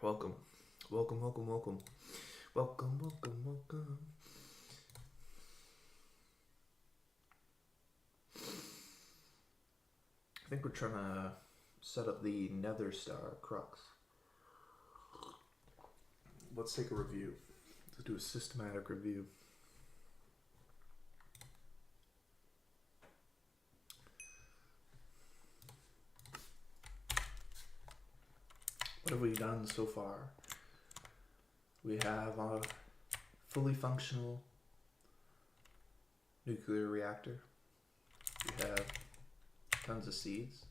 Welcome. Welcome, welcome, welcome. Welcome, welcome, welcome. I think we're trying to set up the Nether Star Crux. Let's take a review. Let's do a systematic review. What have we done so far? We have a fully functional nuclear reactor. We have tons of seeds.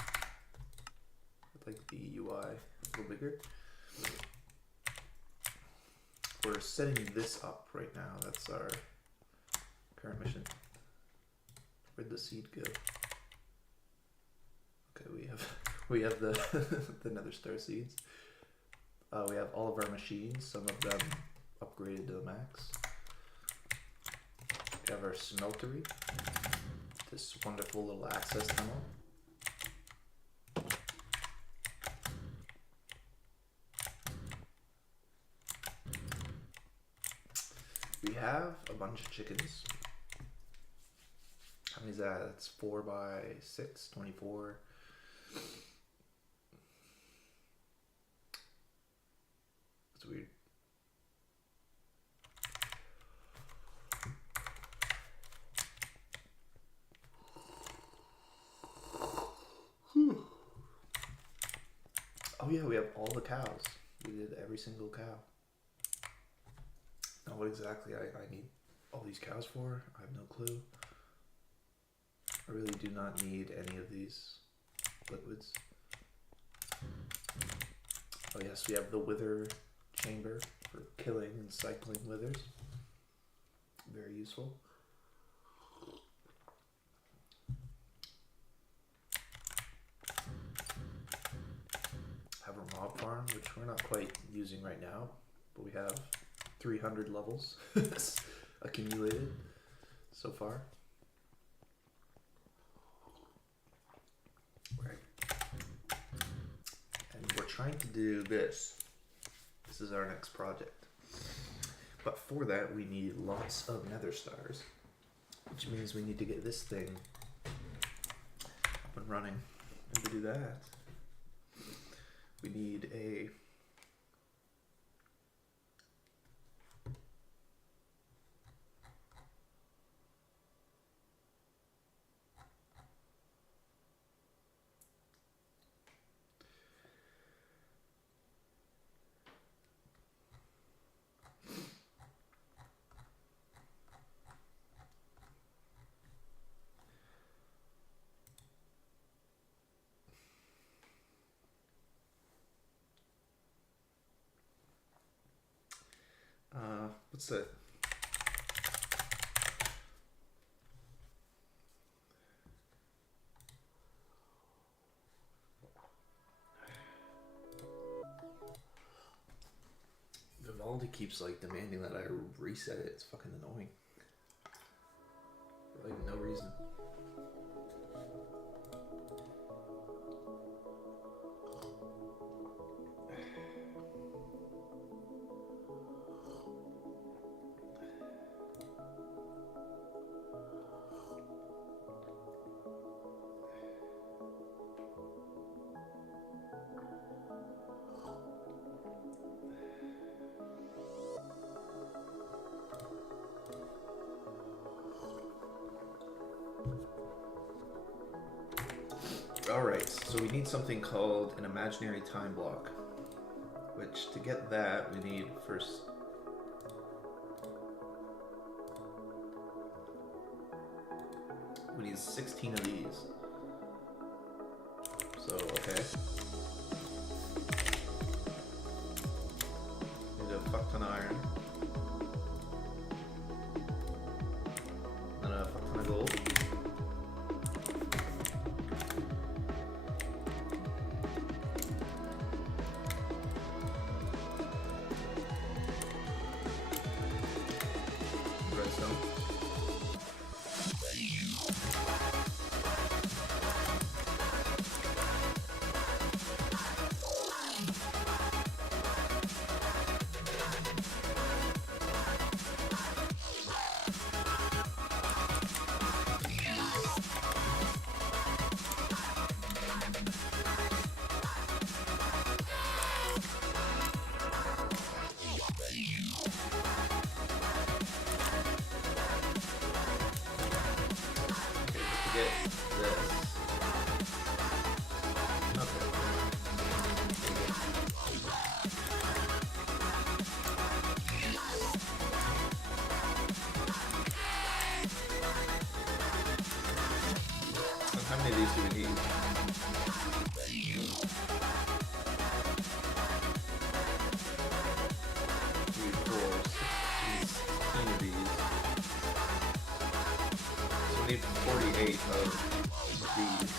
I'd like the UI a little bigger. We're setting this up right now. That's our current mission. Where'd the seed go? Okay, we have the the Nether Star seeds. We have all of our machines, some of them upgraded to the max. We have our smeltery, this wonderful little access tunnel. We have a bunch of chickens. How many is that? That's 4 by 6, 24. That's weird. Oh yeah, we have all the cows. We did every single cow. Now what exactly I need all these cows for, I have no clue. I really do not need any of these liquids. Oh yes, we have the wither chamber for killing and cycling withers. Very useful. Have a mob farm, which we're not quite using right now, but we have 300 levels accumulated so far. Right. And we're trying to do this. This is our next project. But for that, we need lots of nether stars, which means we need to get this thing up and running. And to do that, we need a what's that? Vivaldi keeps like demanding that I reset it. It's fucking annoying. For like no reason. Alright, so we need something called an imaginary time block, which to get that we need first we need 16 of these. So okay. Need a fuck ton of iron. And a fuck ton of gold. many of these do we need? 3, 4, 6, 16 of these. So we need 48 of these.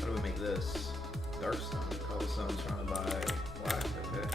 How do we make this? Dark stone. Cobblestone surrounded by black. Okay.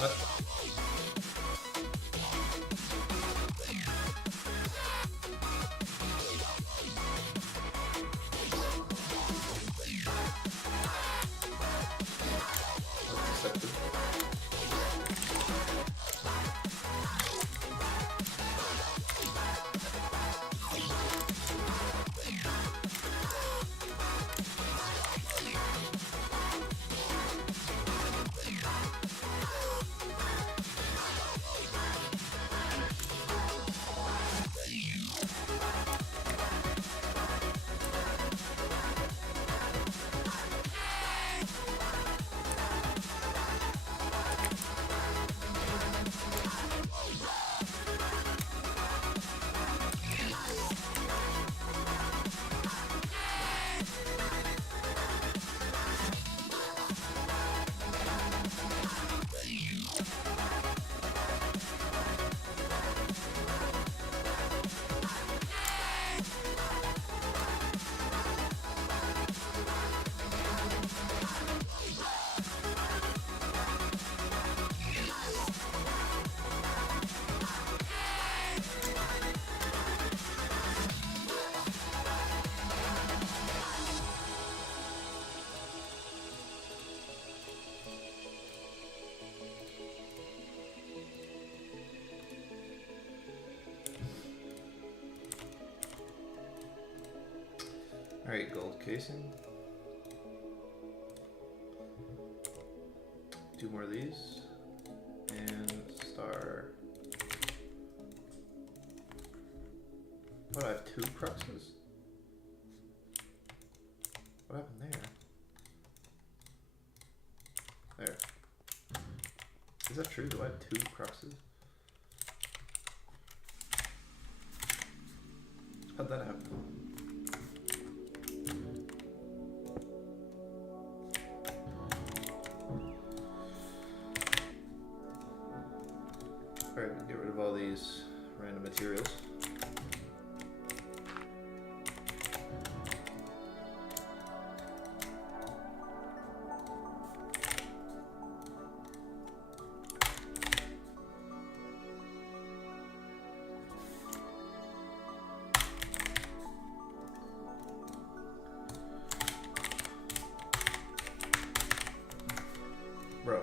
What? That's accepted. Alright, gold casing. 2 more of these. And star. What, I have 2 cruxes? What happened there? There. Is that true? Do I have 2 cruxes? How'd that happen? Alright, get rid of all these random materials. Bro.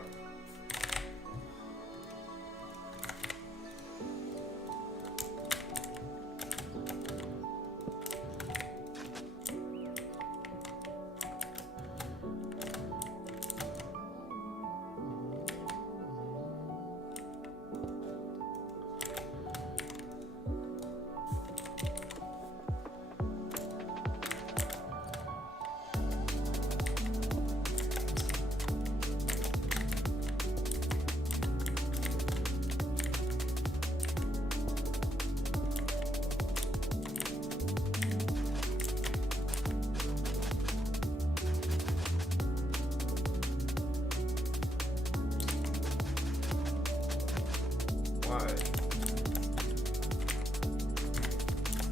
Why?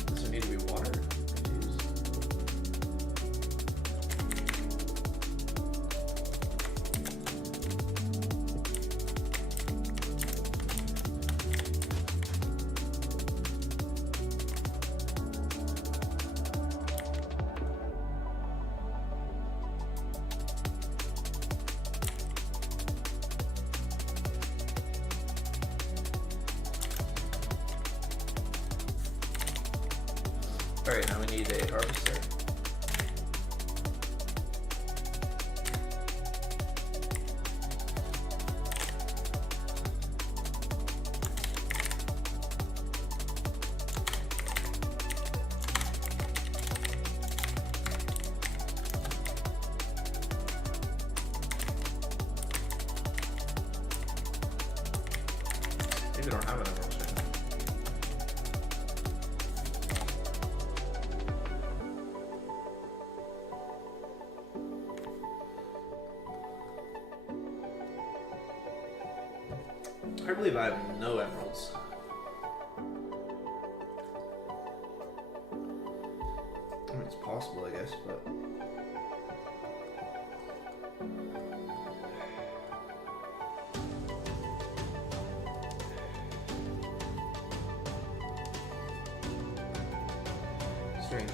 Does there need to be water? Confused. Alright, now we need a harvester. Maybe we don't have an emerald right now. I believe I have no emeralds. I mean, it's possible, I guess, but... strange.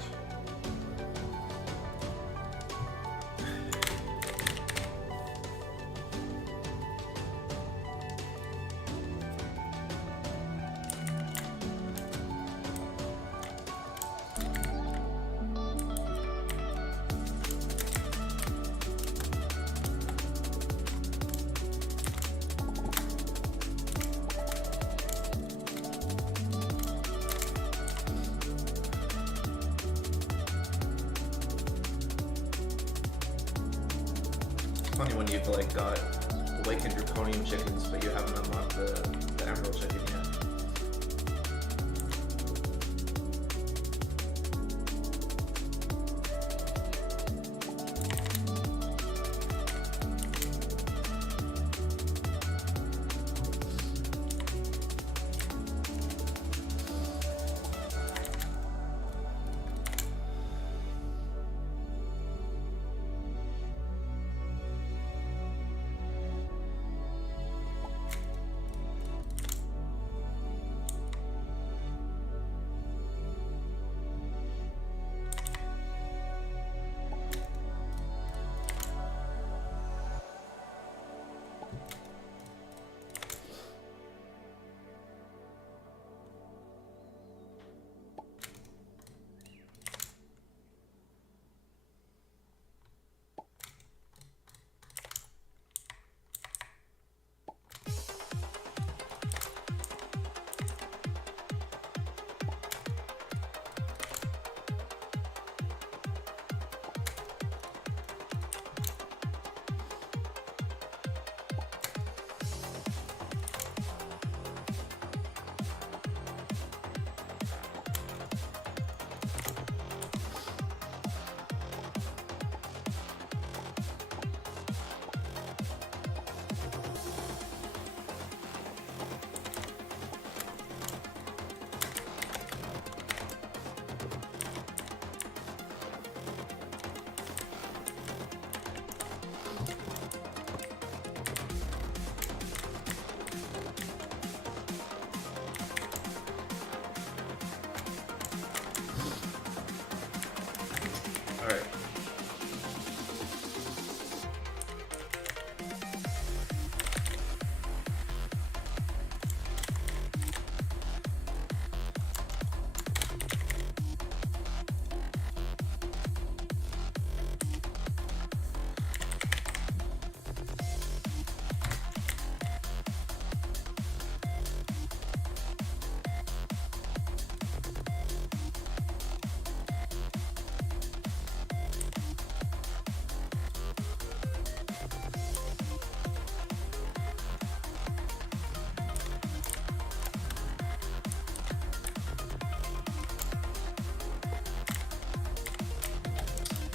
Funny when you've like got awakened draconium chickens, but you haven't unlocked the emerald chicken yet.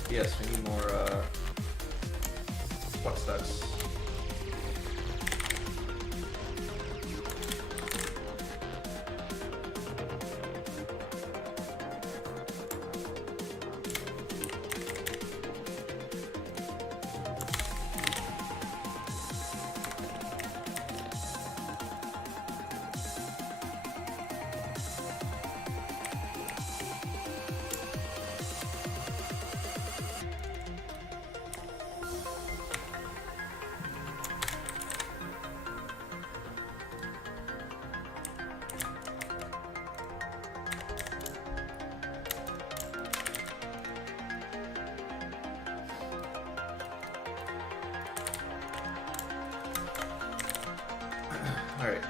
Yes, we need more flux ducts. Alright,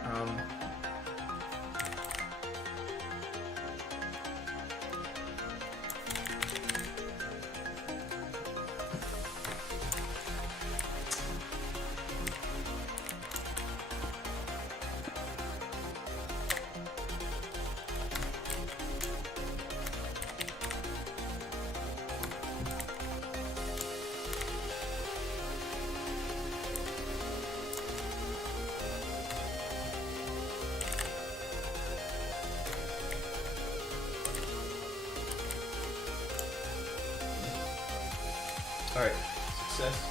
alright, success.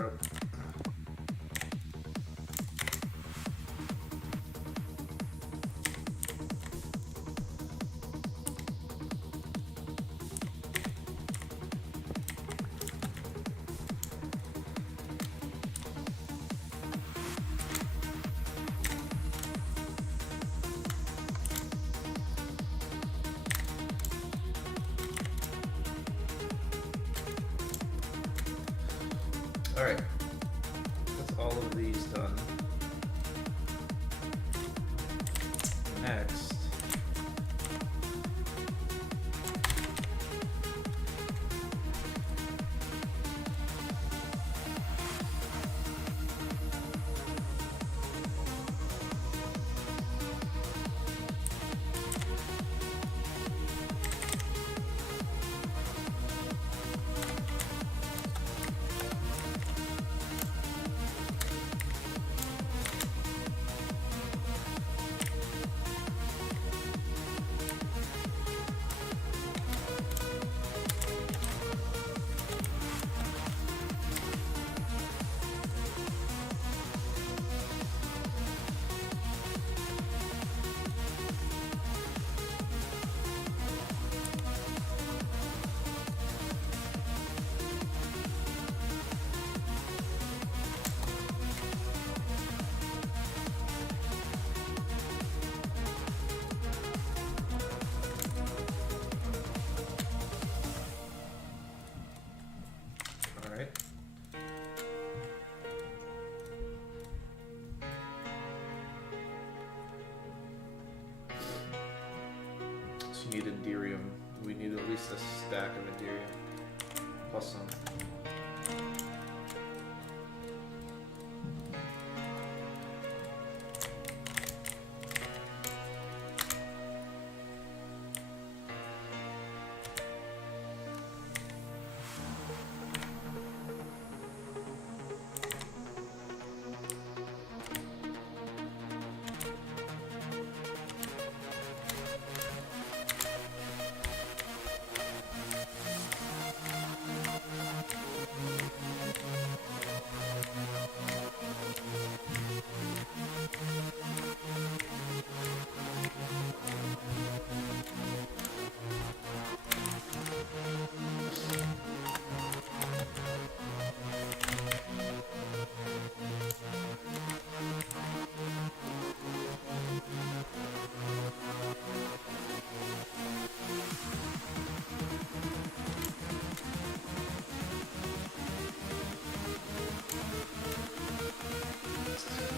bro. Alright, that's all of these done. Next, alright. So you need Enderium. We need at least a stack of Enderium. Plus some.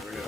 There we go.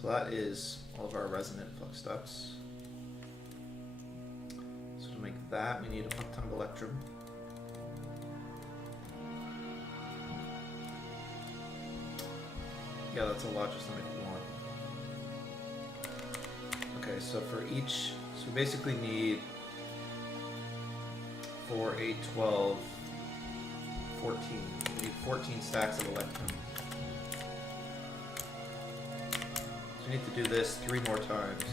So that is all of our resonant flux ducts. So to make that, we need a ton of electrum. Yeah, that's a lot, just to make one. Okay, so for each, so we basically need 4, 8, 12, 14. We need 14 stacks of electrum. So we need to do this 3 more times.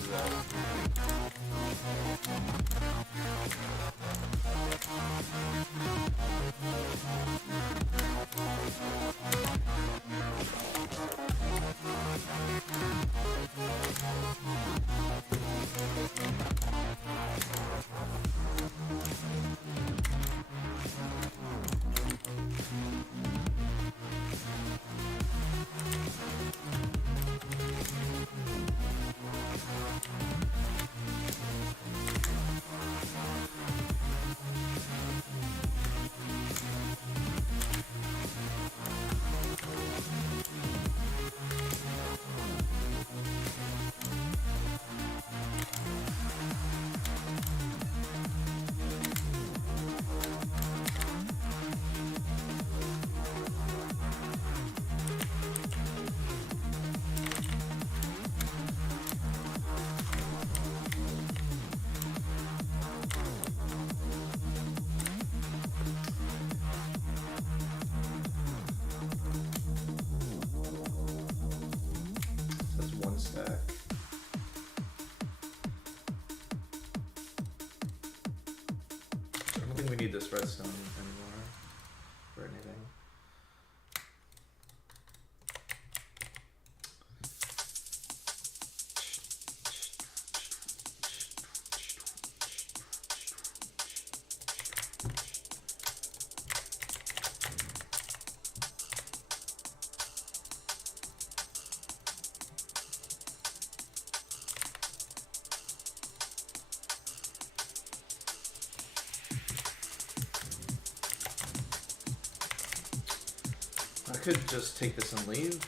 do that. That's one stack. I don't think we need this redstone anymore for anything. I could just take this and leave,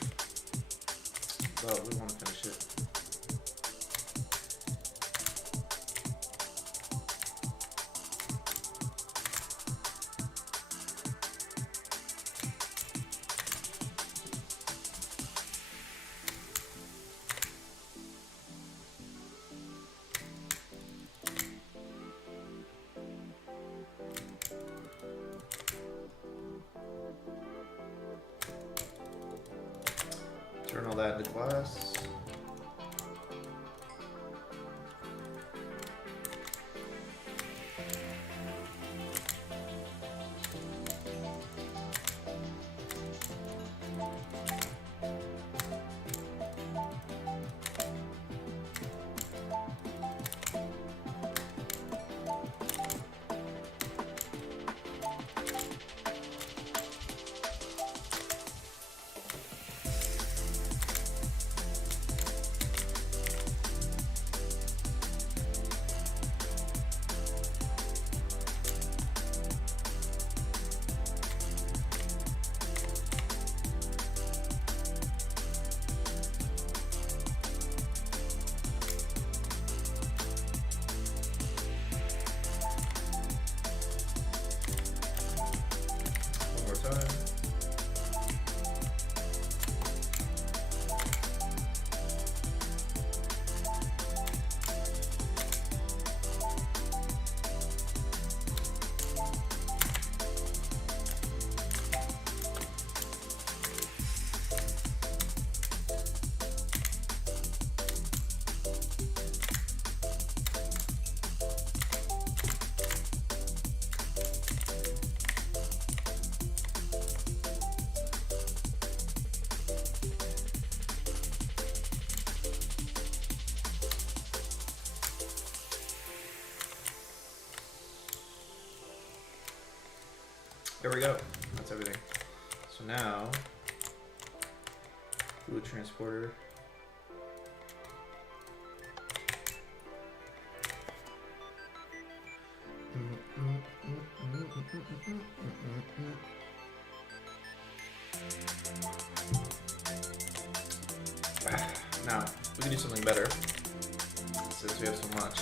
but we want to finish it. Turn all that into glass. Time. There we go. That's everything. So now, fluid transporter. Now, we can do something better since we have so much.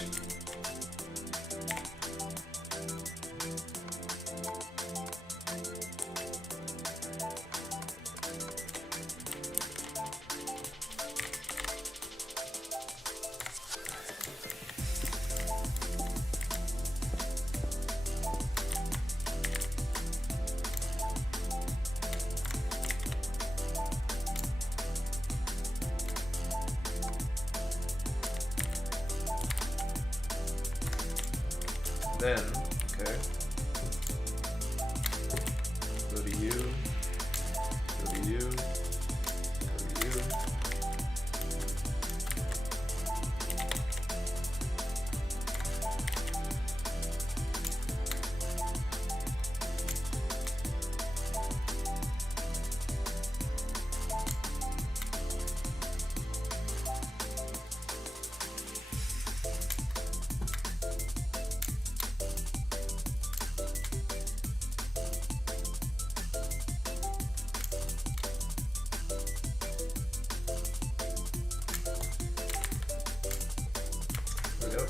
then, okay, go to you, go to you, go to you. There we go.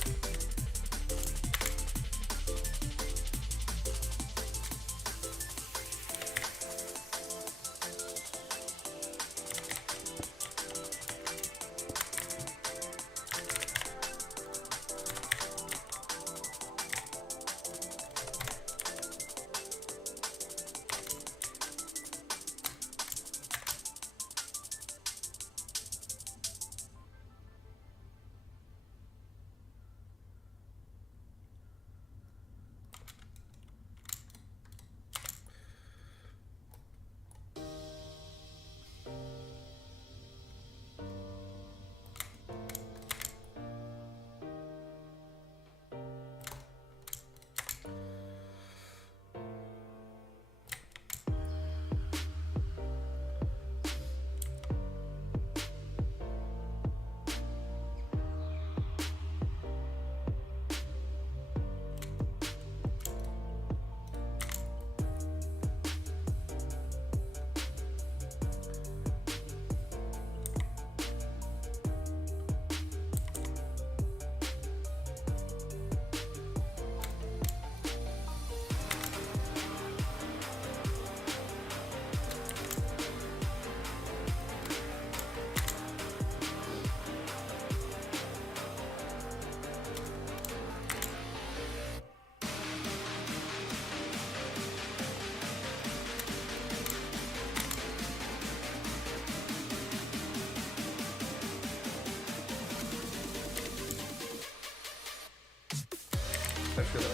I feel that.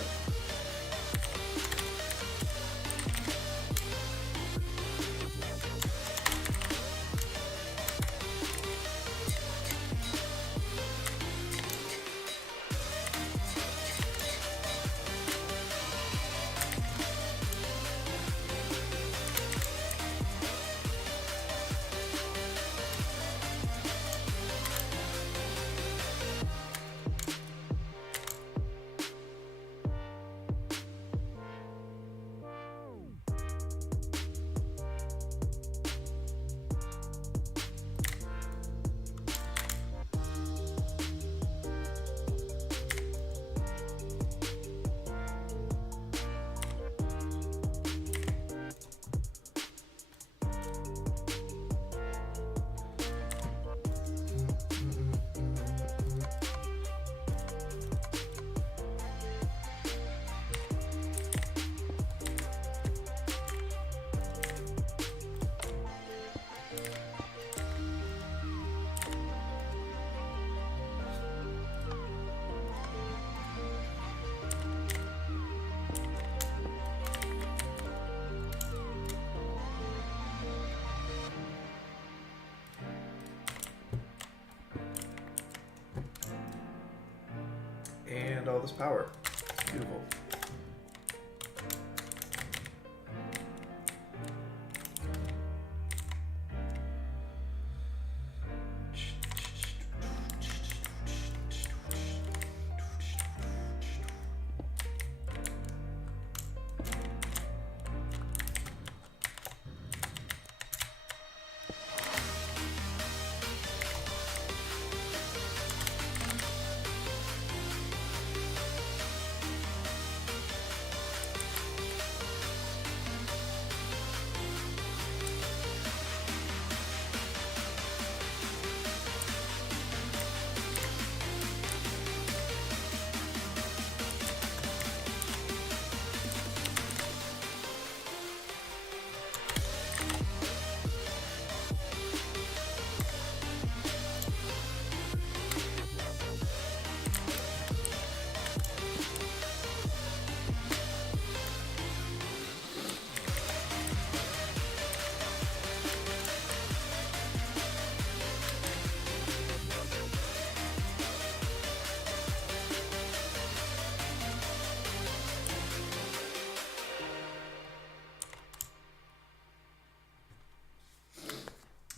And all this power. It's beautiful.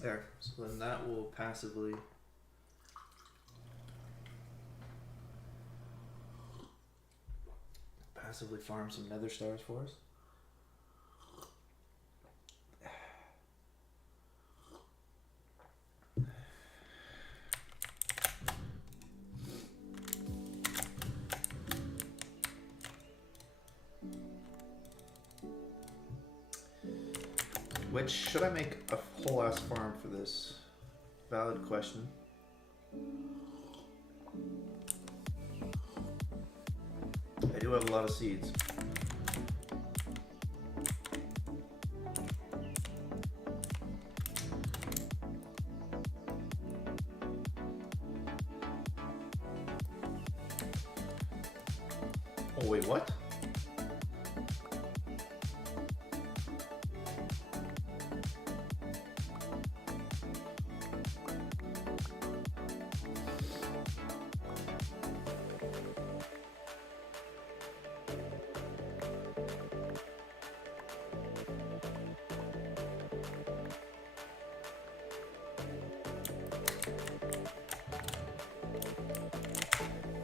There. So then that will passively farm some nether stars for us. Which should I make a whole ass farm for this? Valid question. I do have a lot of seeds. Oh wait, what?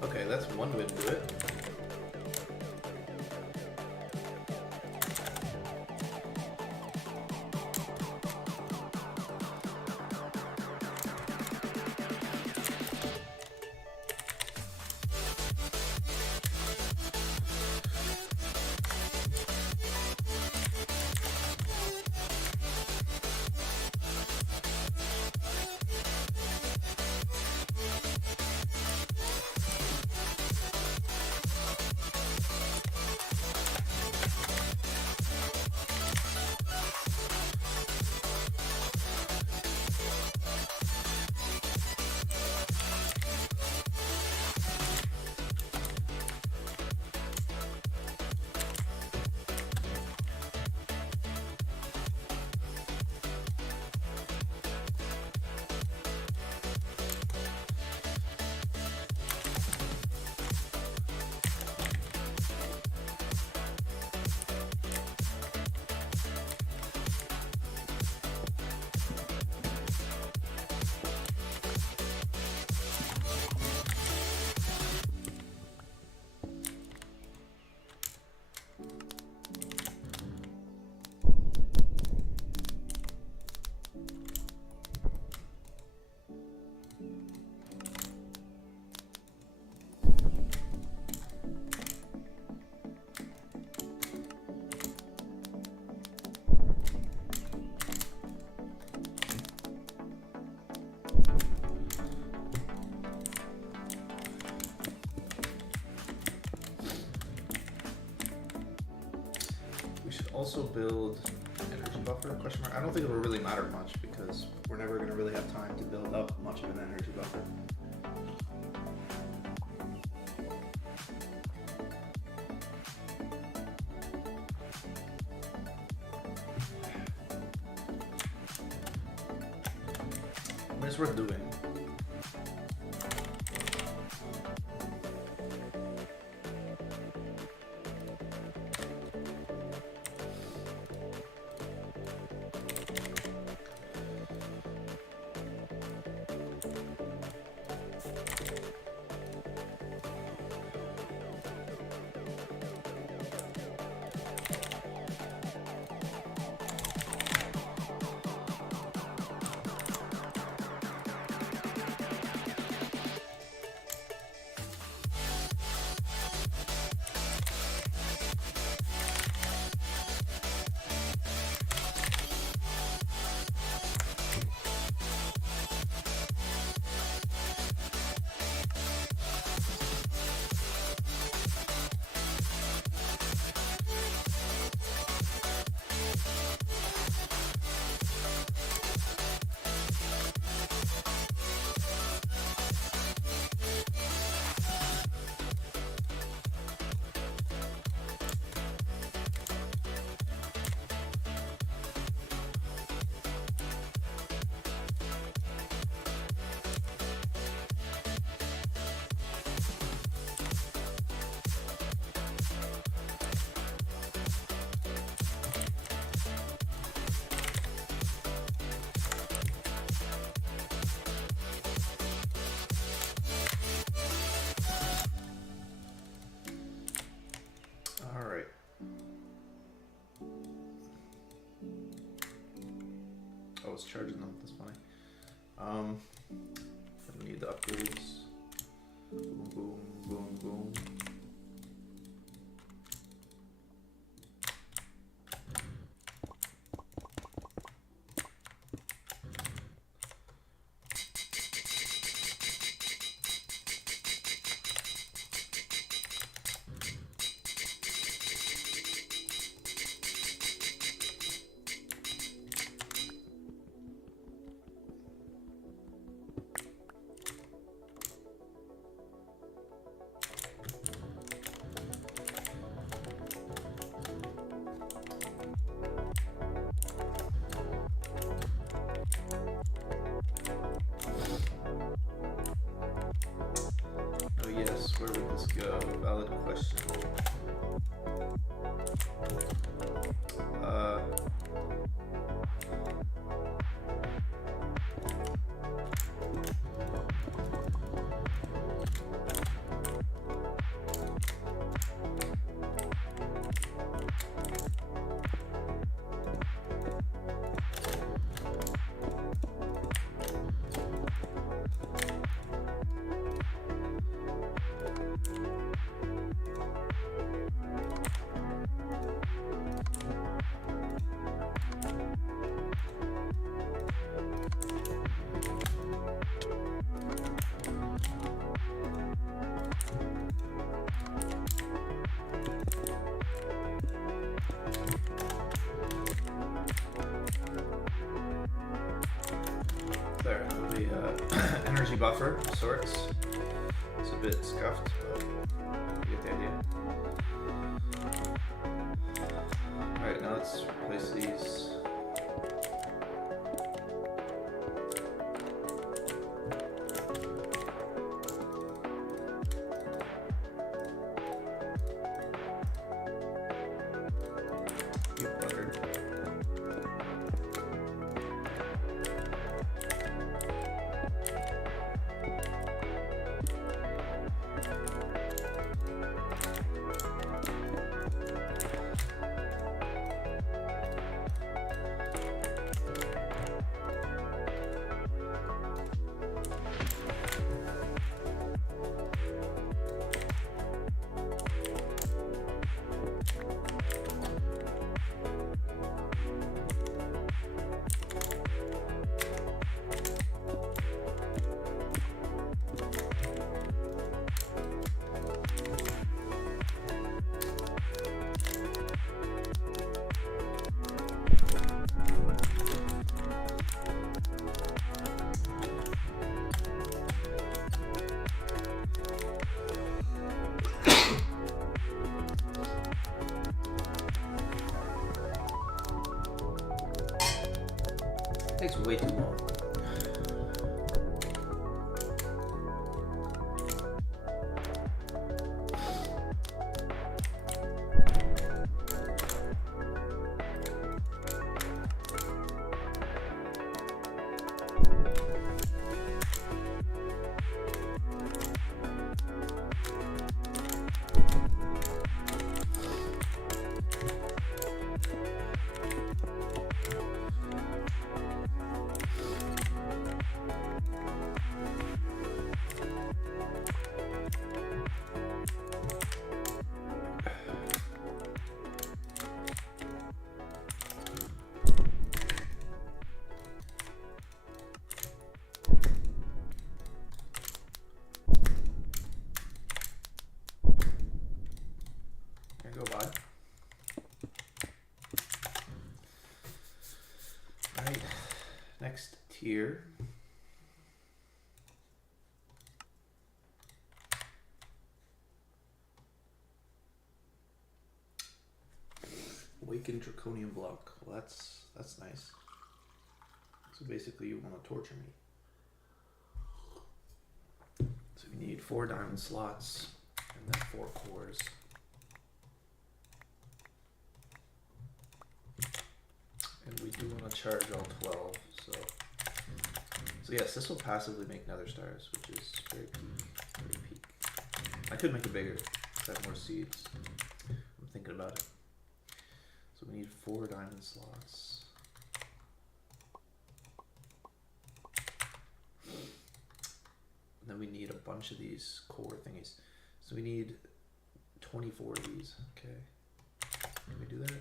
Okay, that's one way to do it. Also build energy buffer, question mark. I don't think it'll really matter much because we're never going to really have time to build up much of an energy buffer. But it's worth doing. it's charging them. That's funny. We need the upgrades. Boom, boom, boom, boom. Where would this go? Valid question. There, the energy buffer of sorts. It's a bit scuffed, but you get the idea. Alright, now let's replace these. Takes way too long. Go by. Right, next tier. Awakened Draconian Block. Well, that's nice. So basically, you want to torture me. So we need 4 diamond slots and then 4 cores. And we do want to charge all 12, so yes, this will passively make nether stars, which is very peak. I could make it bigger, because I have more seeds. I'm thinking about it. So we need 4 diamond slots. And then we need a bunch of these core thingies. So we need 24 of these. Okay. Can we do that?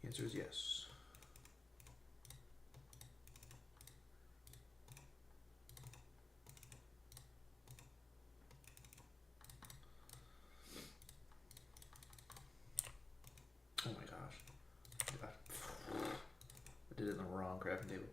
The answer is yes. Oh my gosh. I did it in the wrong crafting table.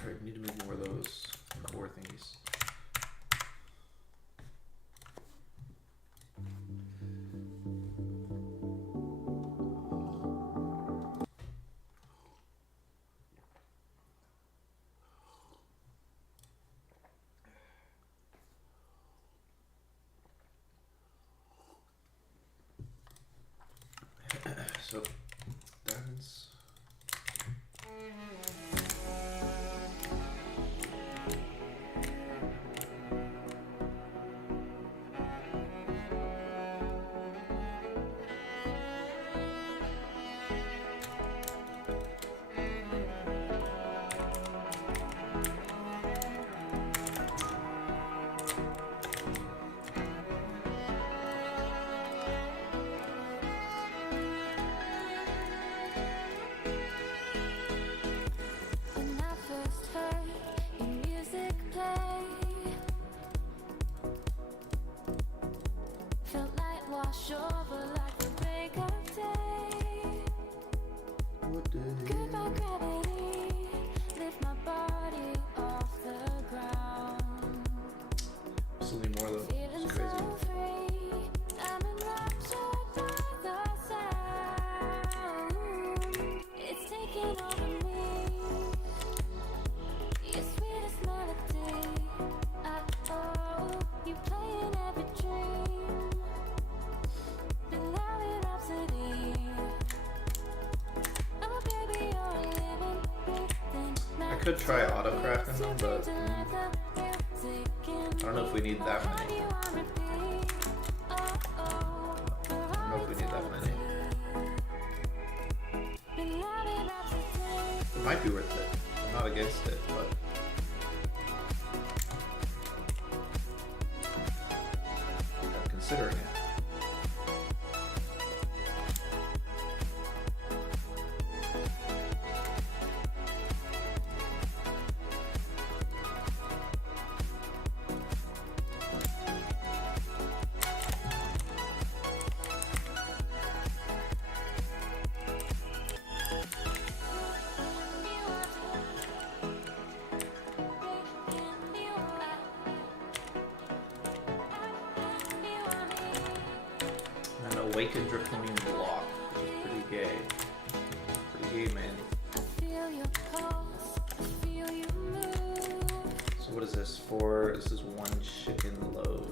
Alright, we need to make more of those core thingies. So, diamonds. Still need more of those. It's crazy. I could try auto crafting them, but I don't know if we need that many. I don't know if we need that many. It might be worth it. I'm not against it, but I'm considering it. Awakened Draconian Block, which is pretty gay. Pretty gay, man. So what is this for? This is one chicken load.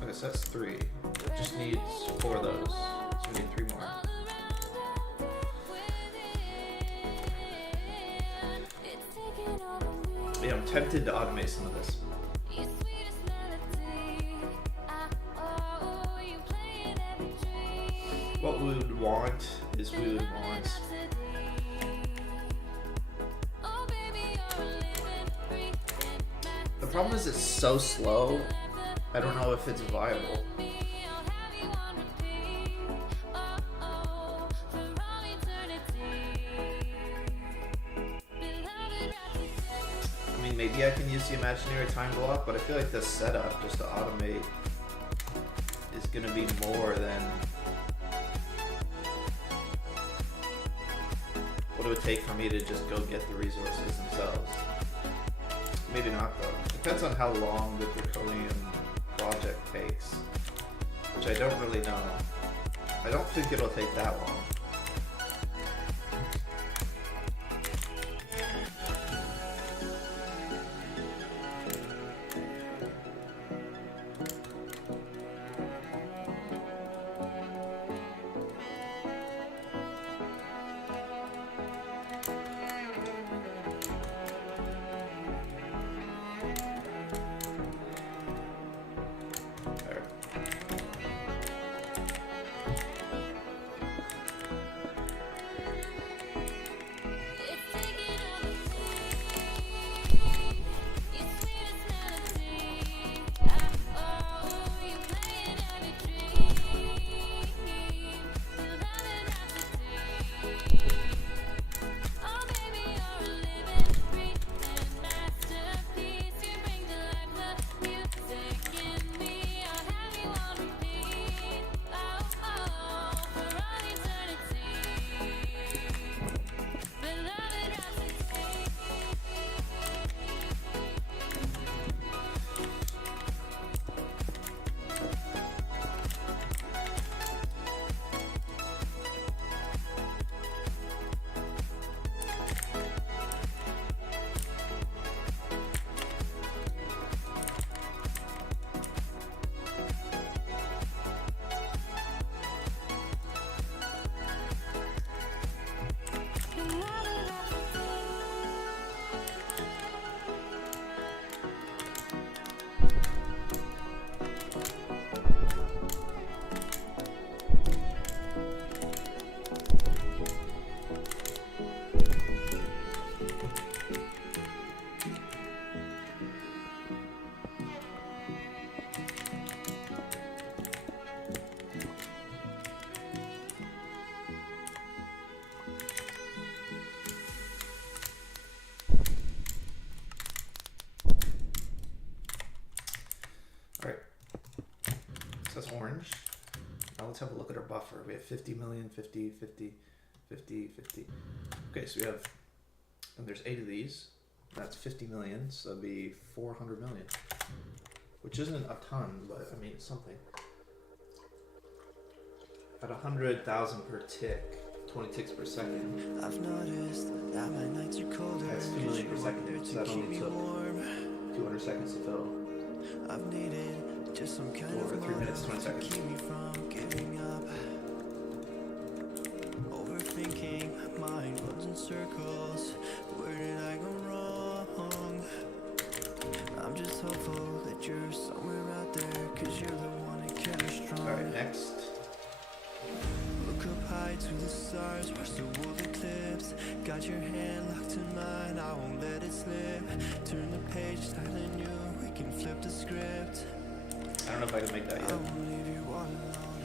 Okay, so that's 3. It just needs 4 of those. So we need 3 more. Yeah, I'm tempted to automate some of this. What we would want is we would want the problem is it's so slow, I don't know if it's viable. Maybe I can use the imaginary time block, but I feel like the setup just to automate is going to be more than what it would take for me to just go get the resources themselves. Maybe not though. Depends on how long the Draconian project takes. which I don't really know. I don't think it'll take that long. That's orange. Now let's have a look at our buffer. We have 50 million, 50, 50, 50, 50. Okay, so we have, and there's 8 of these. That's 50 million, so that'd be 400 million. Which isn't a ton, but I mean, it's something. At 100,000 per tick, 20 ticks per second. I've noticed that my nights are colder. That's 2 million per second, so that only took 200 seconds to fill. I've needed just some kind of 3 minutes, 20 seconds. Keep me from giving up. Overthinking, my mind runs in circles. Where did I go wrong? I'm just hopeful that you're somewhere out there, cause you're the one that cares strong. Alright, next. Look up high to the stars, watch the world eclipse. Got your hand locked in mine, I won't let it slip. Turn the page, styling you, we can flip the script. I don't know if I can make that yet. I won't leave you all alone.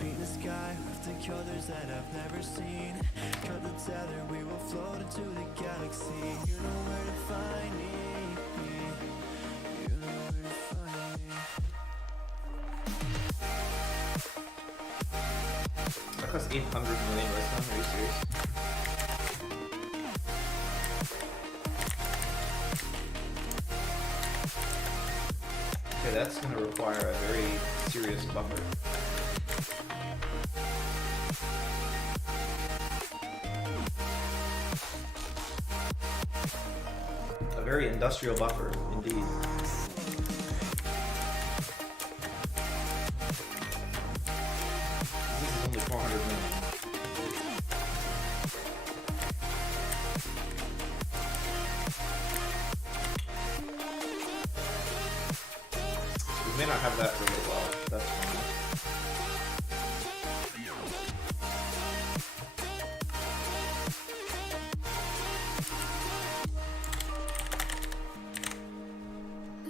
Paint the sky with the colors that I've never seen. Cut the tether, we will float into the galaxy. You know where to find me. You know where to find me. That cost 800 million less time, are you serious? Okay, that's going to require a very serious buffer. A very industrial buffer, indeed. This is only 400 million. We may not have that for a little while. That's fine.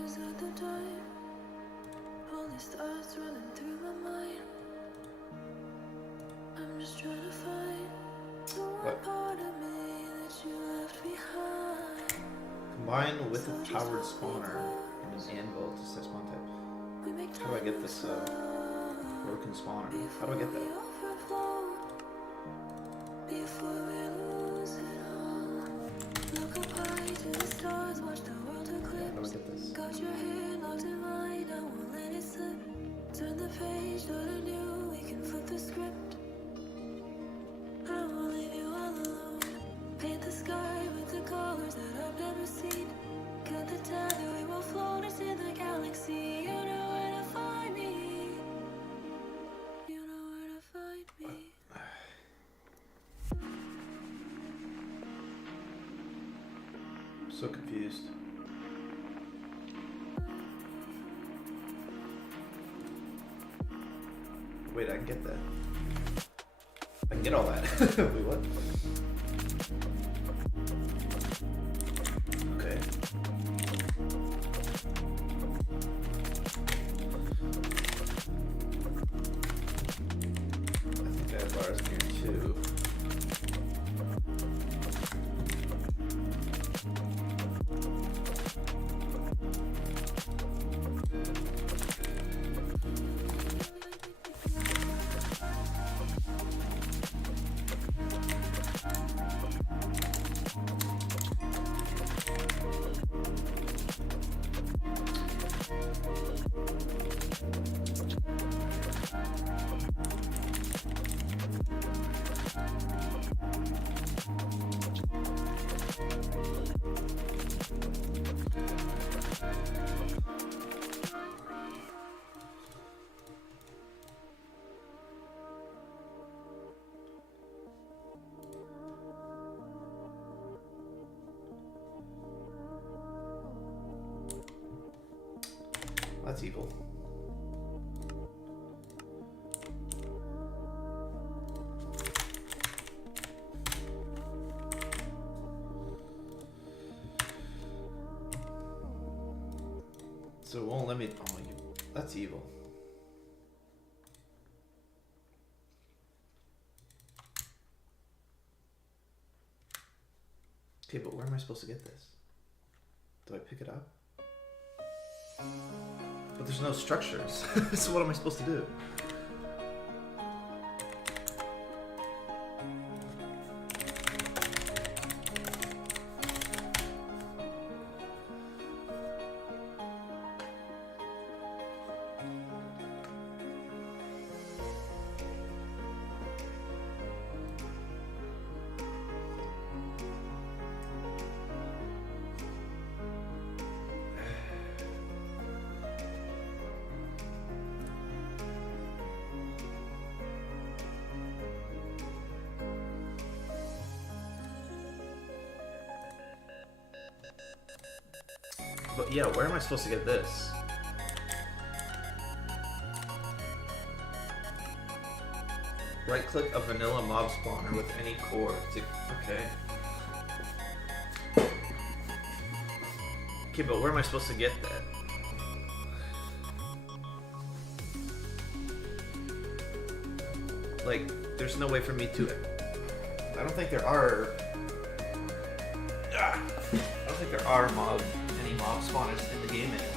Is that the time? All these thoughts running through my mind. I'm just trying to find the one part of me that you left behind. Combine with a powered spawner and an anvil to set spawn type. How do I get this broken spawner? How do I get that? How do I get this? Turn the page, start anew, we can flip the script. I won't leave you all alone. Paint the sky with the colors that I've never seen. Cut the tether, we will float into the galaxy. You know where to find me. You know where to find me. I'm so confused. Wait, I can get that. I can get all that. Wait, what? Okay. I think I have bars in here too. That's evil. So it won't let me. Oh, that's evil. Okay, but where am I supposed to get this? Do I pick it up? But there's no structures. So what am I supposed to do? But yeah, where am I supposed to get this? Right click a vanilla mob spawner with any core to, okay. Okay, but where am I supposed to get that? Like, there's no way for me to, I don't think there are, I don't think there are any mob spawners in the game anymore.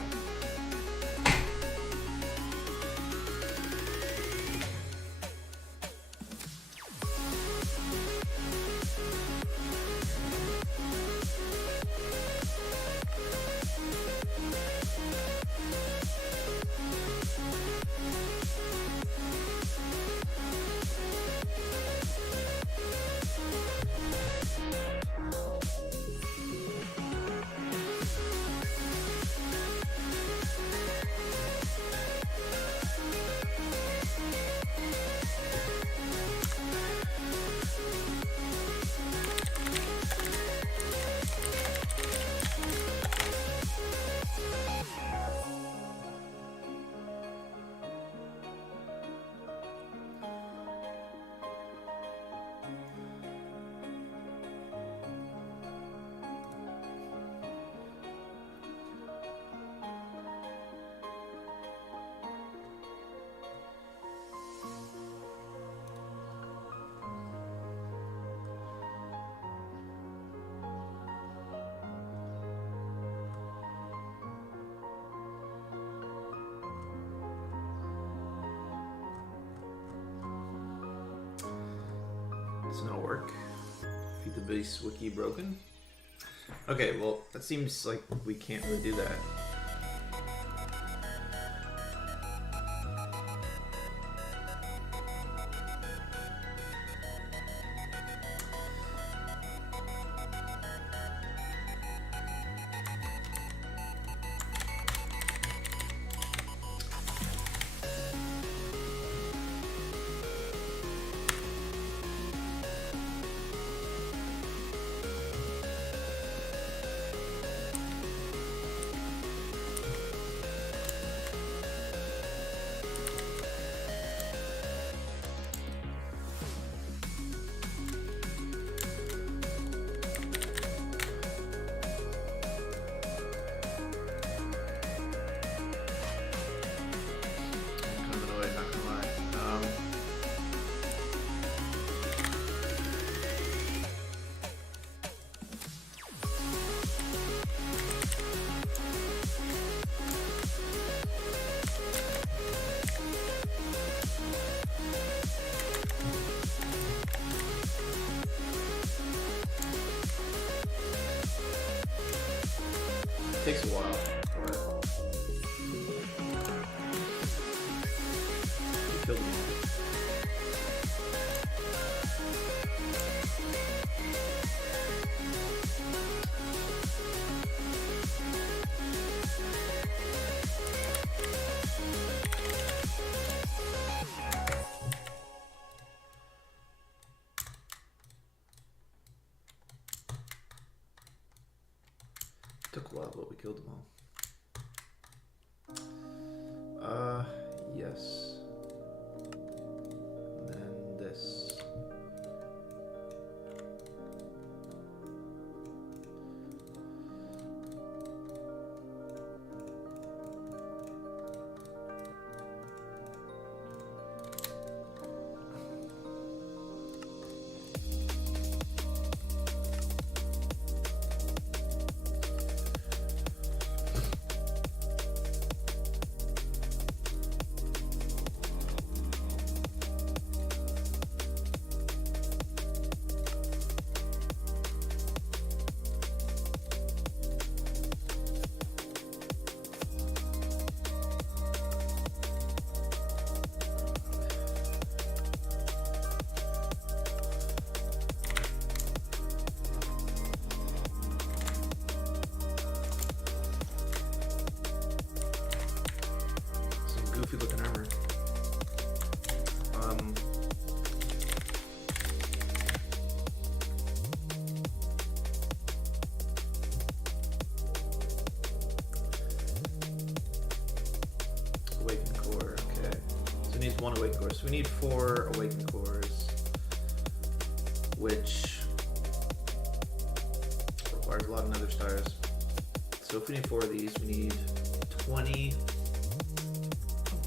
Does not work. Feed the base wiki broken. Okay, well, that seems like we can't really do that. takes a while, but we killed them all. Took a while, but we killed them all. Yes. And then this. Goofy looking armor. Awakened core, okay. So it needs 1 awakened core. So we need 4 awakened cores, which requires a lot of nether stars. So if we need 4 of these, we need 20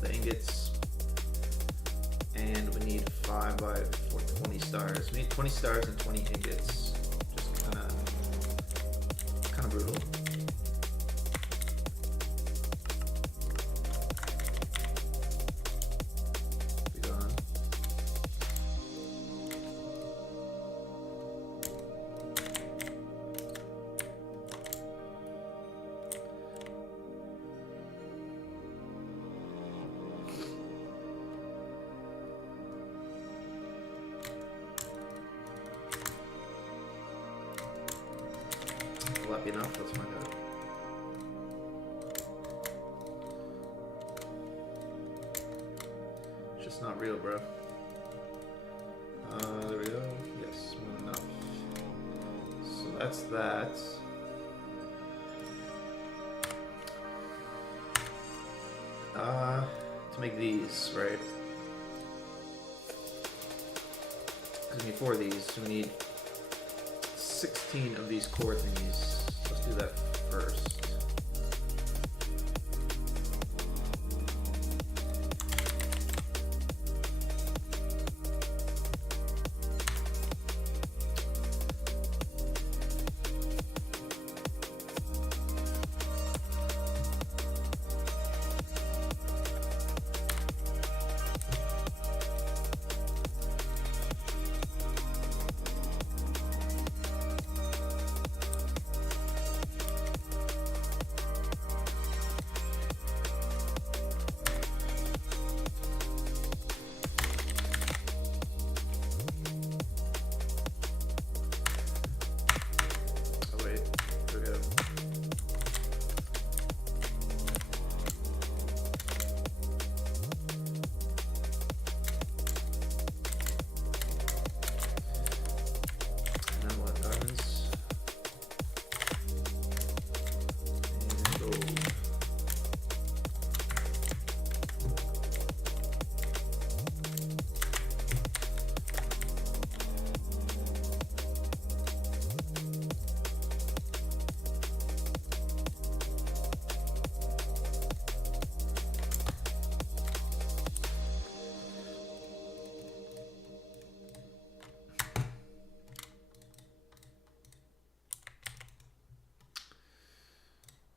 the ingots, and we need 5 by 4, 20 stars. We need 20 stars and 20 ingots. Just kind of brutal. Be gone. Will that be enough? Let's find out. It's just not real, bro. There we go. Yes, more than enough. So that's that. To make these, right? Because we need 4 of these, so we need 16 of these core thingies. Let's do that first.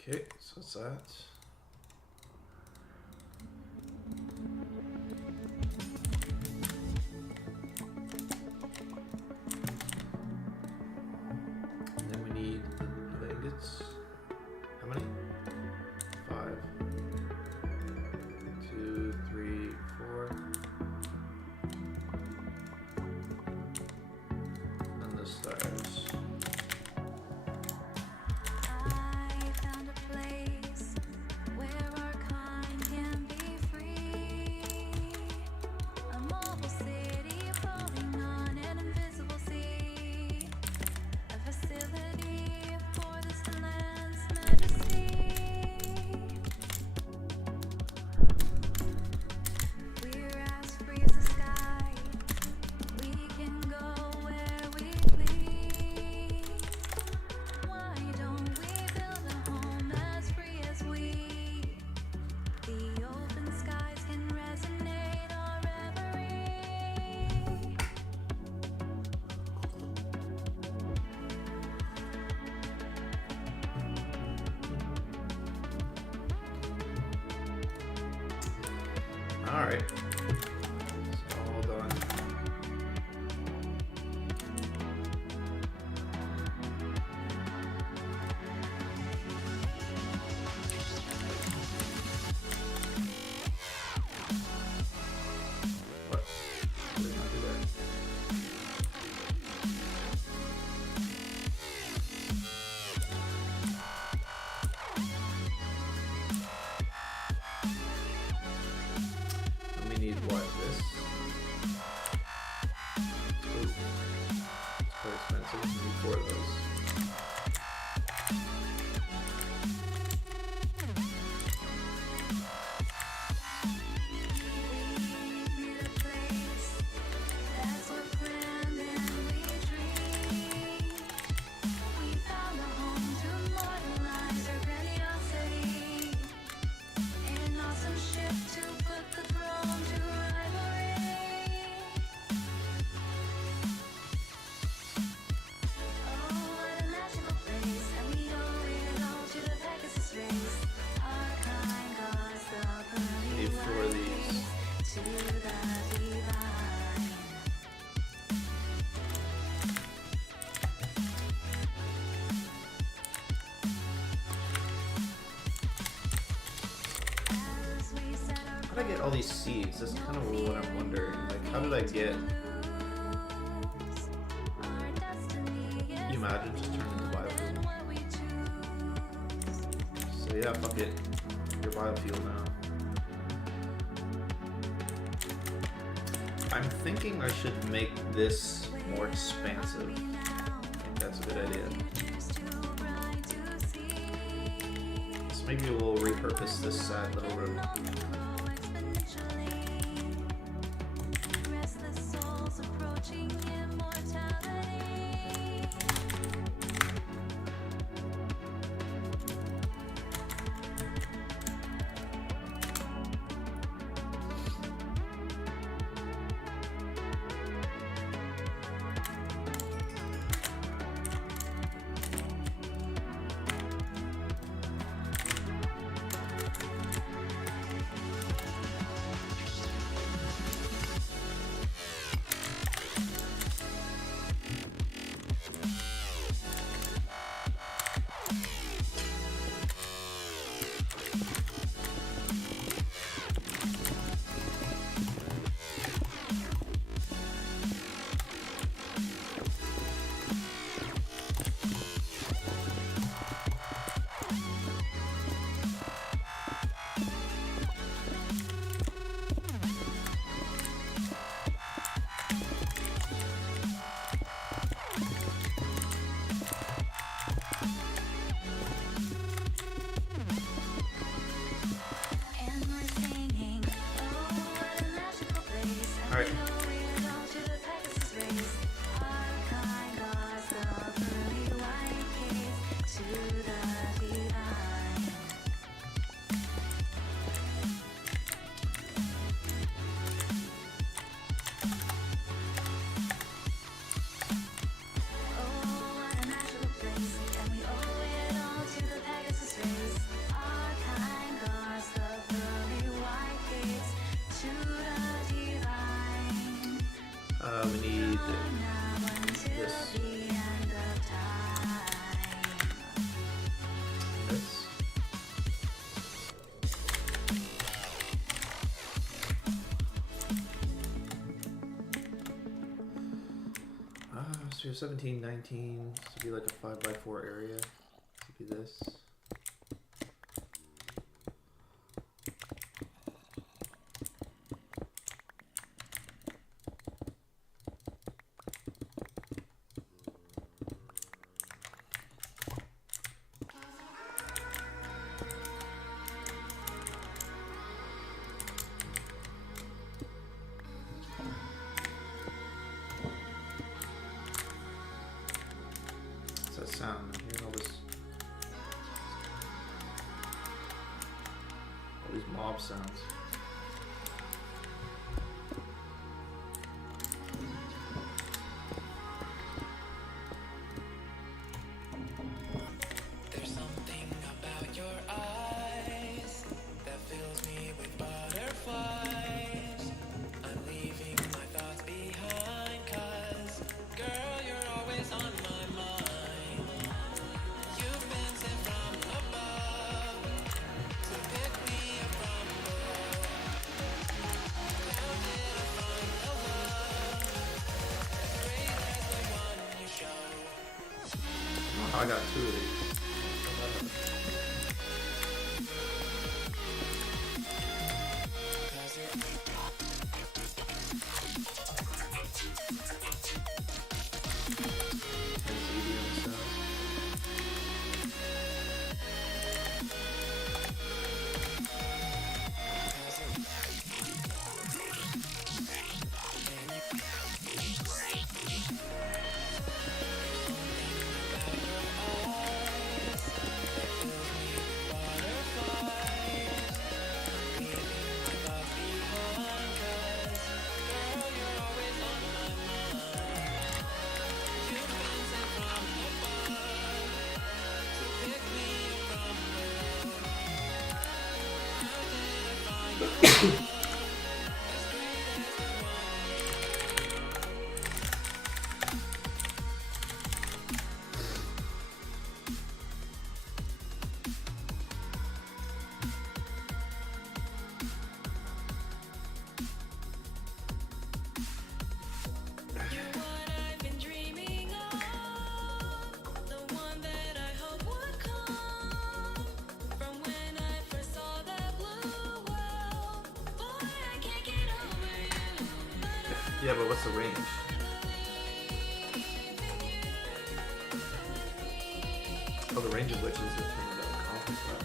Okay, so that's that. And then we need the ingots. How many? Alright. It's all done. What? Did I not do that? And we need what? This? Ooh. It's quite expensive. We need 4 of those. We need 4 of these. How did I get all these seeds? That's kind of what I'm wondering. Like, how did I get? Can you imagine just turning into biofuel? So yeah, fuck it. You're biofuel now. I'm thinking I should make this more expansive. I think that's a good idea. So maybe we'll repurpose this sad little room. Alright. We need this. This. So we have 17, 19. This would be like a 5x4 area. This would be this. What's that sound? I'm hearing all these mob sounds. There's something about your eyes that fills me with butterflies. I got 2 of these. Yeah, but what's the range? Oh, the range of which is determined by the conference level.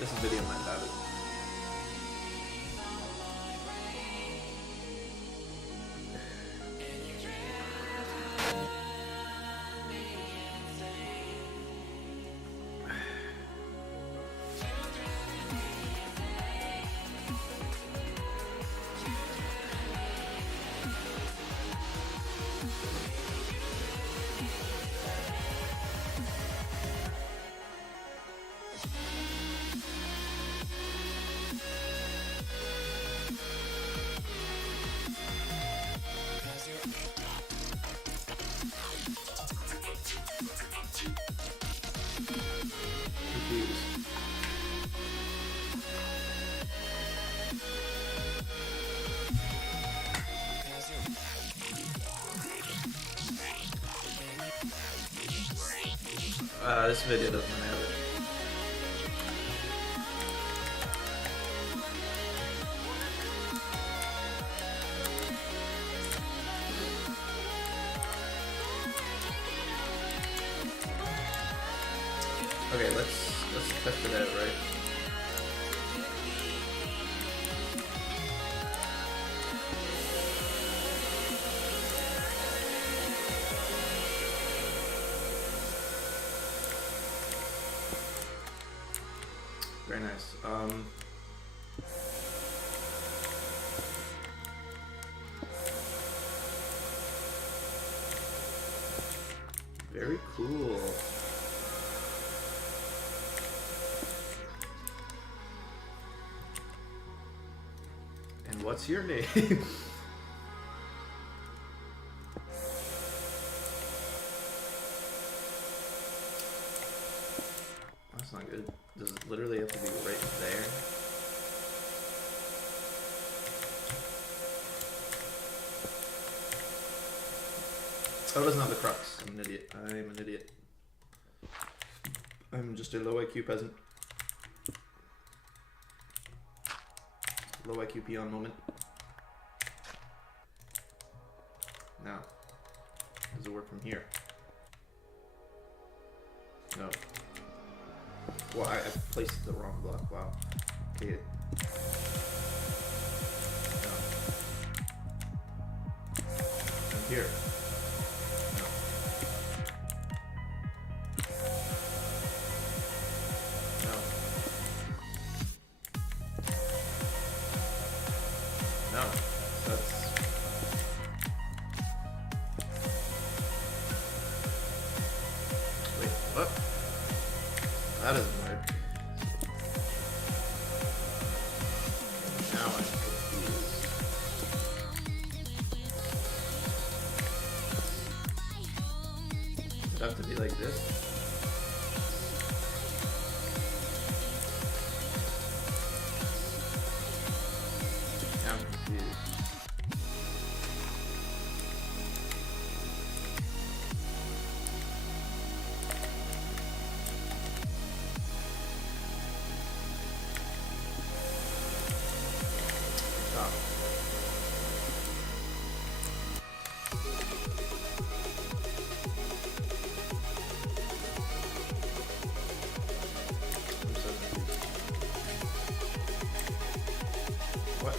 This video might have it. This video doesn't have it. Okay, let's test it out, right? Very nice. Very cool. And what's your name? That's not good. Does it literally have to be right there? Oh, that's not the crux. I'm an idiot. I'm an idiot. I'm just a low IQ peasant. Low IQ peon moment. Now, does it work from here? No. Well, I placed the wrong block. Wow. Okay. No. And here. No. No. No. That's... that doesn't work. Now I'm confused. Does it have to be like this? Now I'm confused. Stop. I'm so confused. What?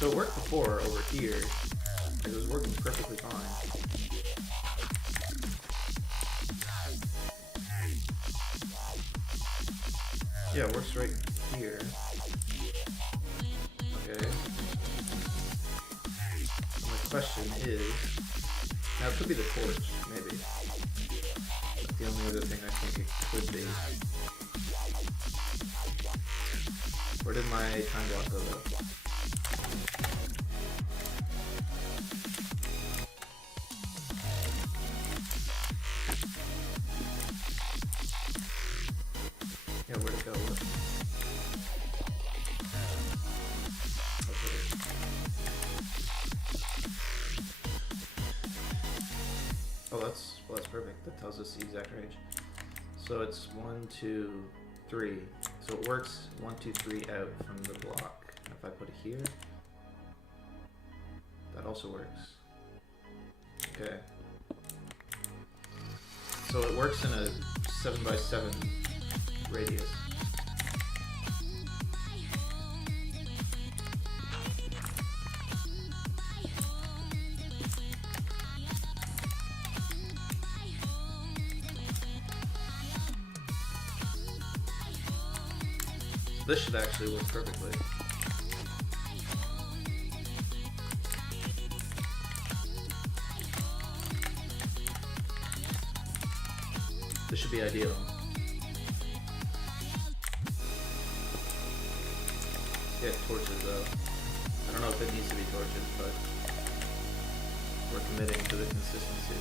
So it worked before over here. It was working perfectly fine. Yeah, it works right here. Okay. And the question is, now it could be the torch, maybe. That's the only other thing I think it could be. Where did my time block go though? Yeah, where'd it go? Okay. Oh, that's perfect. That tells us the exact range. So it's 1, 2, 3. So it works 1, 2, 3 out from the block. And if I put it here, that also works. Okay. So it works in a 7x7 radius. This should actually work perfectly. This should be ideal. Yeah, torches though. I don't know if it needs to be torches, but we're committing to the consistency.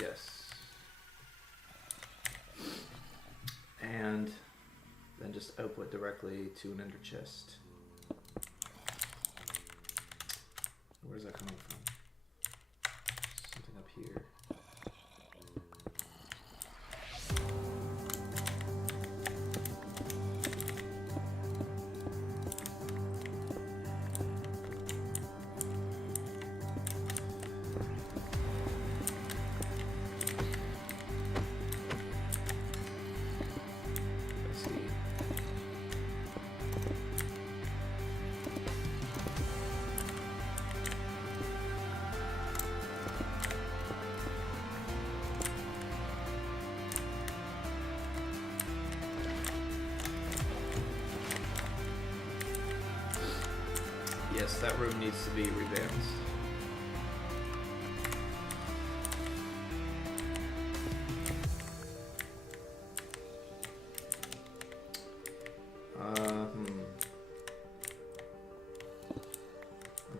Yes. And then just output directly to an ender chest. Where's that coming from? Something up here. Let's see. Yes, that room needs to be revamped. I'm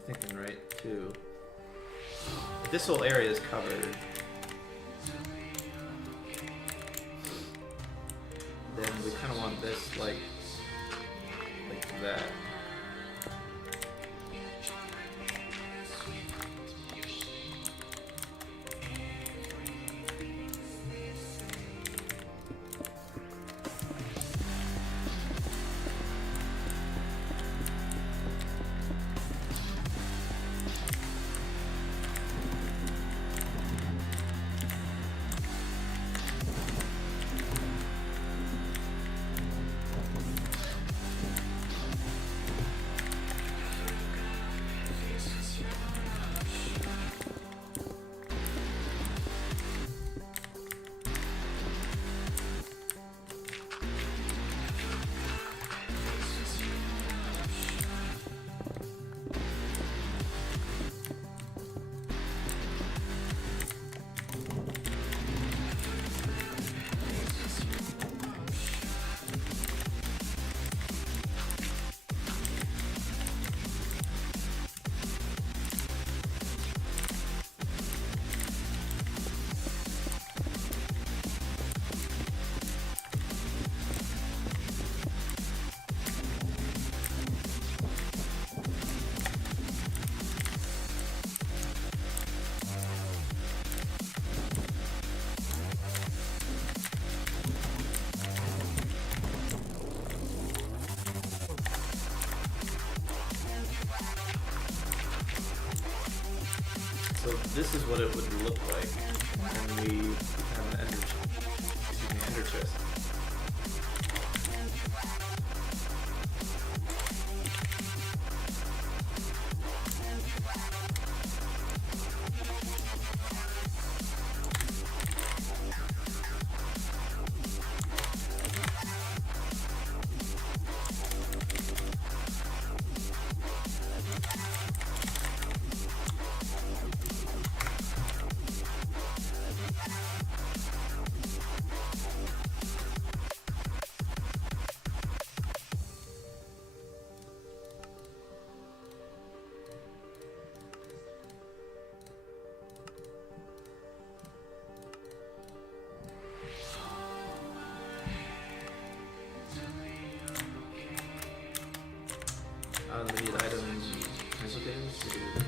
thinking right too. this whole area is covered, then we kind of want this like that. So this is what it would look like when we have an ender chest. Unlimited items. That's okay. Let's do it.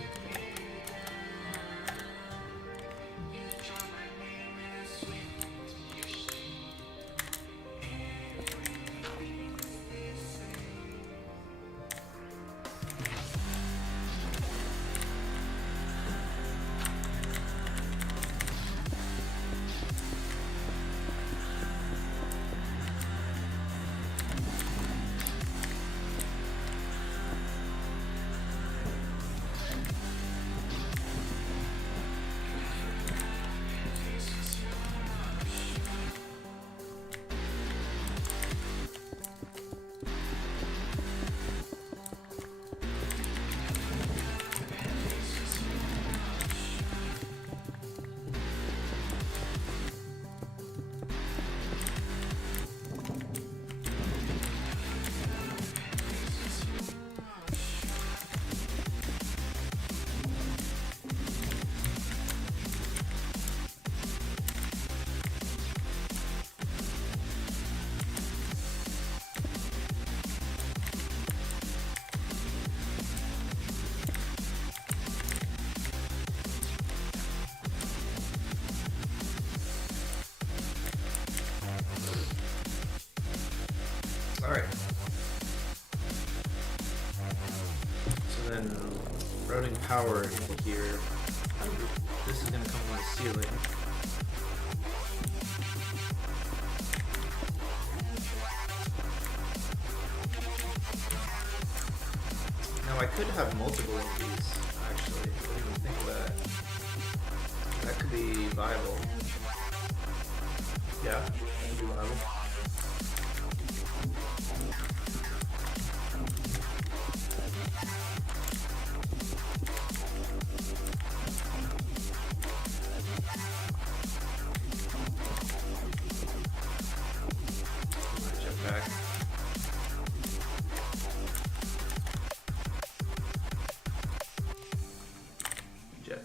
Alright. So then routing power into here. This is going to come from the ceiling. Now I could have multiple of these, actually. I didn't even think of that. That could be viable. Yeah, that could be viable. Back. Jet.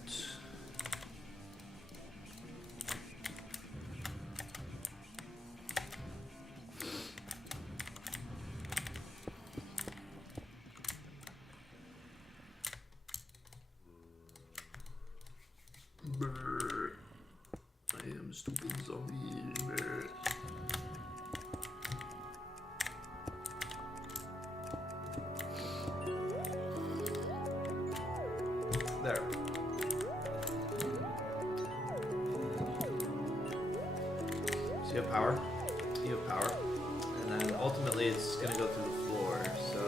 Stupid zombie. There. So you have power. You have power. And then ultimately it's gonna go through the floor, so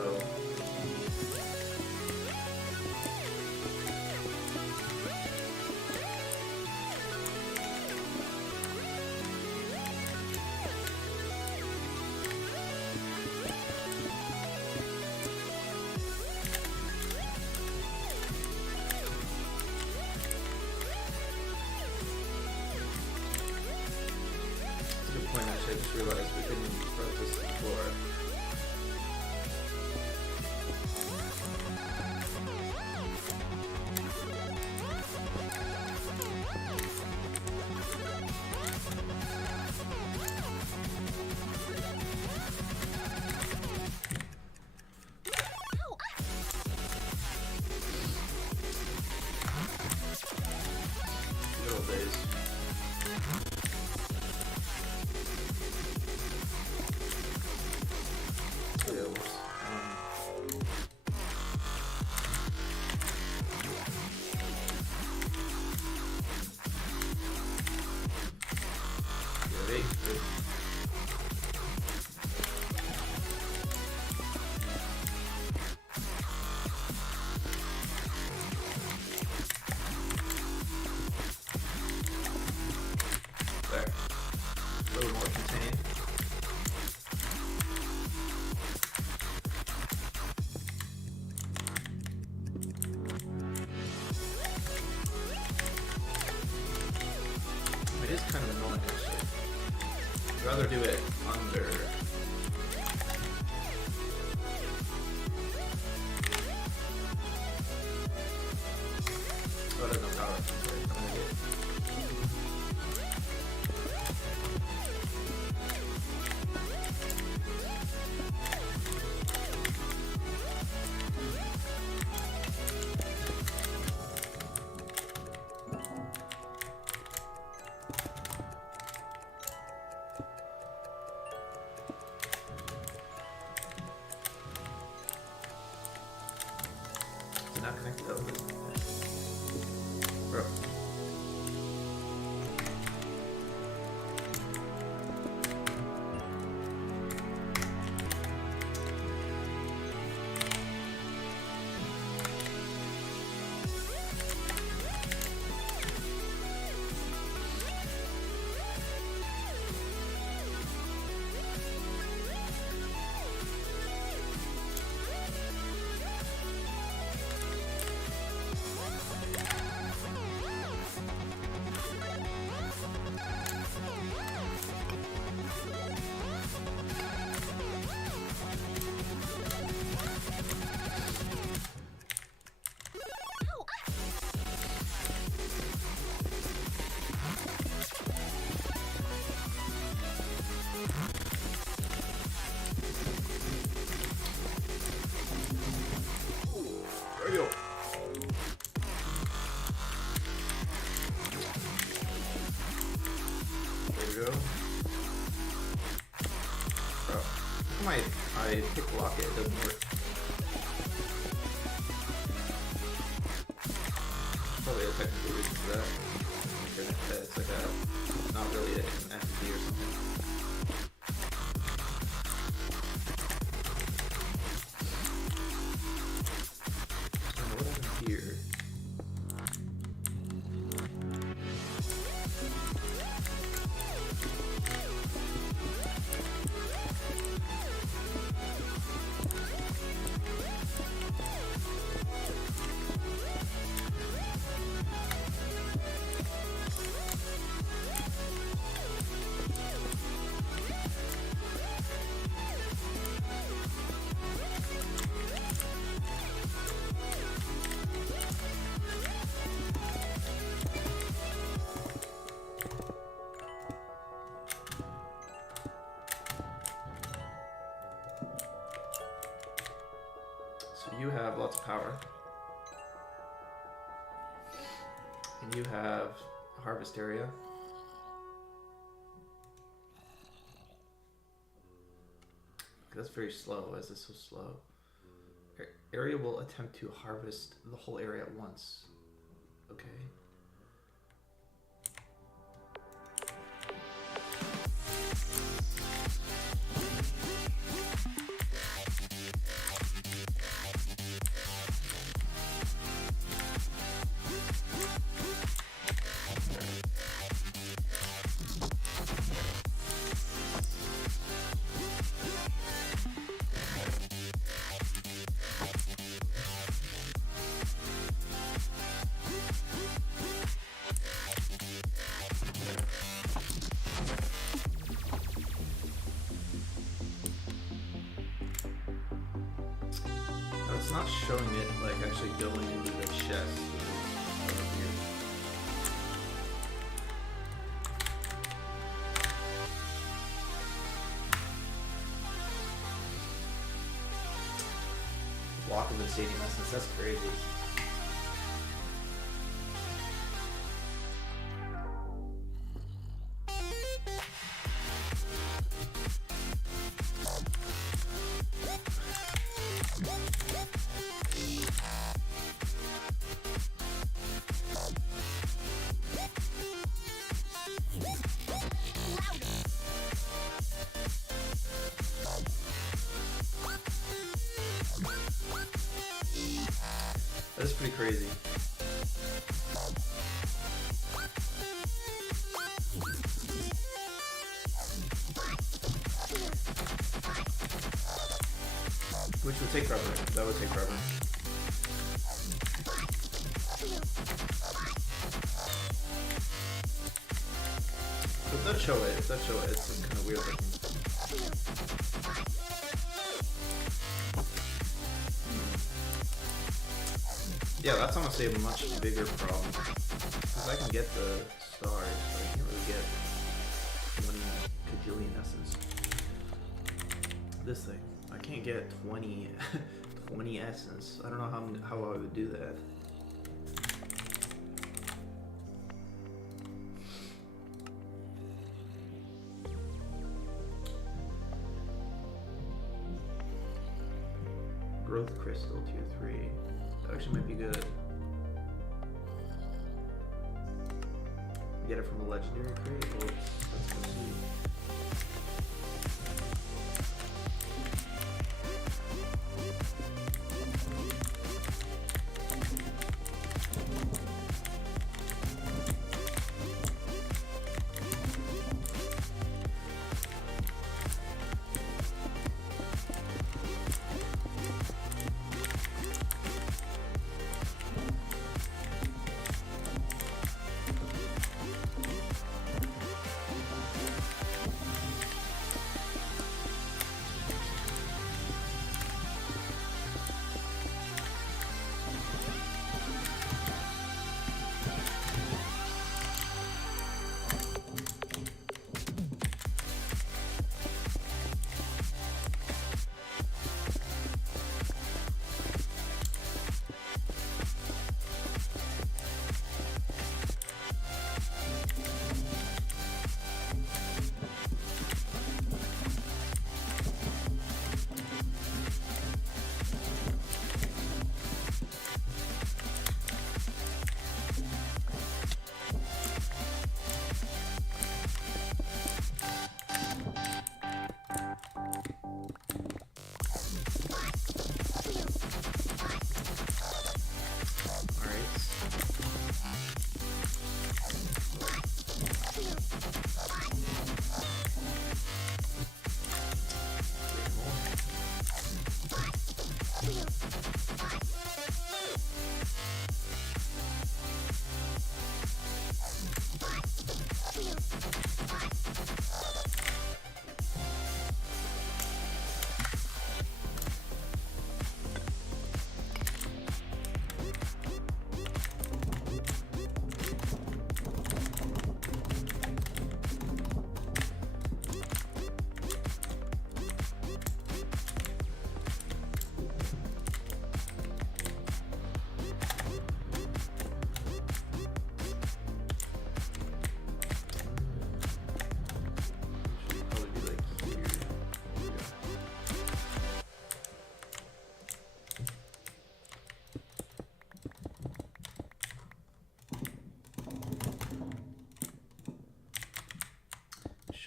good point, actually. I just realized we couldn't throw this to the floor. Good old days. Yeah, ready? Good. There. A little more contained. It is kind of annoying, actually. I'd rather do it under. Oh, there's no power. Sorry, I'm gonna get. Is it not connected? Oh, it is. Bro. There you go. There we go. Bro, how come I pick block it? It doesn't work. Probably a technical reason for that. It's like a not really an entity or something. What happened here? You have lots of power. And you have a harvest area. That's very slow. Why is this so slow? Area will attempt to harvest the whole area at once. Okay. It's not showing it like actually going into the chest. Block of the stadium essence, that's crazy. That's pretty crazy. Which would take forever. That would take forever. If that show it, it's kind of weird looking. Yeah, that's honestly a much bigger problem. Because I can get the stars, but I can't really get 20 cajillion essence. This thing. I can't get 20 essence. I don't know how I would do that. Growth crystal tier 3. That actually might be good. Get it from a legendary crate? Well, let's go see.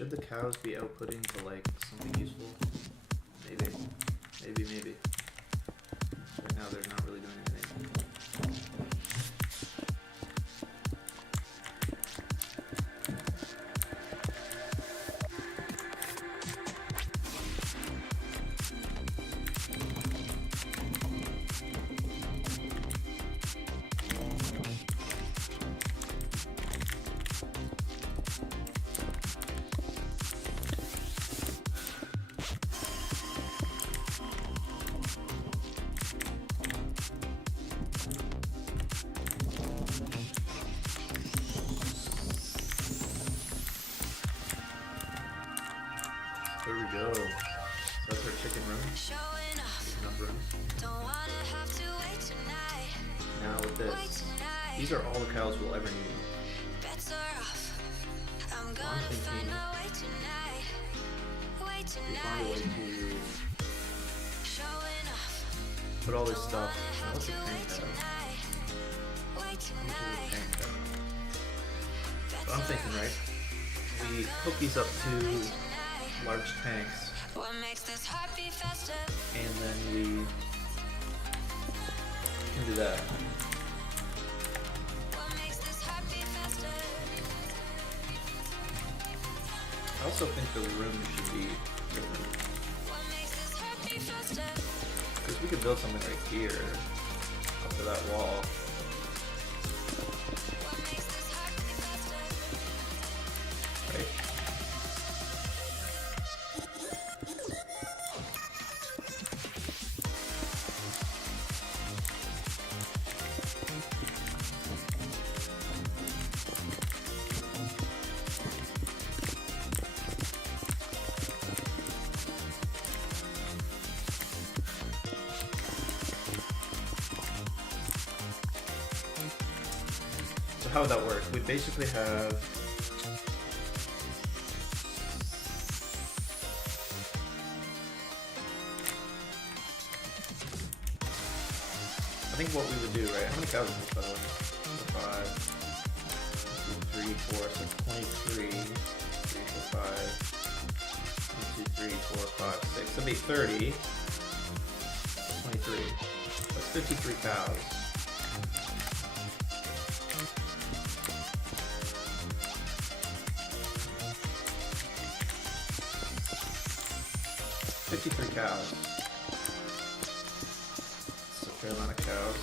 Should the cows be outputting to like something useful? Maybe. Maybe. Right now they're not really doing anything. There we go. So that's our chicken room. Enough rooms. Now with this, these are all the cows we'll ever need. I'm thinking we find a way to put all this stuff. What's a tank cow? How much is a tank cow? But I'm thinking, right? We hook these up to large tanks, and then we can do that. I also think the room should be different, because we could build something right here up to that wall. Right? So how would that work? We basically have I think what we would do, right? How many cows is this, by the way? 5, 2, 3, 4, so 23, 3, 4, 5, 1, 2, 3, 4, 5, 6. So it'd be 30, 23. That's 53 cows. Cows. It's a fair amount of cows.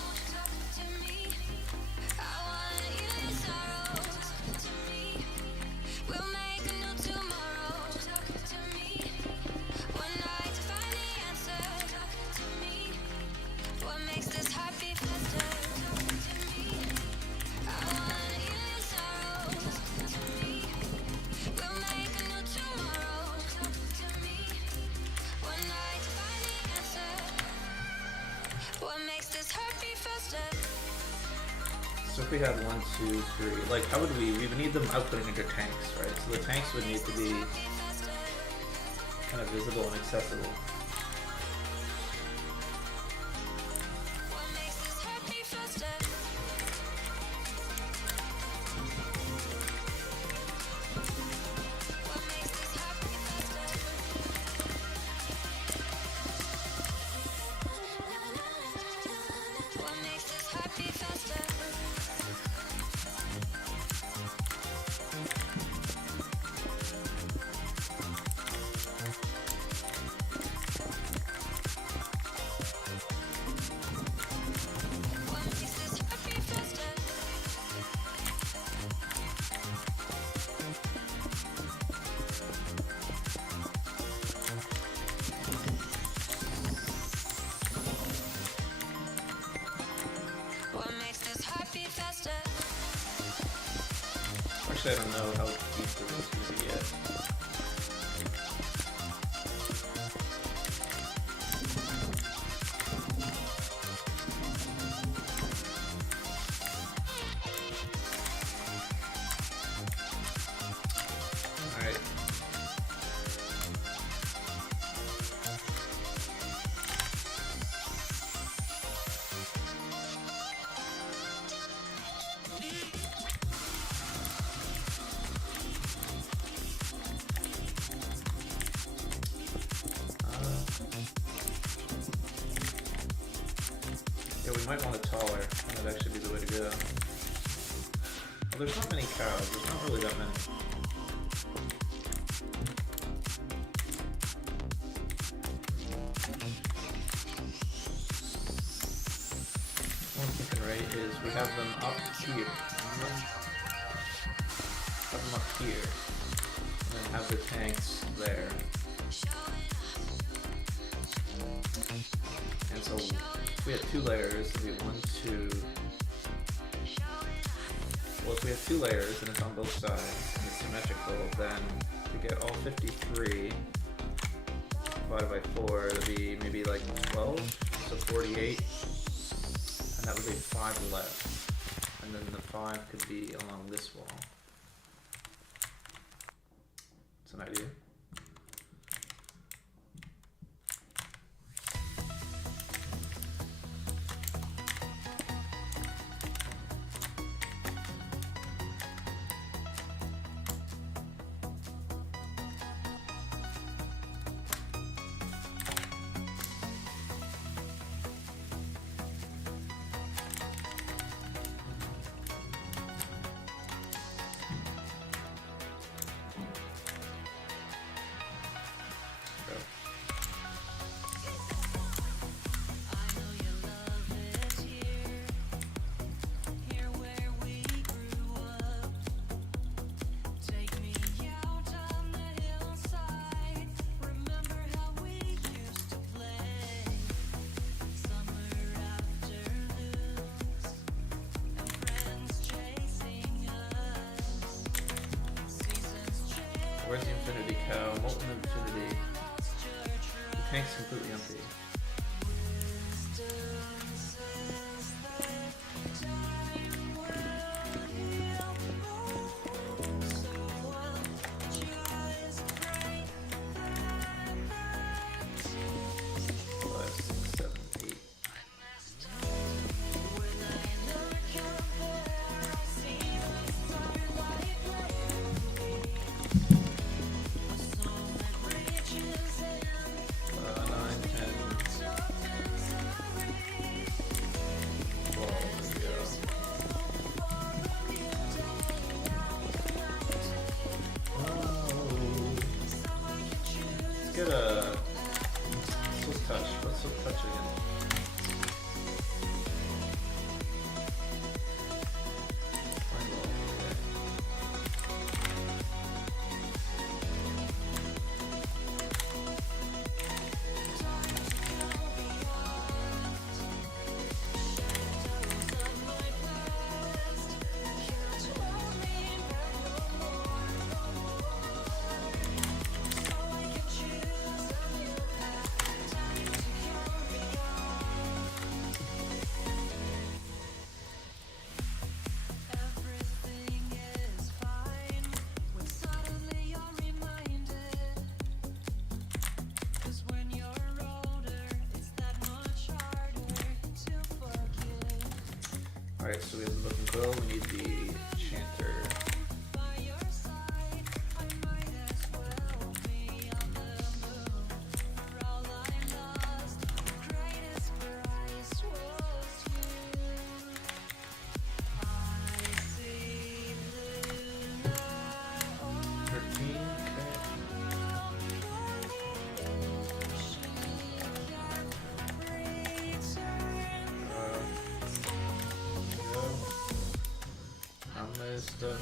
So if we had 1, 2, 3, like how would we would need them outputting into tanks, right? So the tanks would need to be kind of visible and accessible. Actually, I don't know how deep the room's going to be yet. Alright. might want it taller. That would actually be the way to go. Well, there's not many cows. There's not really that many. One thinking right is we have them up here. Have them up here. And then have the tanks there. And so if we have 2 layers, it'll be 1, 2. Well, if we have 2 layers and it's on both sides and it's symmetrical, then to get all 53 divided by 4, it'll be maybe like 12, so 48. And that would leave 5 left. And then the 5 could be along this wall. It's an idea. Where's the infinity cow? Molten infinity. The tank's completely empty. Get a silk touch. What's silk touch again? Alright, so we have the book and quill, we need the chanter. Stuff.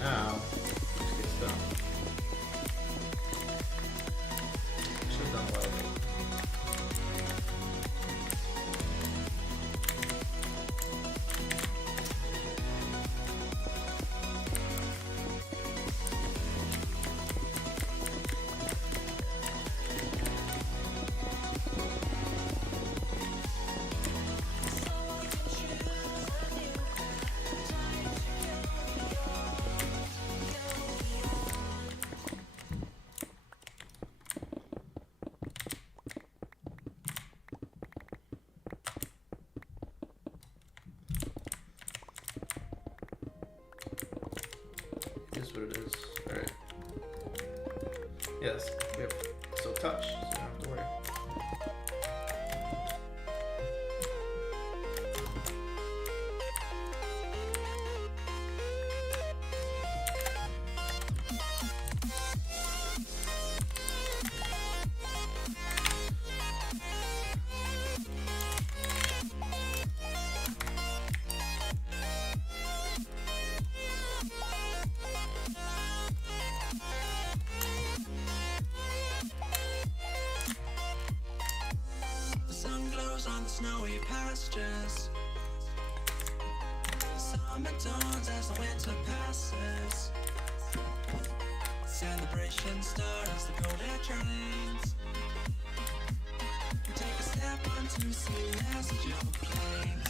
Now, let's get what it is. Alright. Yes, yep. So touch, so you don't have to worry. On the snowy pastures, summer dawns as the winter passes. Celebration starts, the cold air trains. Take a step onto celestial plains.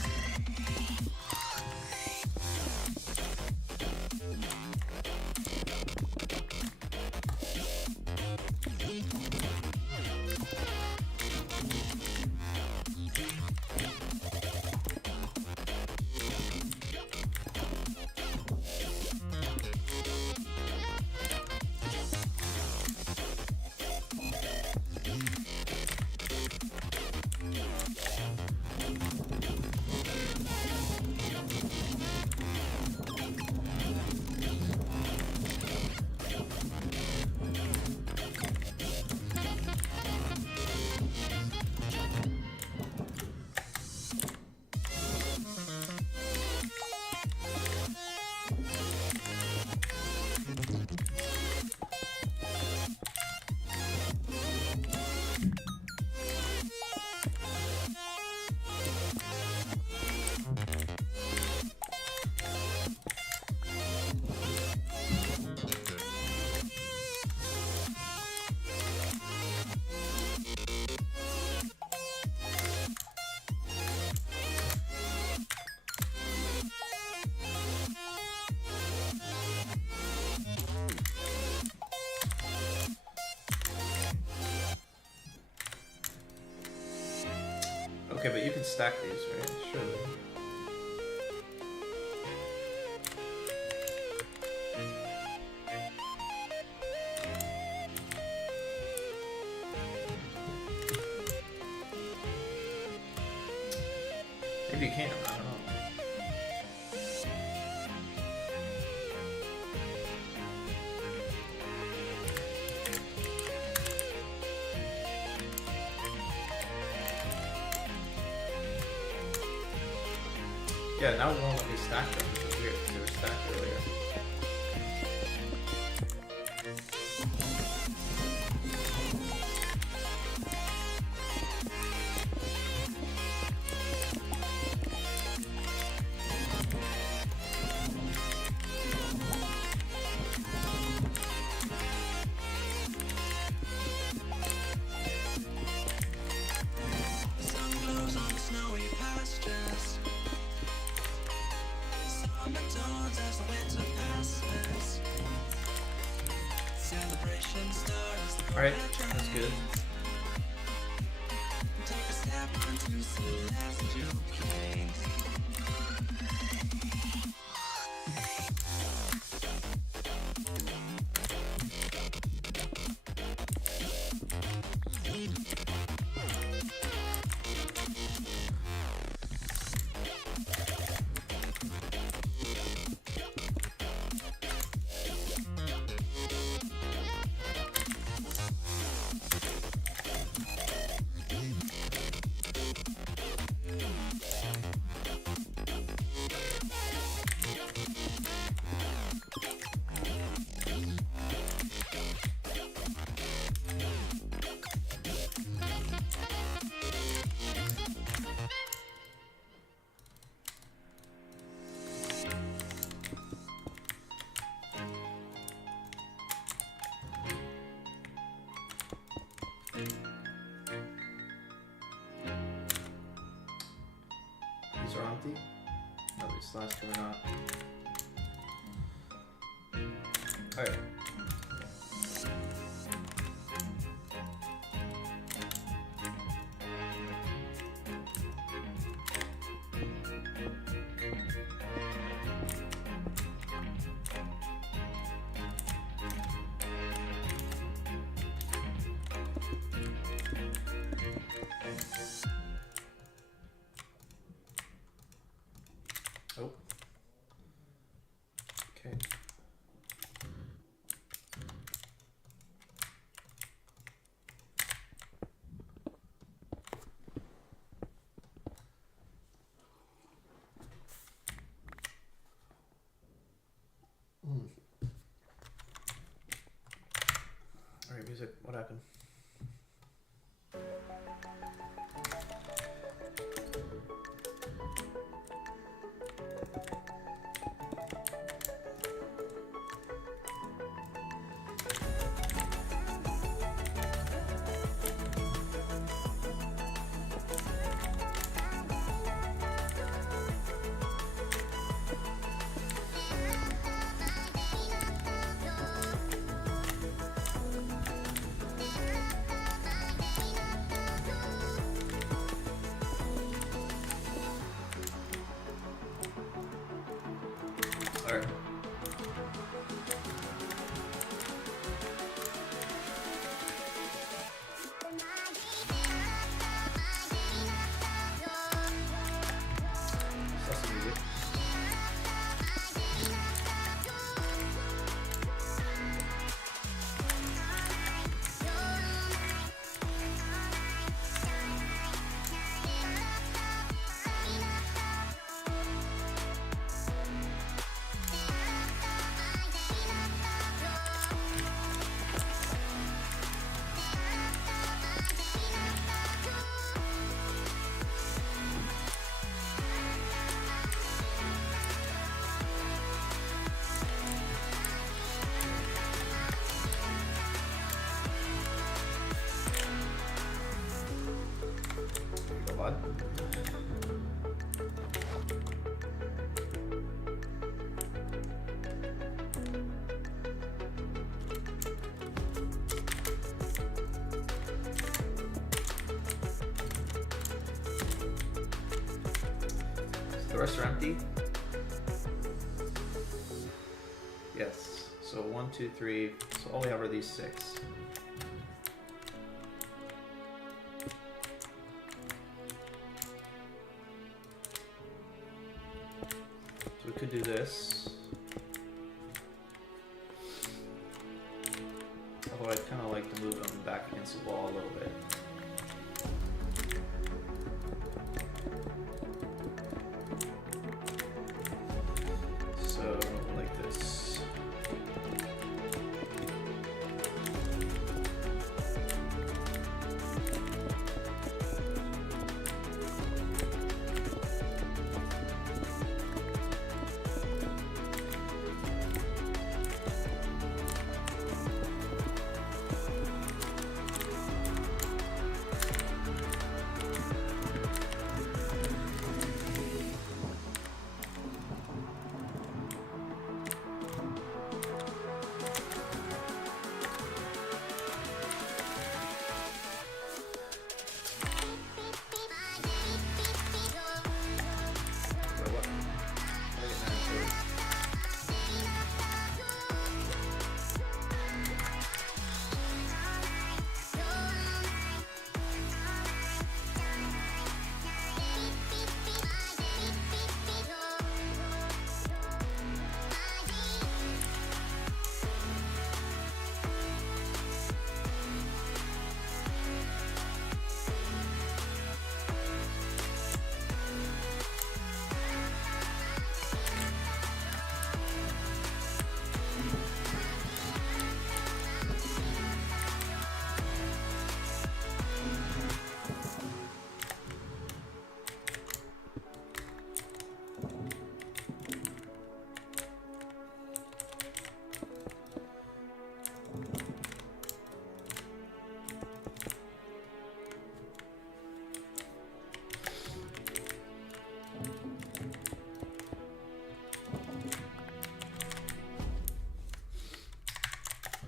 Okay, but you can stack these, right? Surely. Maybe you can, I don't know. Yeah, now it won't let me stack them, which is weird, because they were stacked earlier. The sun glows on the snowy pastures. Summer dawns as the winter passes. Celebration starts, the cold Alright, air that's good. Take a step onto celestial plains. These are empty? No, these last two are not. Alright. Okay. Alright, music, what happened? Alright. That's the music. Go on. The rest are empty? Yes. So 1, 2, 3. So all we have are these 6. So we could do this. Although I'd kind of like to move them back against the wall a little bit. So, like this.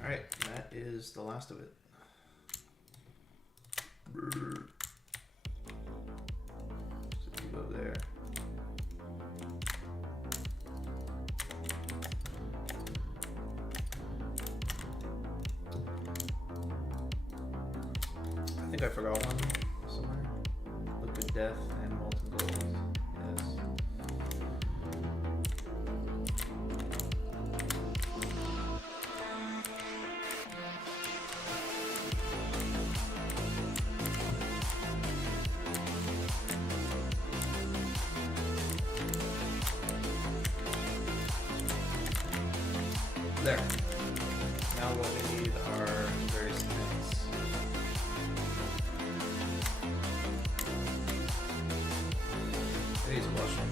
Alright, that is the last of it. So if you go there. I think I forgot one somewhere. Liquid Death and Molten Gold. Yes. There. Now we'll need our various things. I need to wash them.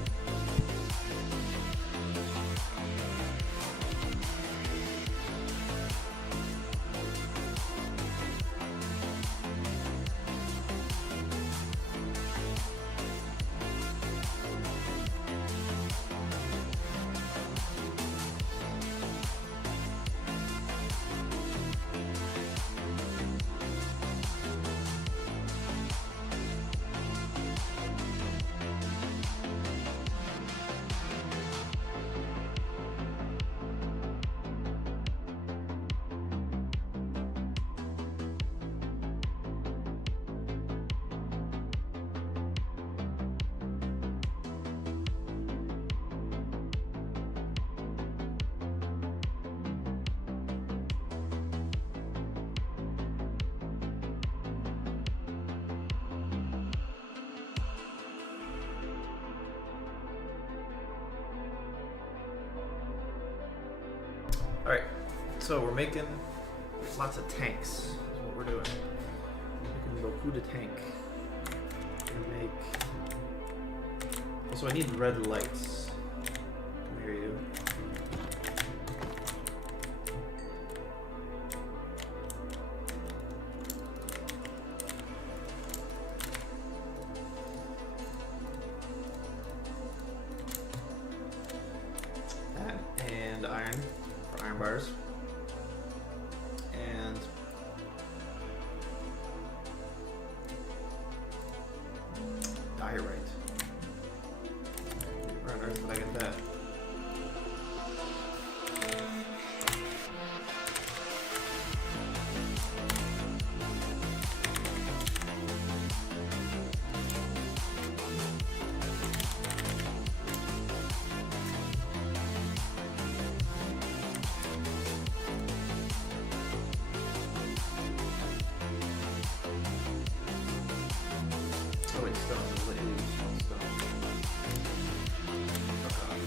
Alright, so we're making lots of tanks, is what we're doing. Making beaucoup de tank. Gonna make... Also, I need red lights. Come here, you. That and iron. Iron bars and diorite. Where on earth did I get that? Oh wait, stone. Let me use stone. Fuck off.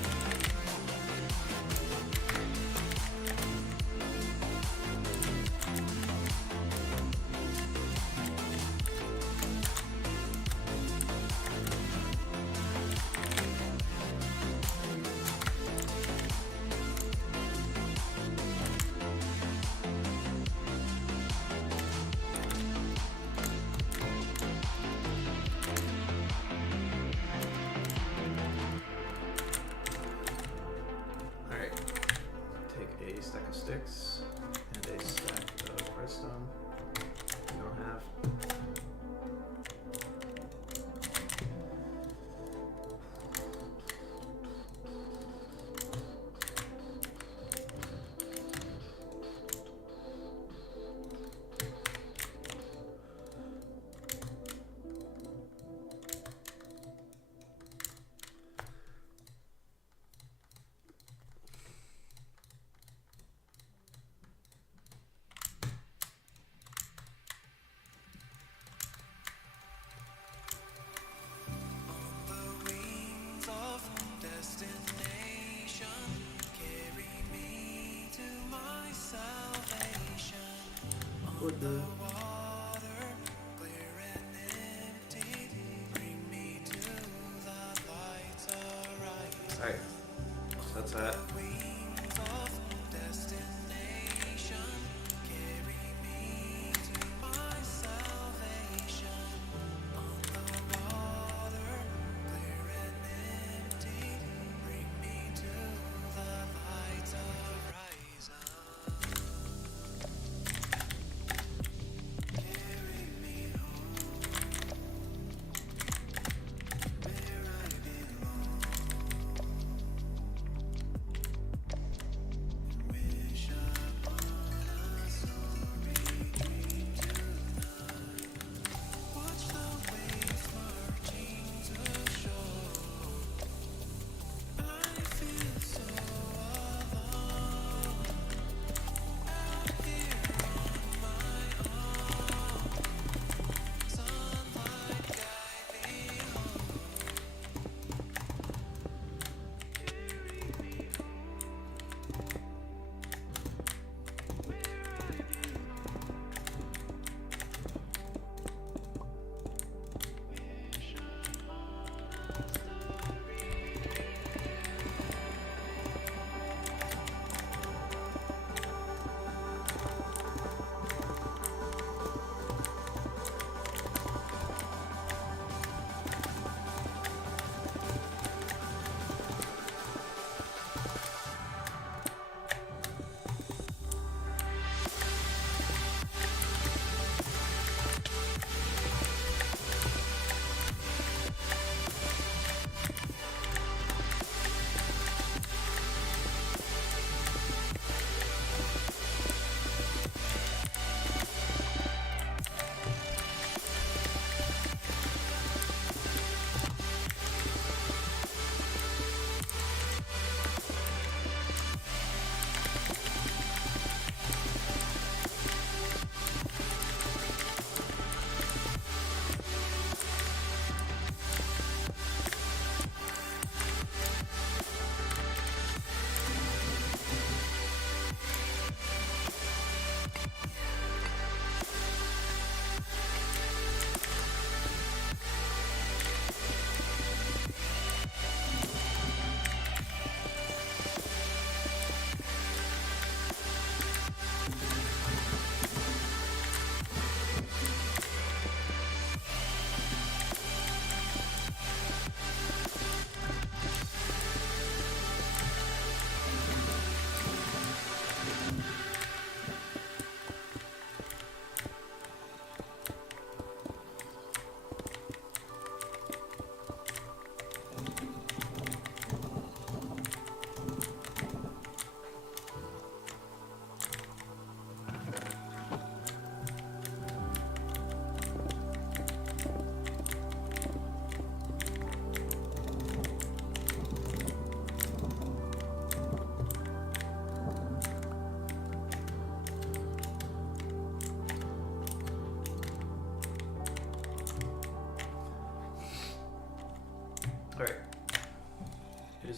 Alright, take a stack of sticks and a stack of redstone. We don't have. What the? Alright, so that's that.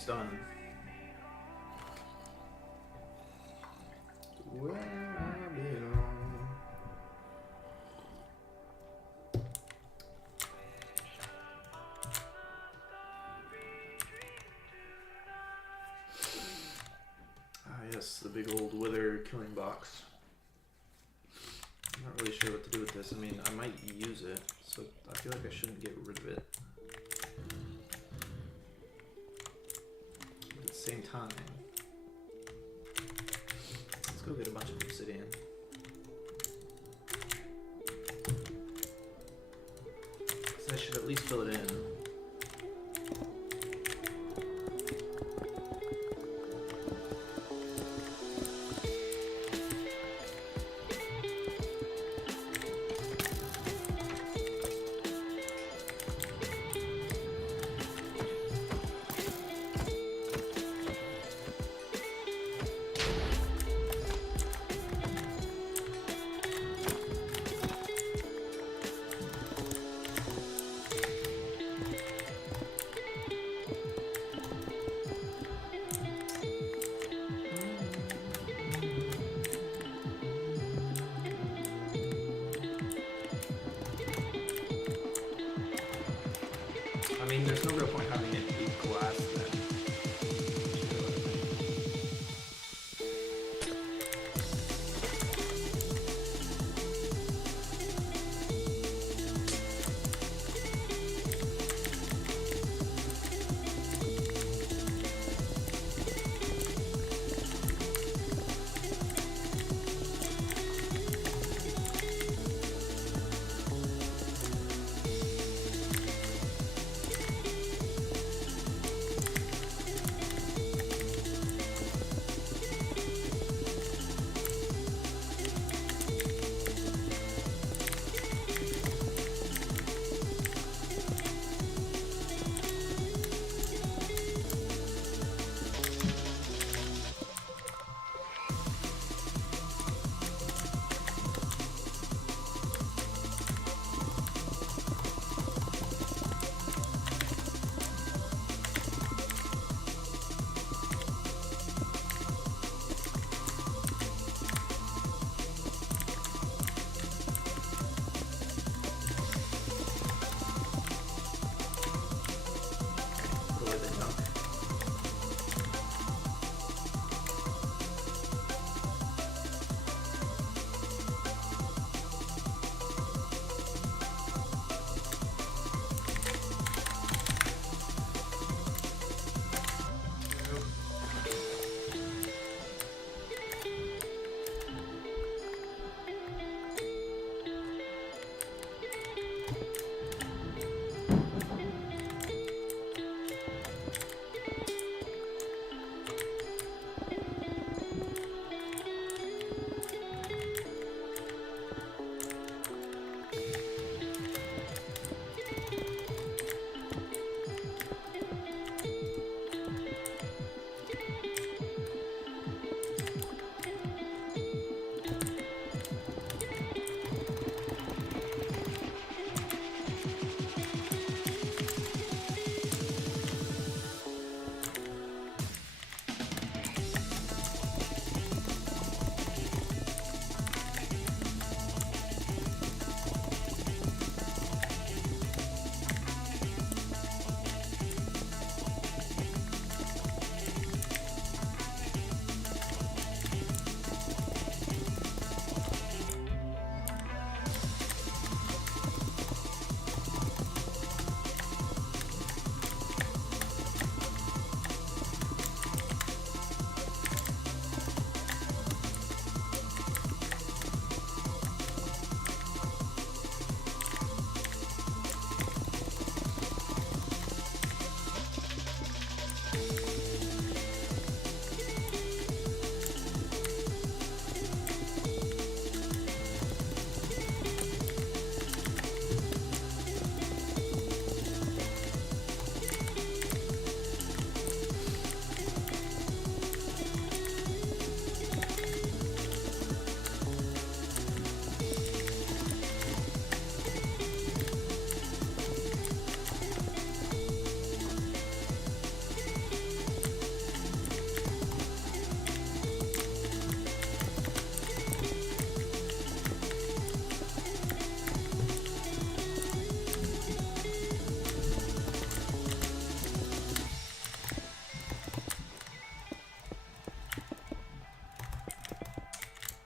stun. Where I belong. Ah yes, the big old wither killing box. I'm not really sure what to do with this. I mean, I might use it, so I feel like I shouldn't get rid of it. But at the same time, let's go get a bunch of obsidian. So I should at least fill it in. I mean, there's no real point having it be glass then.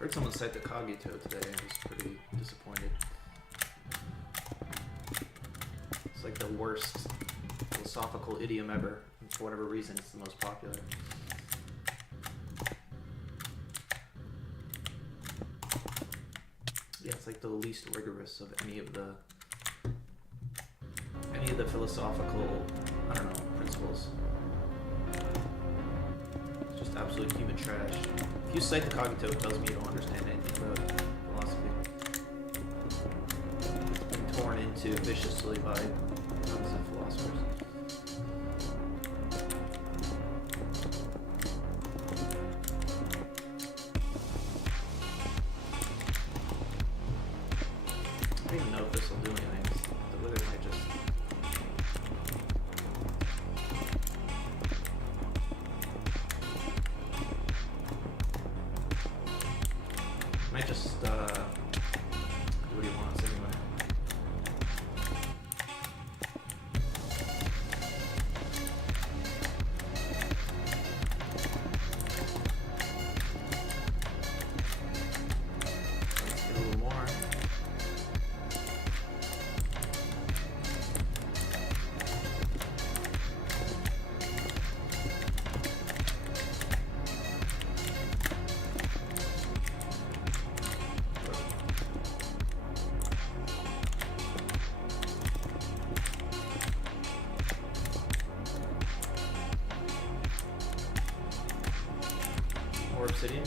Heard someone cite the Kagito today. I was pretty disappointed. It's like the worst philosophical idiom ever. And for whatever reason, it's the most popular. Yeah, it's like the least rigorous of any of the philosophical, I don't know, principles. It's just absolute human trash. If you cite the Kagito, it tells me you don't understand anything about philosophy. It's been torn into viciously by tons of philosophers. I don't even know if this will do anything. The wither might just... Might just do what he wants anyway. Let's get a little more. More obsidian.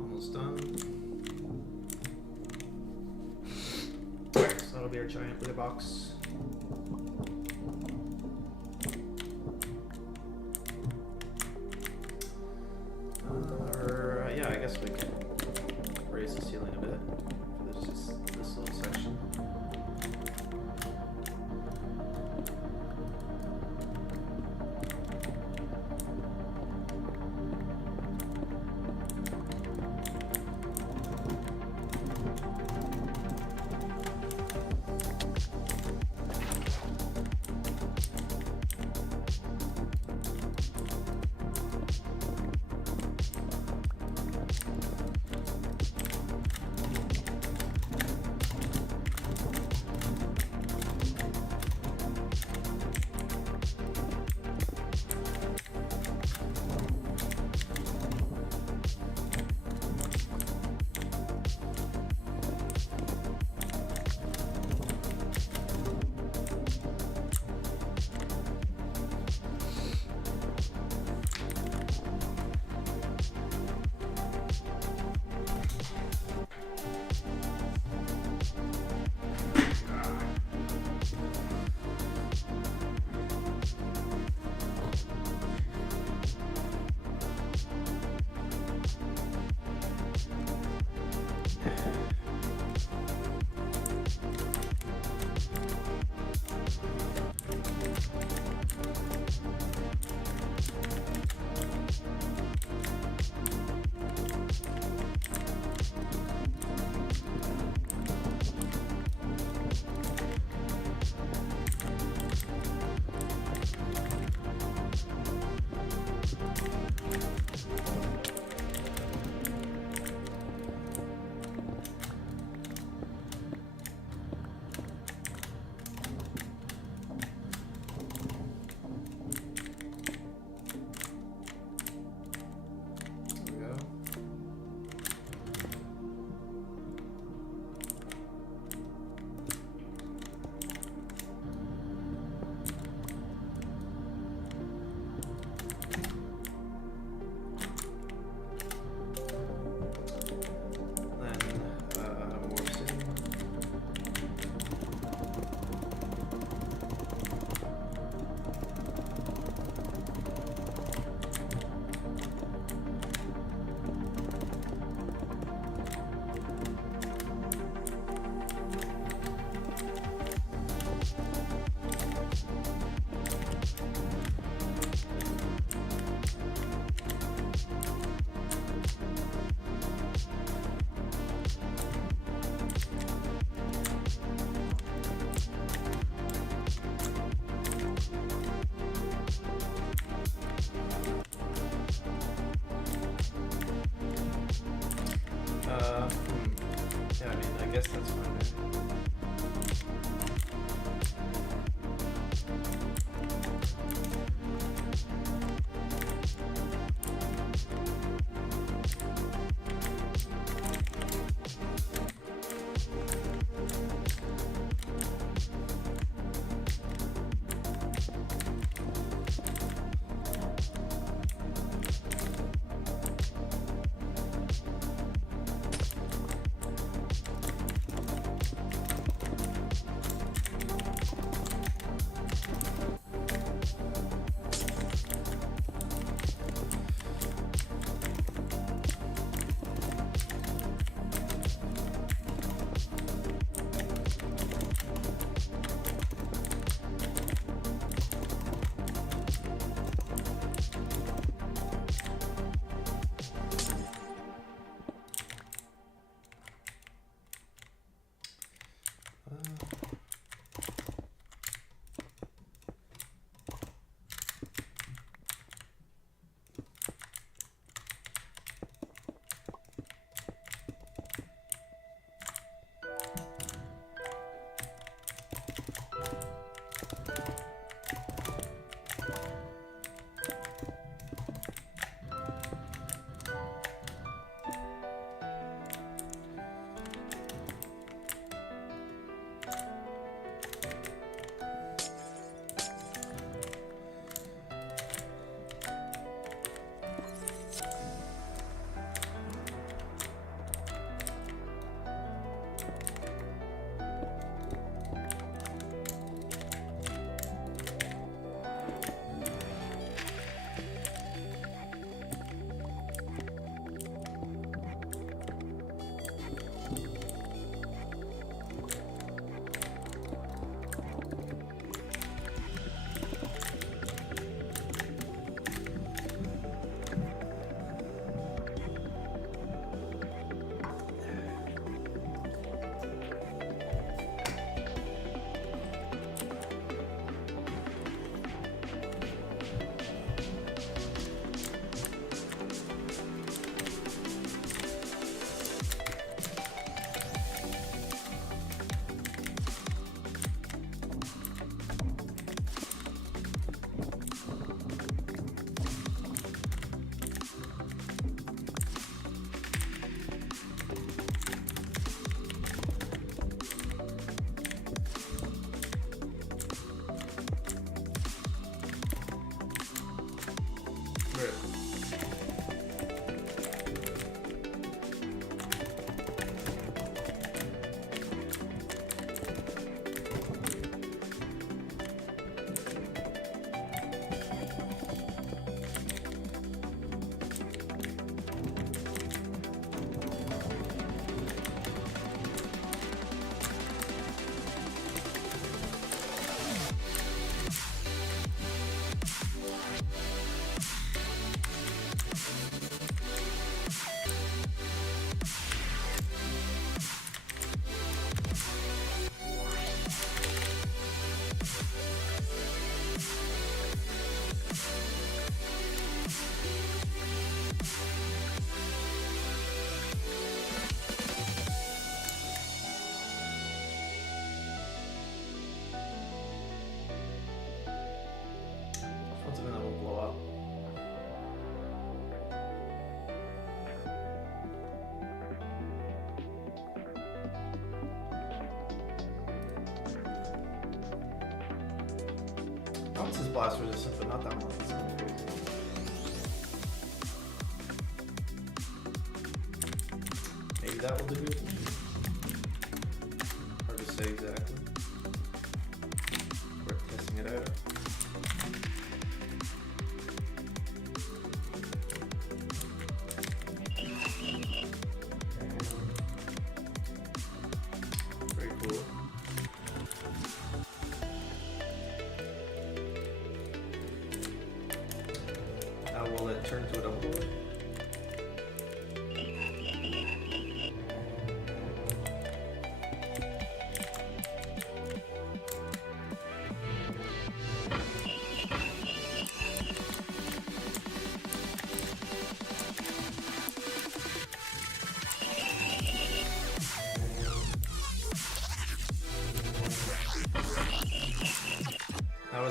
Almost done. So that'll be our giant wither box. Yeah, I guess we can raise the ceiling a bit for this little section. Yeah, I mean, I guess that's fine. Something that will blow up. Bounce is blast resistant, but not that much. It's kind of crazy. Maybe that will do it. Hard to say exactly. Worth testing it out. Very cool. Now will it turn to a double door?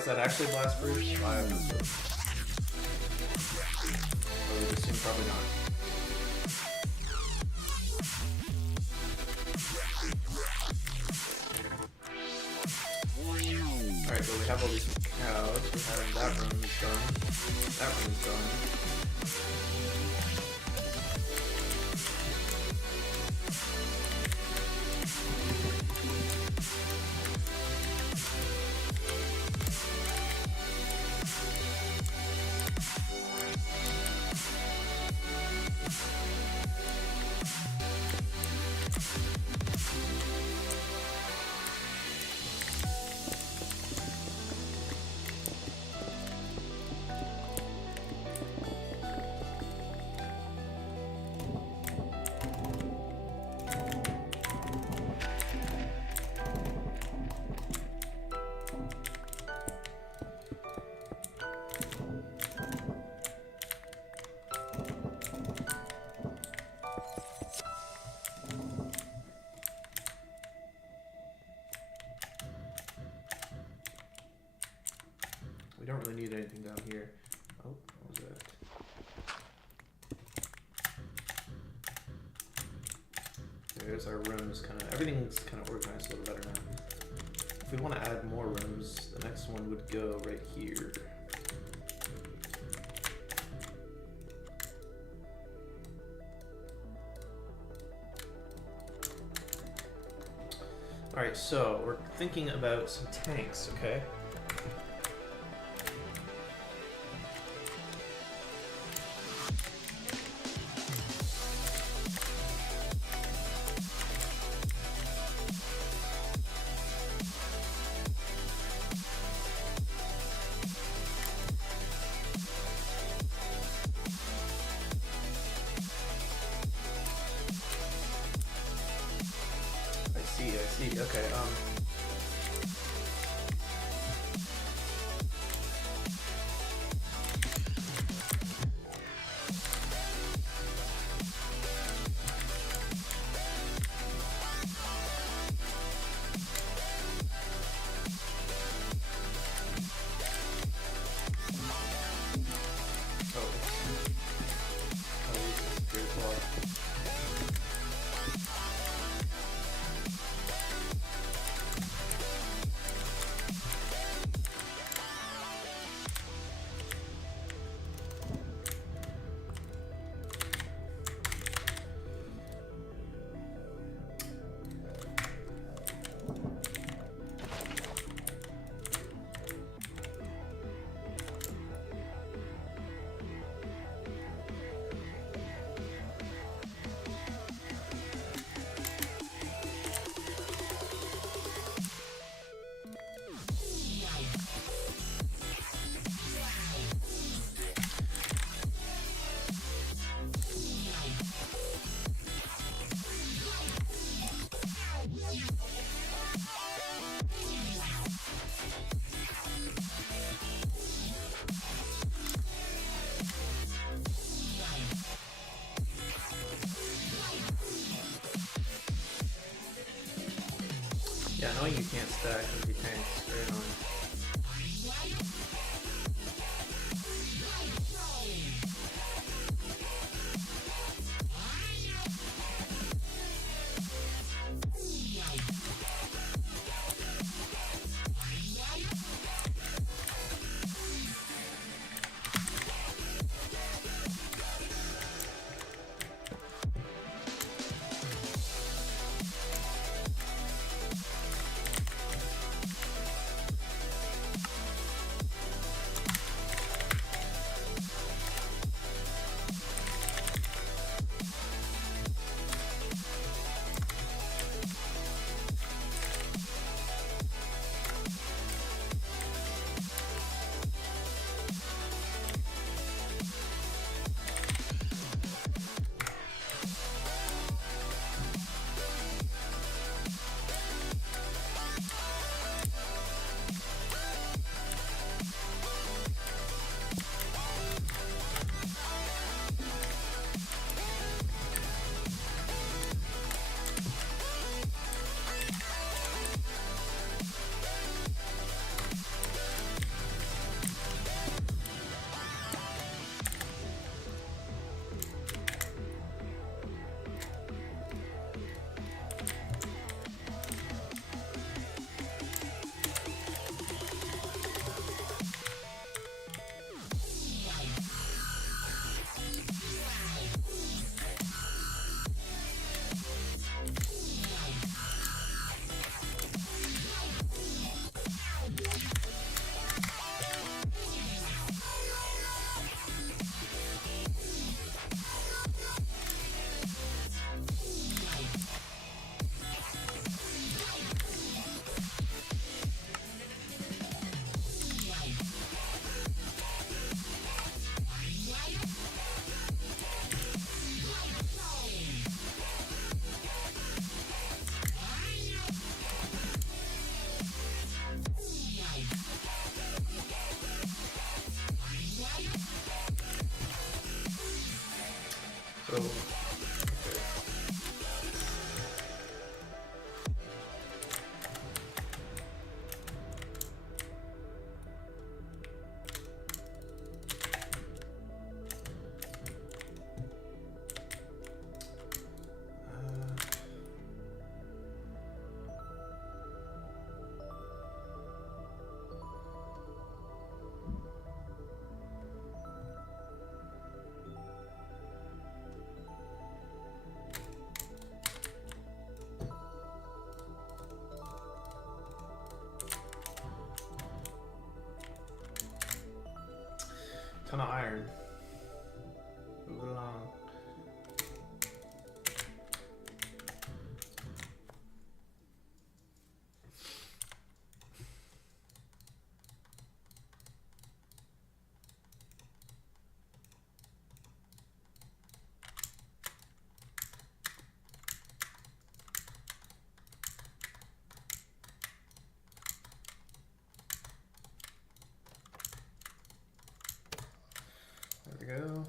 that actually blast proof? I have no clue. I would assume probably not. Alright, but we have all these cows. We have that room is done. That room is done. We don't really need anything down here. Oh, what was that? There's our rooms, everything's kind of organized a little better now. If we want to add more rooms, the next one would go right here. Alright, so we're thinking about some tanks, okay? I see, okay, yeah, knowing you can't stack empty tanks is very annoying. Oh, okay. Ton of iron. Move it along. There we go.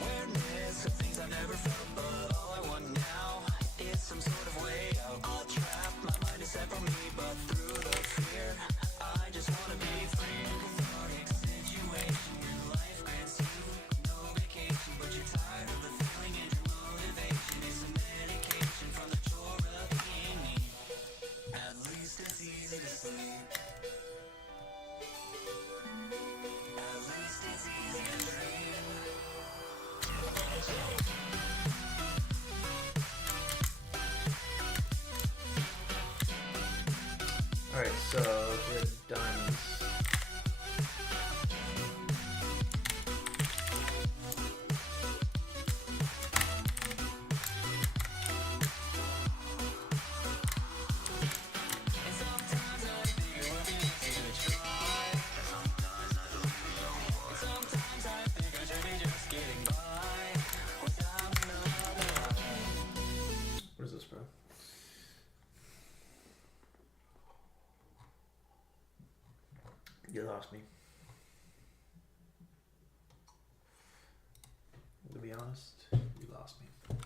Awareness of things I never felt, but all I want now is some sort of way out. All trapped, my mind is set for me, but through the fear, I just wanna be free. Cathartic situation, your life grants you no vacation, but you're tired of the feeling and your motivation is some medication from the chore of being me. At least it's easy to sleep. At least it's easy to dream. Alright, so we have diamonds. And sometimes I think it would be easy to try. And sometimes I think I should be just getting by without another lie. What is this, bro? You lost me. To be honest, you lost me.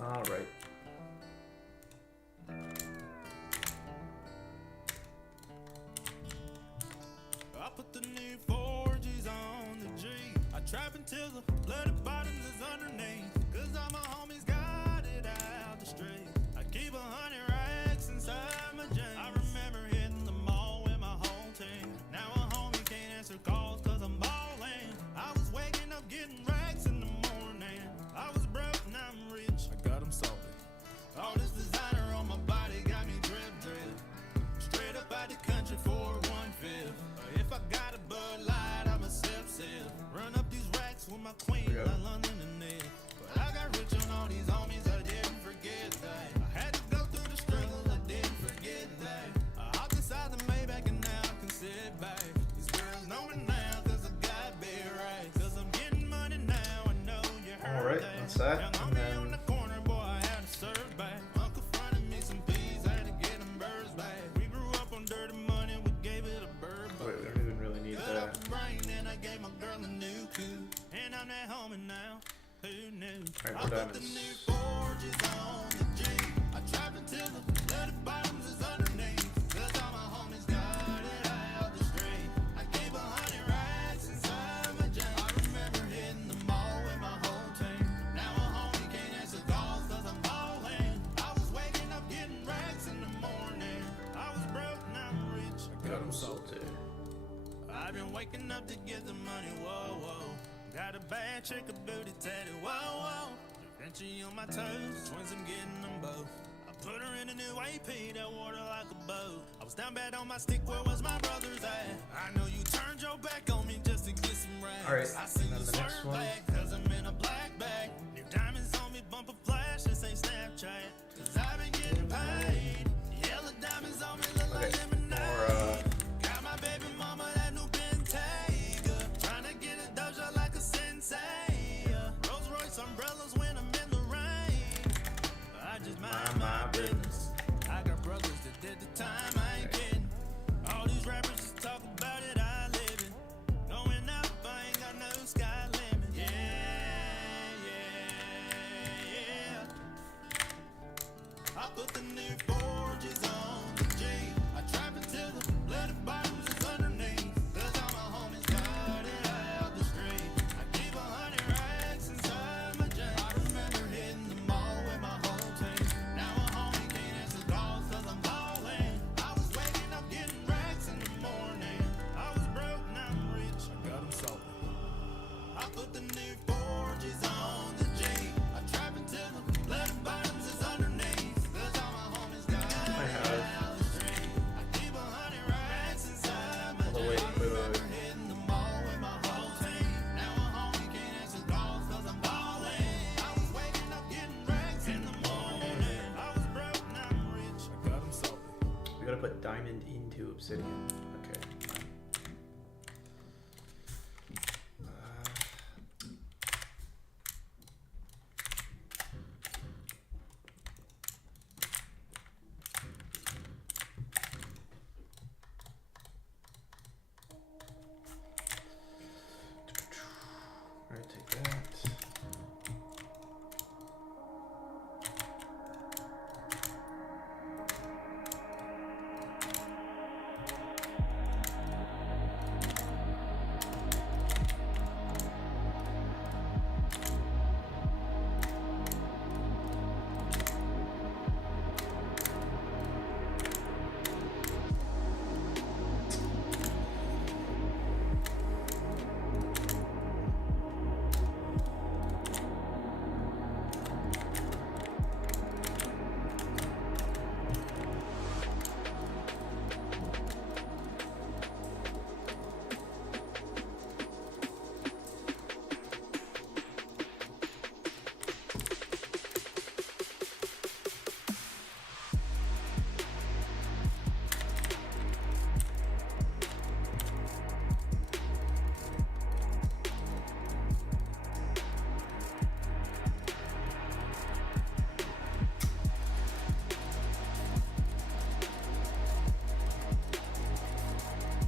All right. I put the new 4Gs on the G. I trap until the bloody bottoms is underneath. Cause all my homies got it out the street. I keep 100 racks inside my jeans. I remember hitting the mall with my whole team. Now a homie can't answer calls cause I'm balling. I was waking up getting racks in the morning. I was broke, now I'm rich. I got 'em salty. All this designer on my body got me drip drip. Straight up out the country for 1/5. If I got a Bud Light, I'm a sip. Run up these racks with my queen, Yeah. like London and Nick. But I got rich on all these homies, I didn't forget that. I had to go through the struggles, I didn't forget that. I hopped inside the Maybach and now I can sit back. These girls know me now, cause I got big racks. Cause I'm getting money now, I know you heard Alright, that. that's that. Young And homie on then the corner, boy, I had to serve back. Uncle fronted me some peas, had to get them birds back. We grew up on dirty money, we gave it a bird back. wait, we don't even really need Cut that. off the brain and I gave my girl a new coupe. And I'm that homie now, who knew? Alright, I more put the diamonds. new 4Gs on the G. I trap until the bloody bottoms is underneath. Cause all my homies got it out the street. I gave 100 racks inside my jeans. I remember hitting the mall with my whole team. Now a homie can't answer calls cause I'm balling. I was waking up getting racks in the morning. I was broke, now I'm rich. I Got him salted. I've been waking up to get the money, whoa, whoa. Got a bad chick, a booty tatted, whoa, whoa. Da Vinci on my toes, twins, I'm getting them both. I put her in a new AP that water like a boat. I was down bad on my stick, where was my brother's at? I know you turned your back on me just to get some racks. Alright, I see and then you the next swerve one. back, cause I'm in a black bag. New diamonds on me, bumper flash, this ain't Snapchat. put the new forges on the G. I trap until the bloody bottoms is underneath. Cause all my homies got it out the street. I keep 100 racks inside my jeans. I remember hitting the mall with my whole team. Now a homie can't answer calls cause I'm balling. I was waking up getting racks in the morning. I was broke, now I'm rich, I got 'em salty. I put the new forges on the G. I trap until the bloody bottoms is underneath. Cause all my homies got I have. it out the street. I keep 100 racks inside my Oh, wait, wait, wait, wait. hitting the mall with my whole team. Now a homie can't answer calls cause I'm balling. I was waking up getting racks in the morning. I was broke, now I'm rich, I got 'em salty. We gotta put diamond into obsidian. Okay. Alright, take that.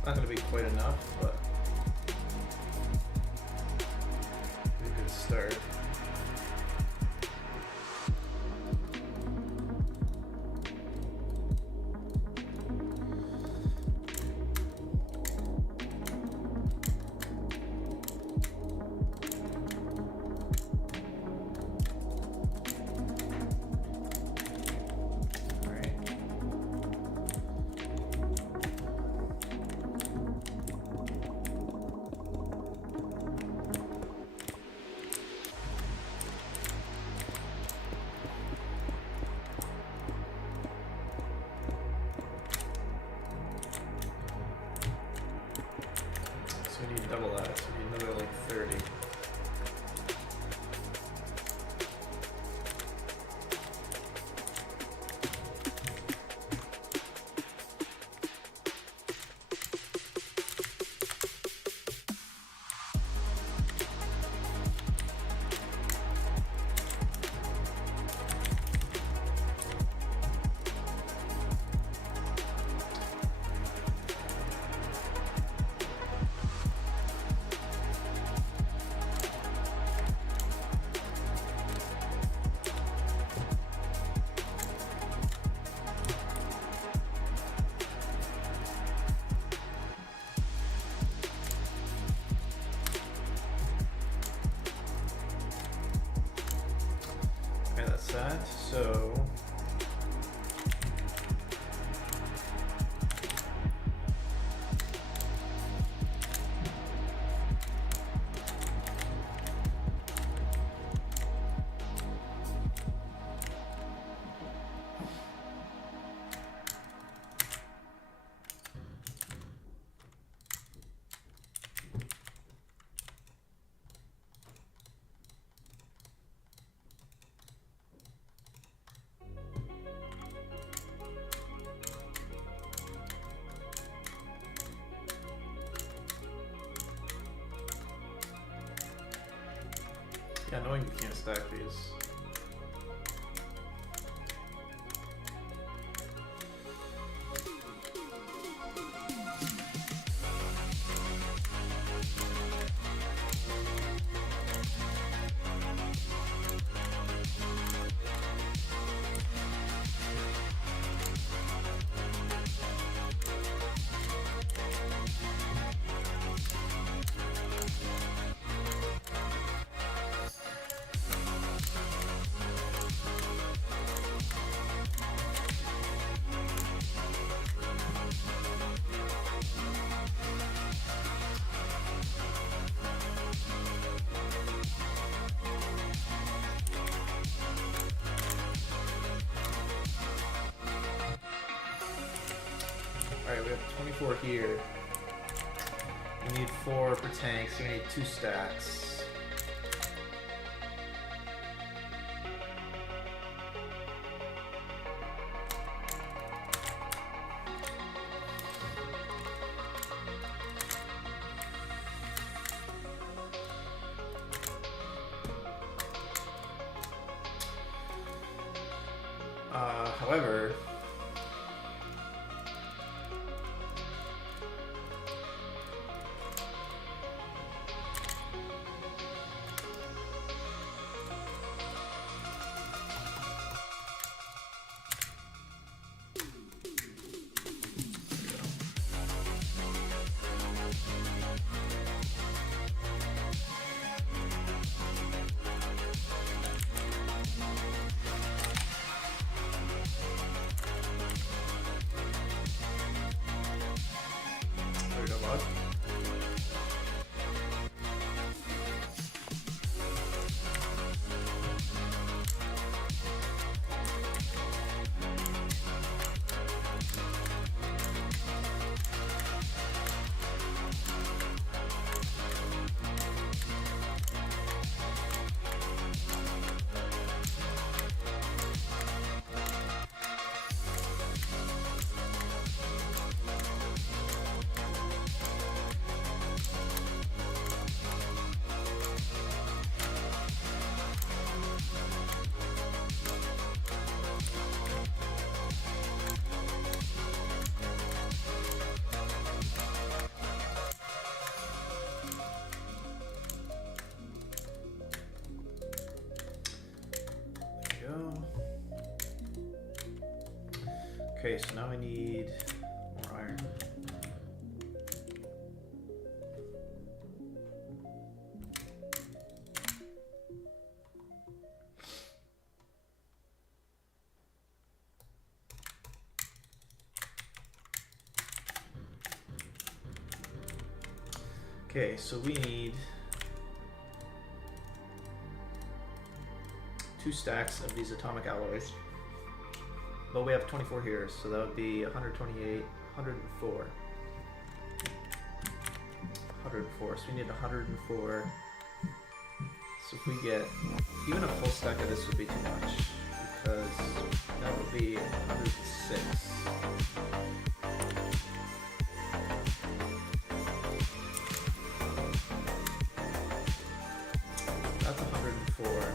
Not gonna be quite enough, but a good start. Alright. So we need double that, so we need another like 30. Okay, that's that. So yeah, knowing you can't stack these. Alright, we have 24 here. We need 4 per tank, so we need 2 stacks. However, there we go, bud. Okay, so now we need more iron. Okay, so we need 2 stacks of these atomic alloys. But we have 24 here, so that would be 128, 104. 104, so we need 104. So if we get, even a full stack of this would be too much, because that would be 106. That's 104.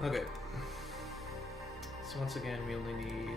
Okay. So once again, we only need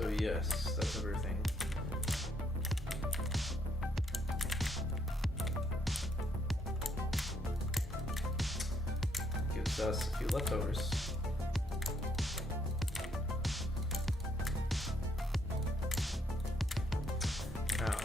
So yes, that's everything. Gives us a few leftovers. Now,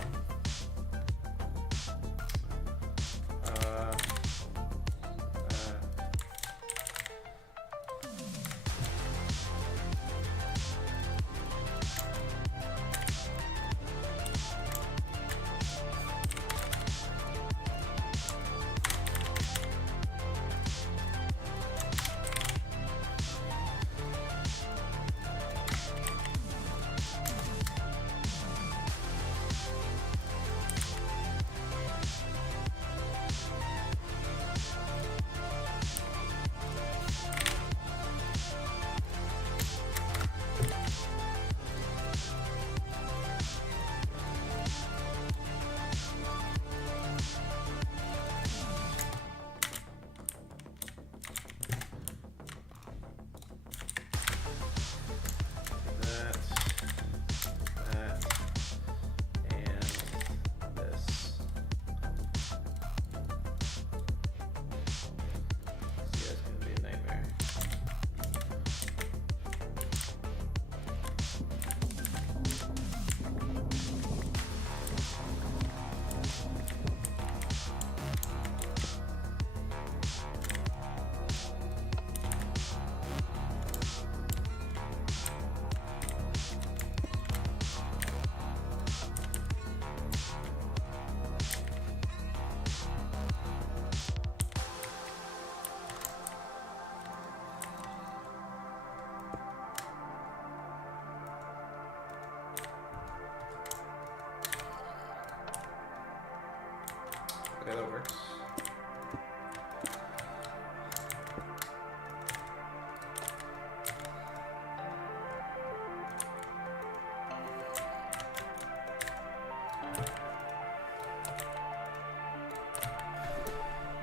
okay, that works.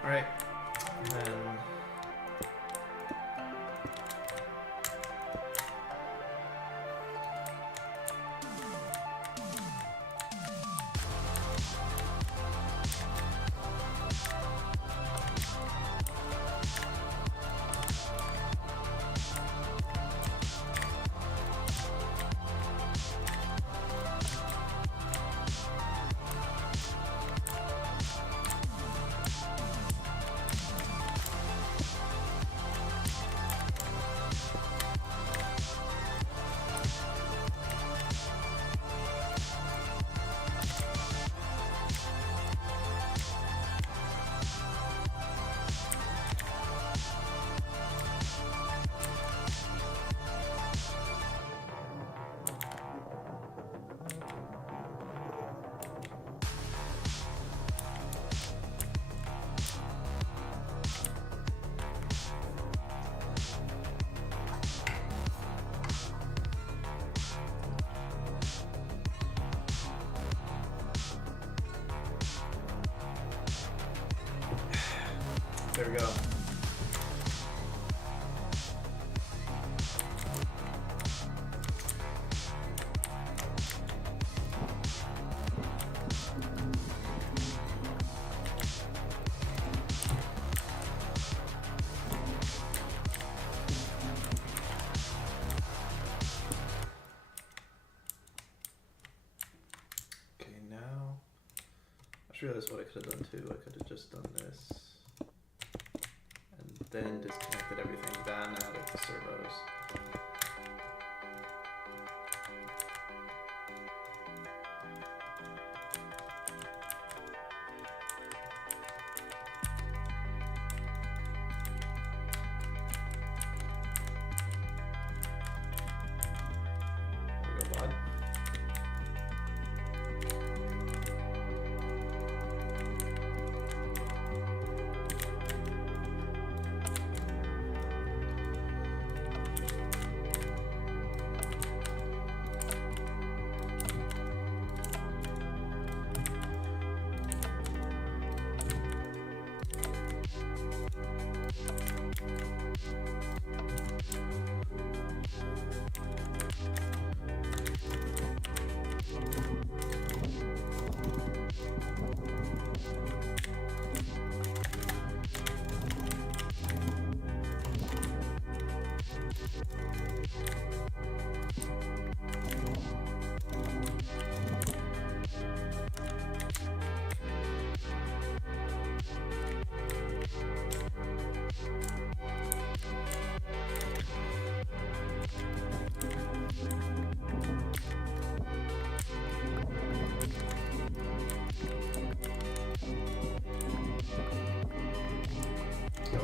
All right, and then there we go. Okay, now I just realized what I could have done too. I could have just done this. And then disconnected everything, then added the servos. There we go, bud.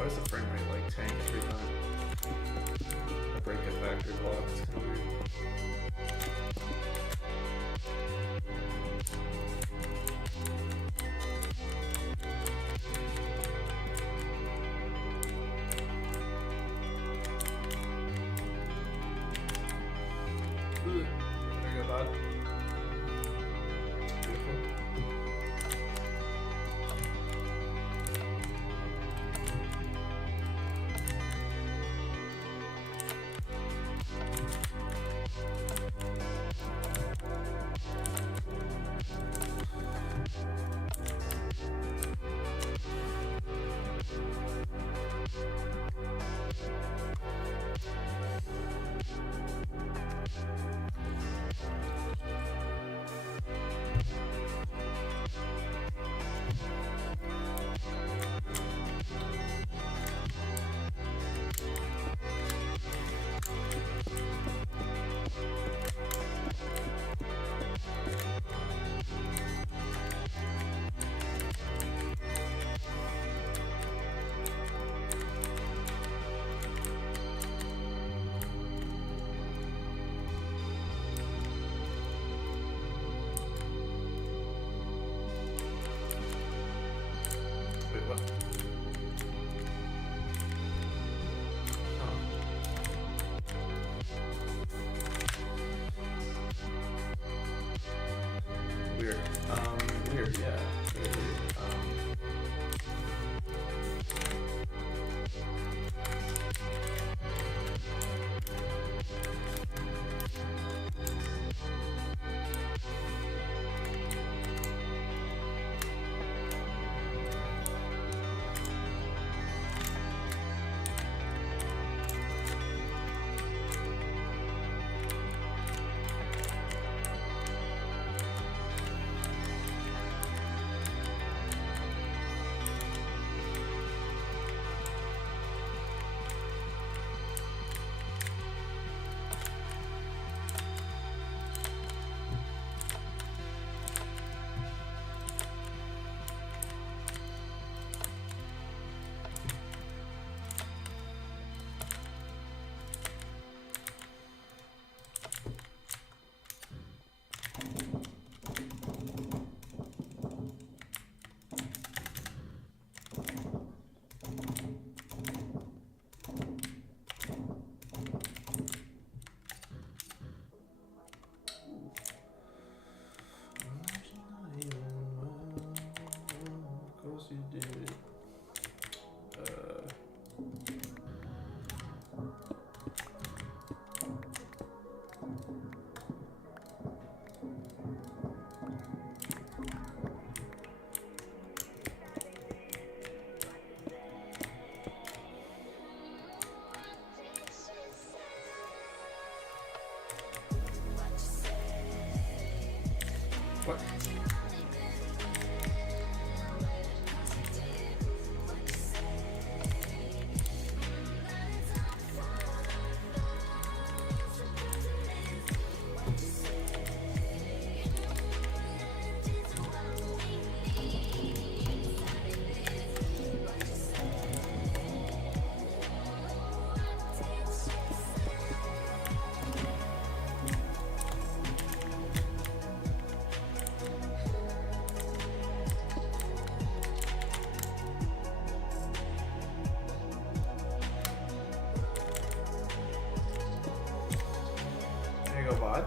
does the frame rate like tank every time I break a factory block? It's kind of weird. There you go, bud. Beautiful. Wait, what? Oh. Weird. Weird, yeah. Very weird. Of course you did. What? There you go, bud.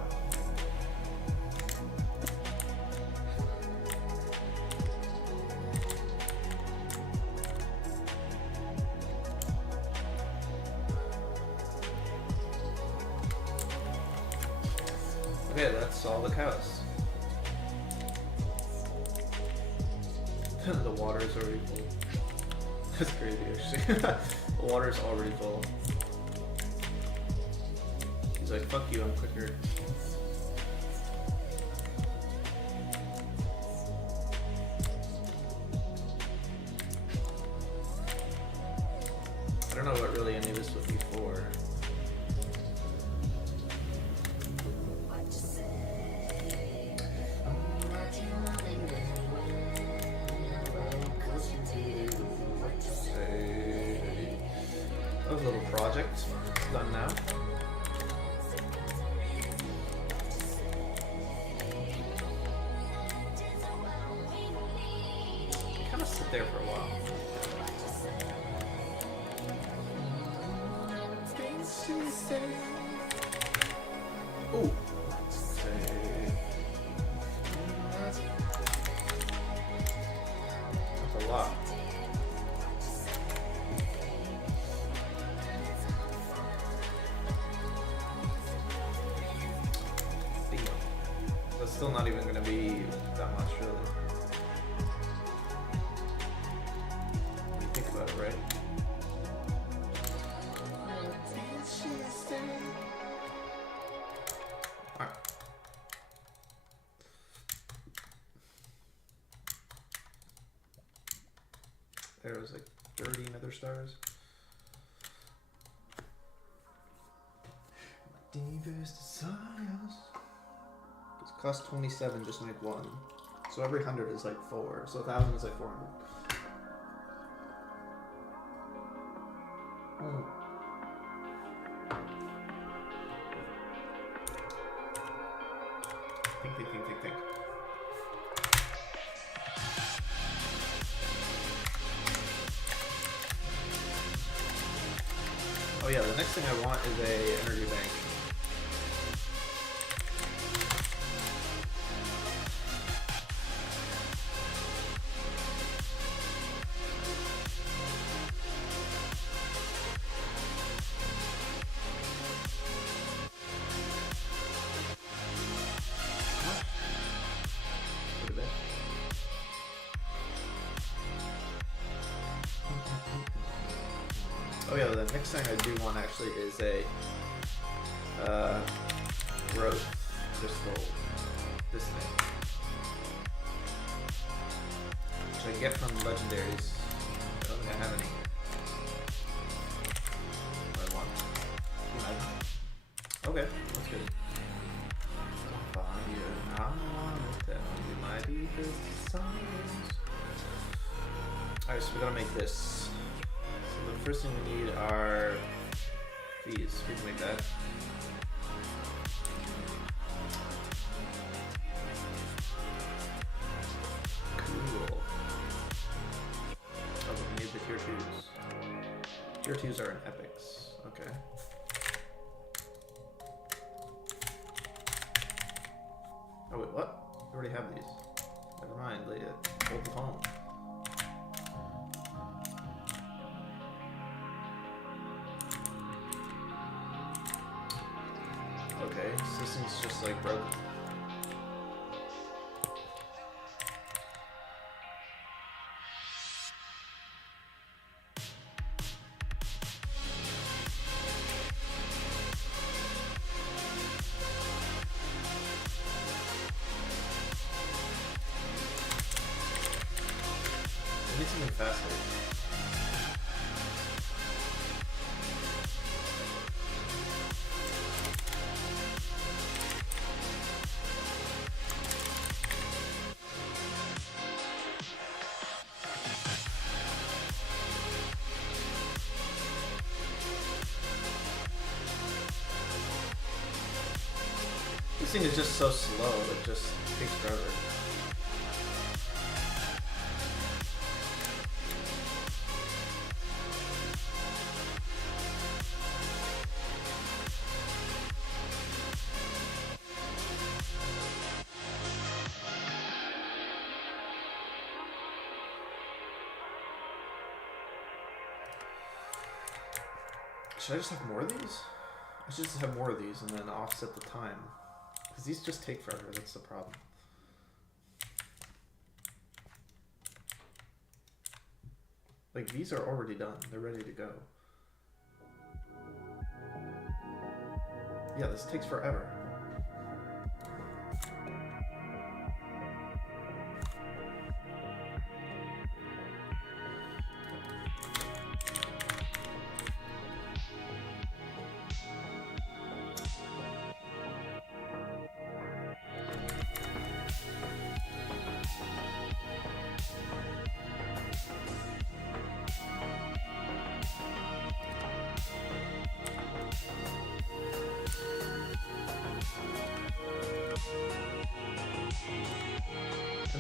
Okay, that's all the cows. The water is already full. That's crazy, actually. The water is already full. He's like, fuck you, I'm quicker. I don't know what really any of this would be for. Say It's done now. Kind of sit there for a while. Ooh. That's a lot. Bingo. That's still not even going to be that much, really. When you think about it, right? Alright. There was like 30 nether stars. Deepest desires. It's cost 27 just to make one. So every 100 is like 4. So 1,000 is like 400. Think. Oh yeah, the next thing I want is a energy bank. Oh yeah, the next thing I do want actually is a growth crystal, this thing, which I get from legendaries. I don't think I have any. I want. Okay, that's good. Alright, so we gotta make this. The first thing we need are these. We can make that. Cool. Oh, we need the tier 2s. Tier 2s are in epics. Okay. Oh wait, what? We already have these. Never mind, lady. Hold the phone. Okay, so this thing's just like broken. I need something faster. This thing is just so slow, it just takes forever. Should I just have more of these? I should just have more of these and then offset the time. Because these just take forever, that's the problem. Like, these are already done. They're ready to go. Yeah, this takes forever.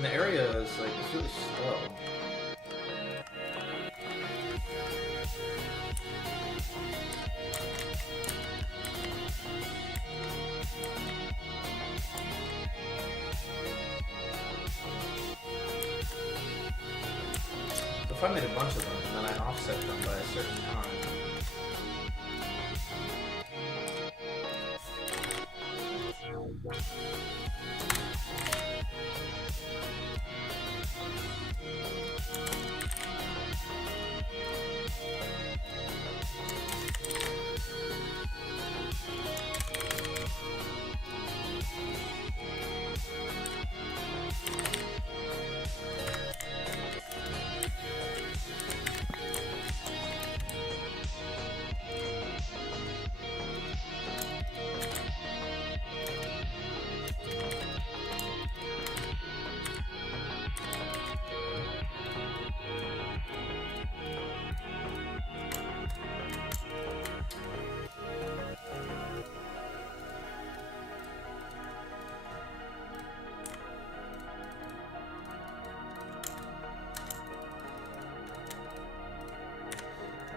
And the area is like, it's really slow. So if I made a bunch of them and then I offset them by a certain time,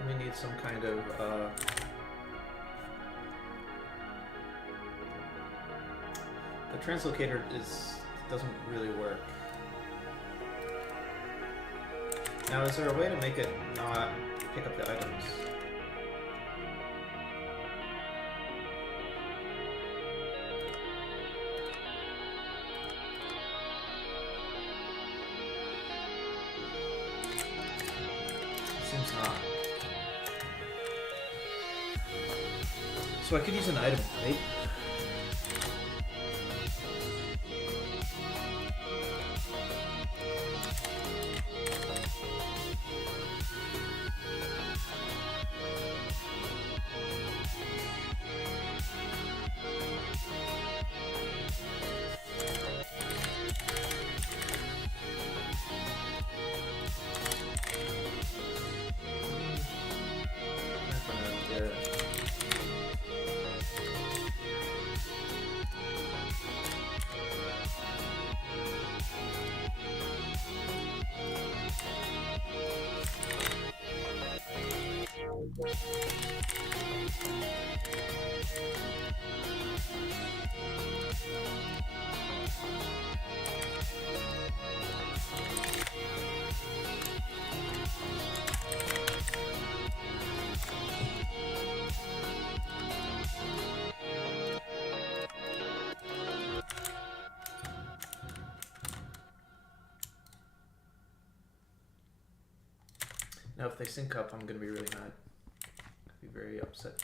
we need some kind of the translocator doesn't really work. Now, is there a way to make it not pick up the items? Seems not. So I could use an item, right? Now, if they sync up, I'm going to be really mad. I'll be very upset.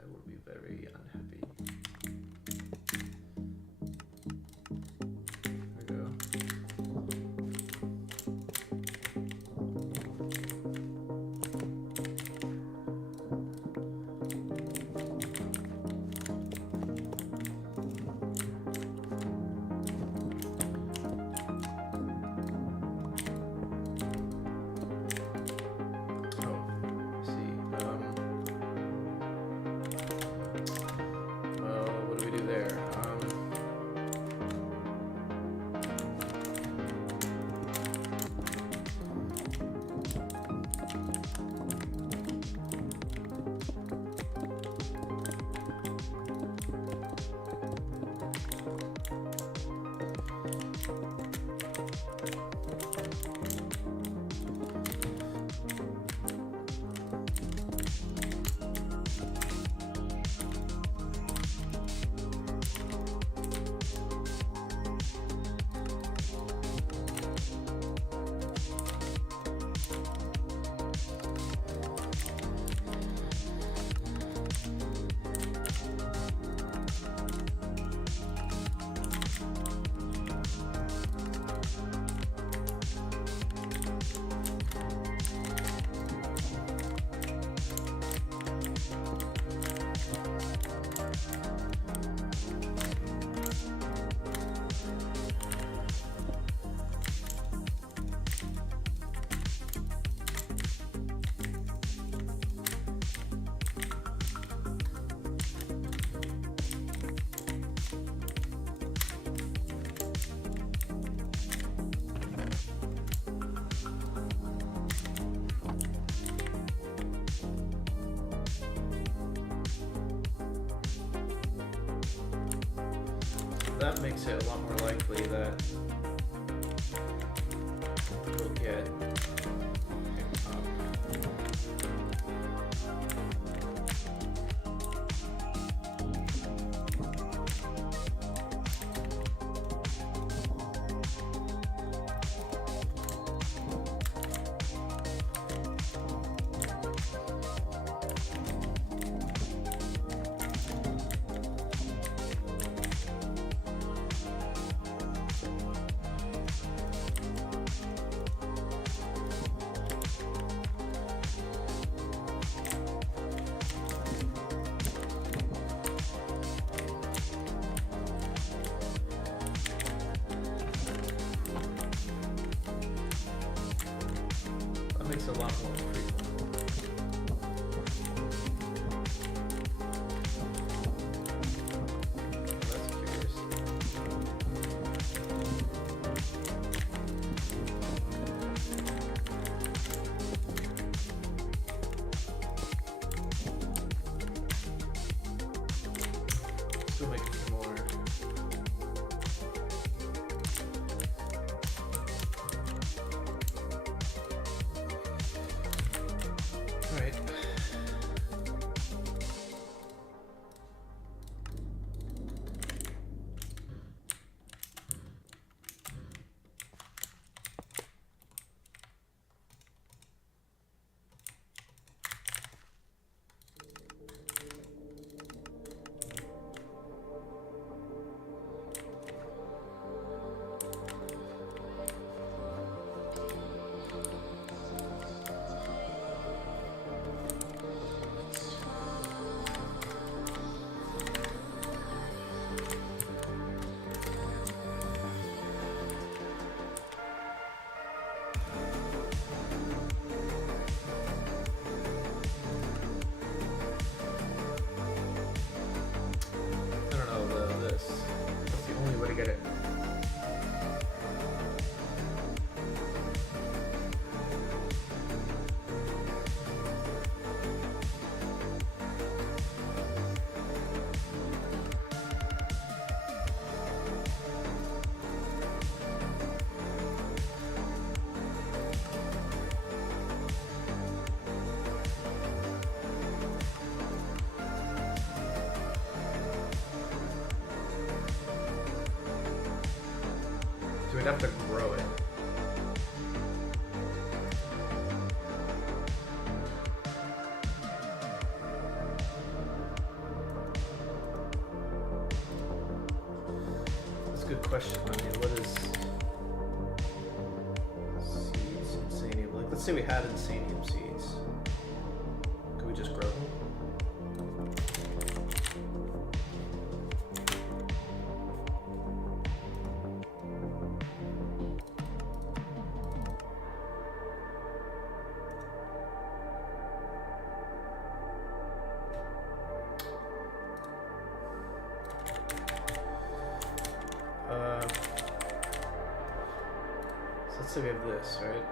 I will be very unhappy. There we go. that makes it a lot more likely that we'll get makes a lot more frequent. That's curious. Still make a few more. Alright. I don't know, this. That's the only way to get it. So we'd have to grow it. That's a good question. I mean, what is seeds, insanium? Like, let's say we had insanium seeds. Could we just grow them? So let's say we have this, right?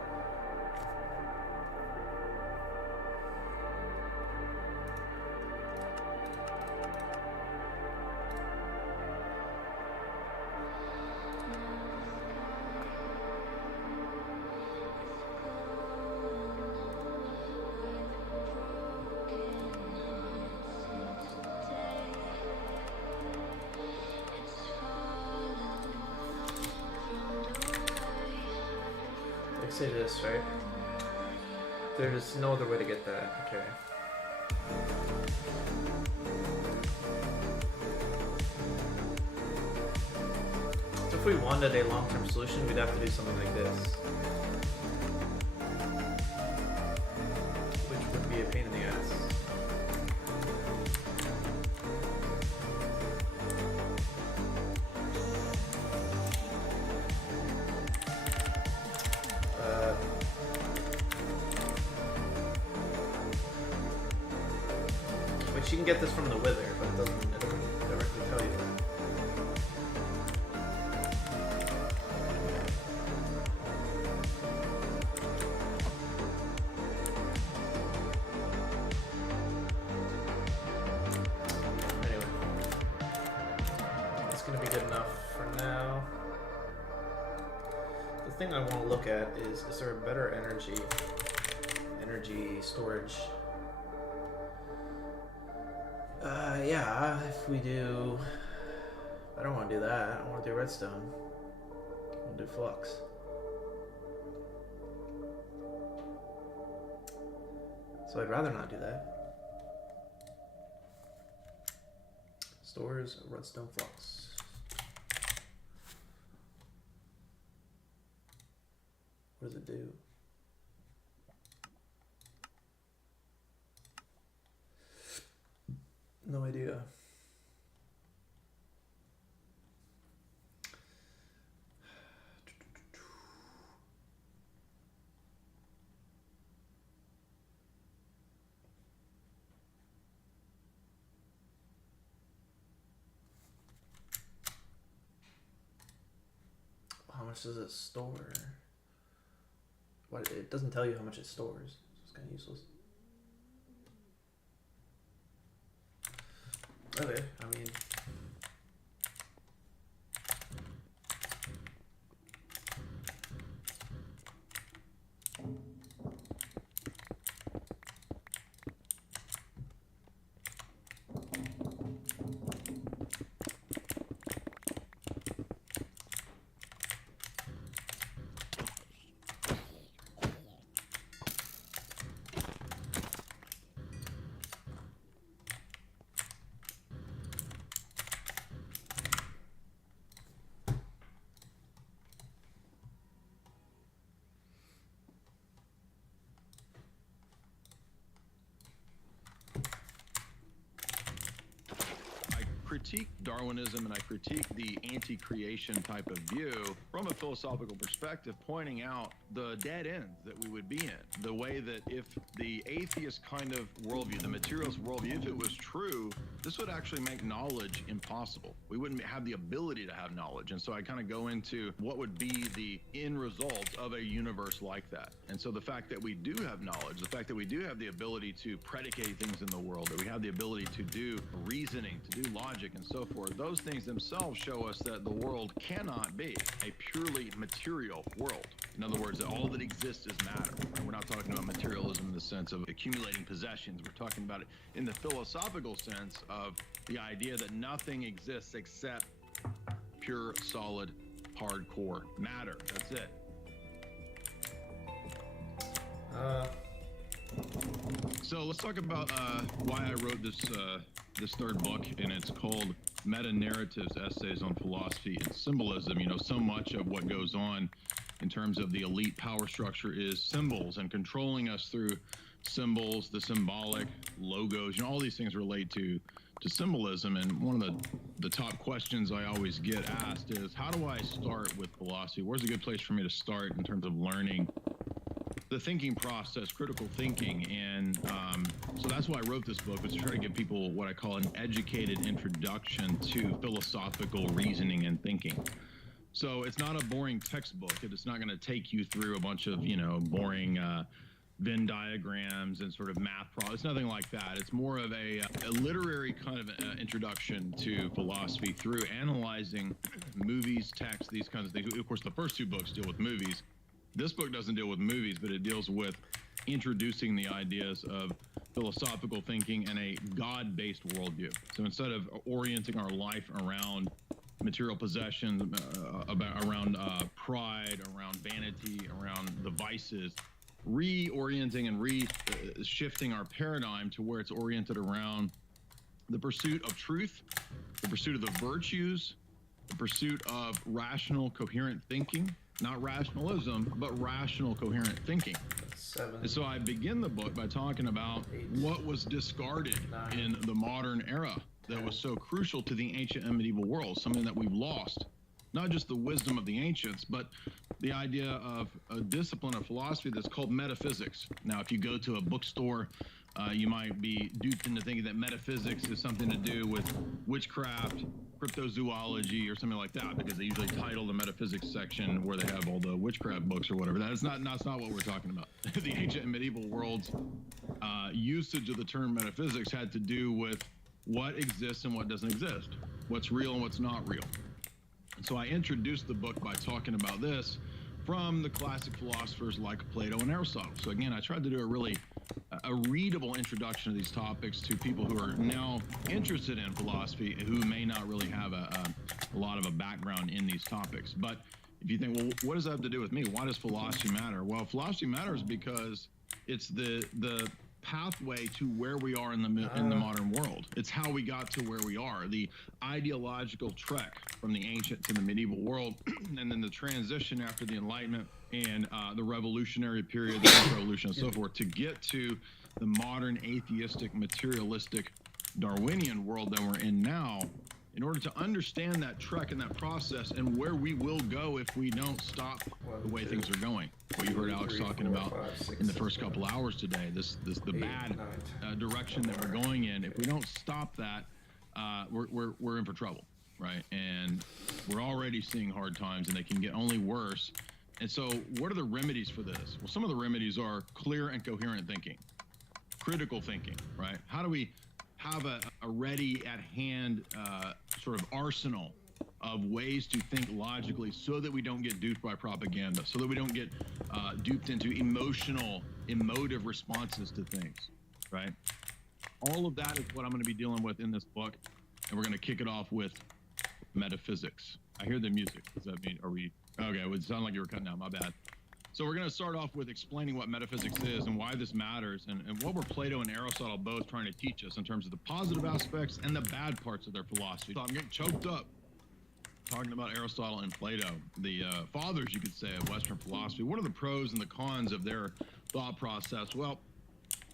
Like say this, right? There's no other way to get that. Okay. So if we wanted a long-term solution, we'd have to do something like this. Which would be a pain in the ass. Which you can get this from the wither, but it doesn't directly tell you that. gonna be good enough for now. The thing I want to look at is there a better energy storage? Yeah, if we do, I don't want to do that. I want to do redstone. We'll do flux. So I'd rather not do that. Stores redstone flux. What does it do? No idea. How much does it store? What, it doesn't tell you how much it stores, so it's kind of useless. Okay, I mean, critique Darwinism and I critique the anti-creation type of view from a philosophical perspective, pointing out the dead ends that we would be in. The way that if the atheist kind of worldview, the materialist worldview, if it was true, this would actually make knowledge impossible. We wouldn't have the ability to have knowledge. And so I kind of go into what would be the end result of a universe like that. And so the fact that we do have knowledge, the fact that we do have the ability to predicate things in the world, that we have the ability to do reasoning, to do logic and so forth, those things themselves show us that the world cannot be a purely material world. In other words, that all that exists is matter. And we're not talking about materialism in the sense of accumulating possessions. We're talking about it in the philosophical sense of the idea that nothing exists except pure, solid, hardcore matter. That's it. So let's talk about why I wrote this third book, and it's called Meta-Narratives, Essays on Philosophy and Symbolism. You know, so much of what goes on in terms of the elite power structure is symbols and controlling us through symbols, the symbolic, logos, you know, all these things relate to symbolism. And one of the top questions I always get asked is, how do I start with philosophy? Where's a good place for me to start in terms of learning the thinking process, critical thinking? And so that's why I wrote this book, was to try to give people what I call an educated introduction to philosophical reasoning and thinking. So it's not a boring textbook. It's not going to take you through a bunch of, you know, boring Venn diagrams and sort of math problems. It's nothing like that. It's more of a literary kind of introduction to philosophy through analyzing movies, text, these kinds of things. Of course, the first two books deal with movies. This book doesn't deal with movies, but it deals with introducing the ideas of philosophical thinking and a God-based worldview. So instead of orienting our life around material possessions, around pride, around vanity, around the vices, reorienting and shifting our paradigm to where it's oriented around the pursuit of truth, the pursuit of the virtues, the pursuit of rational, coherent thinking, not rationalism, but rational, coherent thinking. 7. And so I begin the book by talking about 8, what was discarded 9, in the modern era that was so crucial to the ancient and medieval world, something that we've lost. Not just the wisdom of the ancients, but the idea of a discipline of philosophy that's called metaphysics. Now, if you go to a bookstore, you might be duped into thinking that metaphysics is something to do with witchcraft, cryptozoology, or something like that, because they usually title the metaphysics section where they have all the witchcraft books or whatever. That's not what we're talking about. The ancient and medieval world's usage of the term metaphysics had to do with what exists and what doesn't exist. what's real and what's not real. And so I introduced the book by talking about this from the classic philosophers like Plato and Aristotle. So again, I tried to do a readable introduction to these topics to people who are now interested in philosophy, who may not really have a lot of a background in these topics. But if you think, well, what does that have to do with me? Why does philosophy matter? Well, philosophy matters because it's the pathway to where we are in the modern world. It's how we got to where we are. The ideological trek from the ancient to the medieval world, and then the transition after the Enlightenment and the revolutionary period, the French Revolution, and so forth, to get to the modern atheistic, materialistic, Darwinian world that we're in now. In order to understand that trek and that process and where we will go if we don't stop the way things are going. What you heard Alex talking about in the first couple hours today, the bad direction that we're going in. If we don't stop that, we're in for trouble, right? And we're already seeing hard times, and they can get only worse. And so, what are the remedies for this? Well, some of the remedies are clear and coherent thinking, critical thinking, right? How do we have a ready at hand sort of arsenal of ways to think logically so that we don't get duped by propaganda, so that we don't get duped into emotive responses to things, right? All of that is what I'm going to be dealing with in this book, and we're going to kick it off with metaphysics. I hear the music. Does that mean, are we, okay, it would sound like you were cutting out, my bad. So we're going to start off with explaining what metaphysics is and why this matters, and what were Plato and Aristotle both trying to teach us in terms of the positive aspects and the bad parts of their philosophy. So I'm getting choked up talking about Aristotle and Plato, the fathers, you could say, of Western philosophy. What are the pros and the cons of their thought process? Well,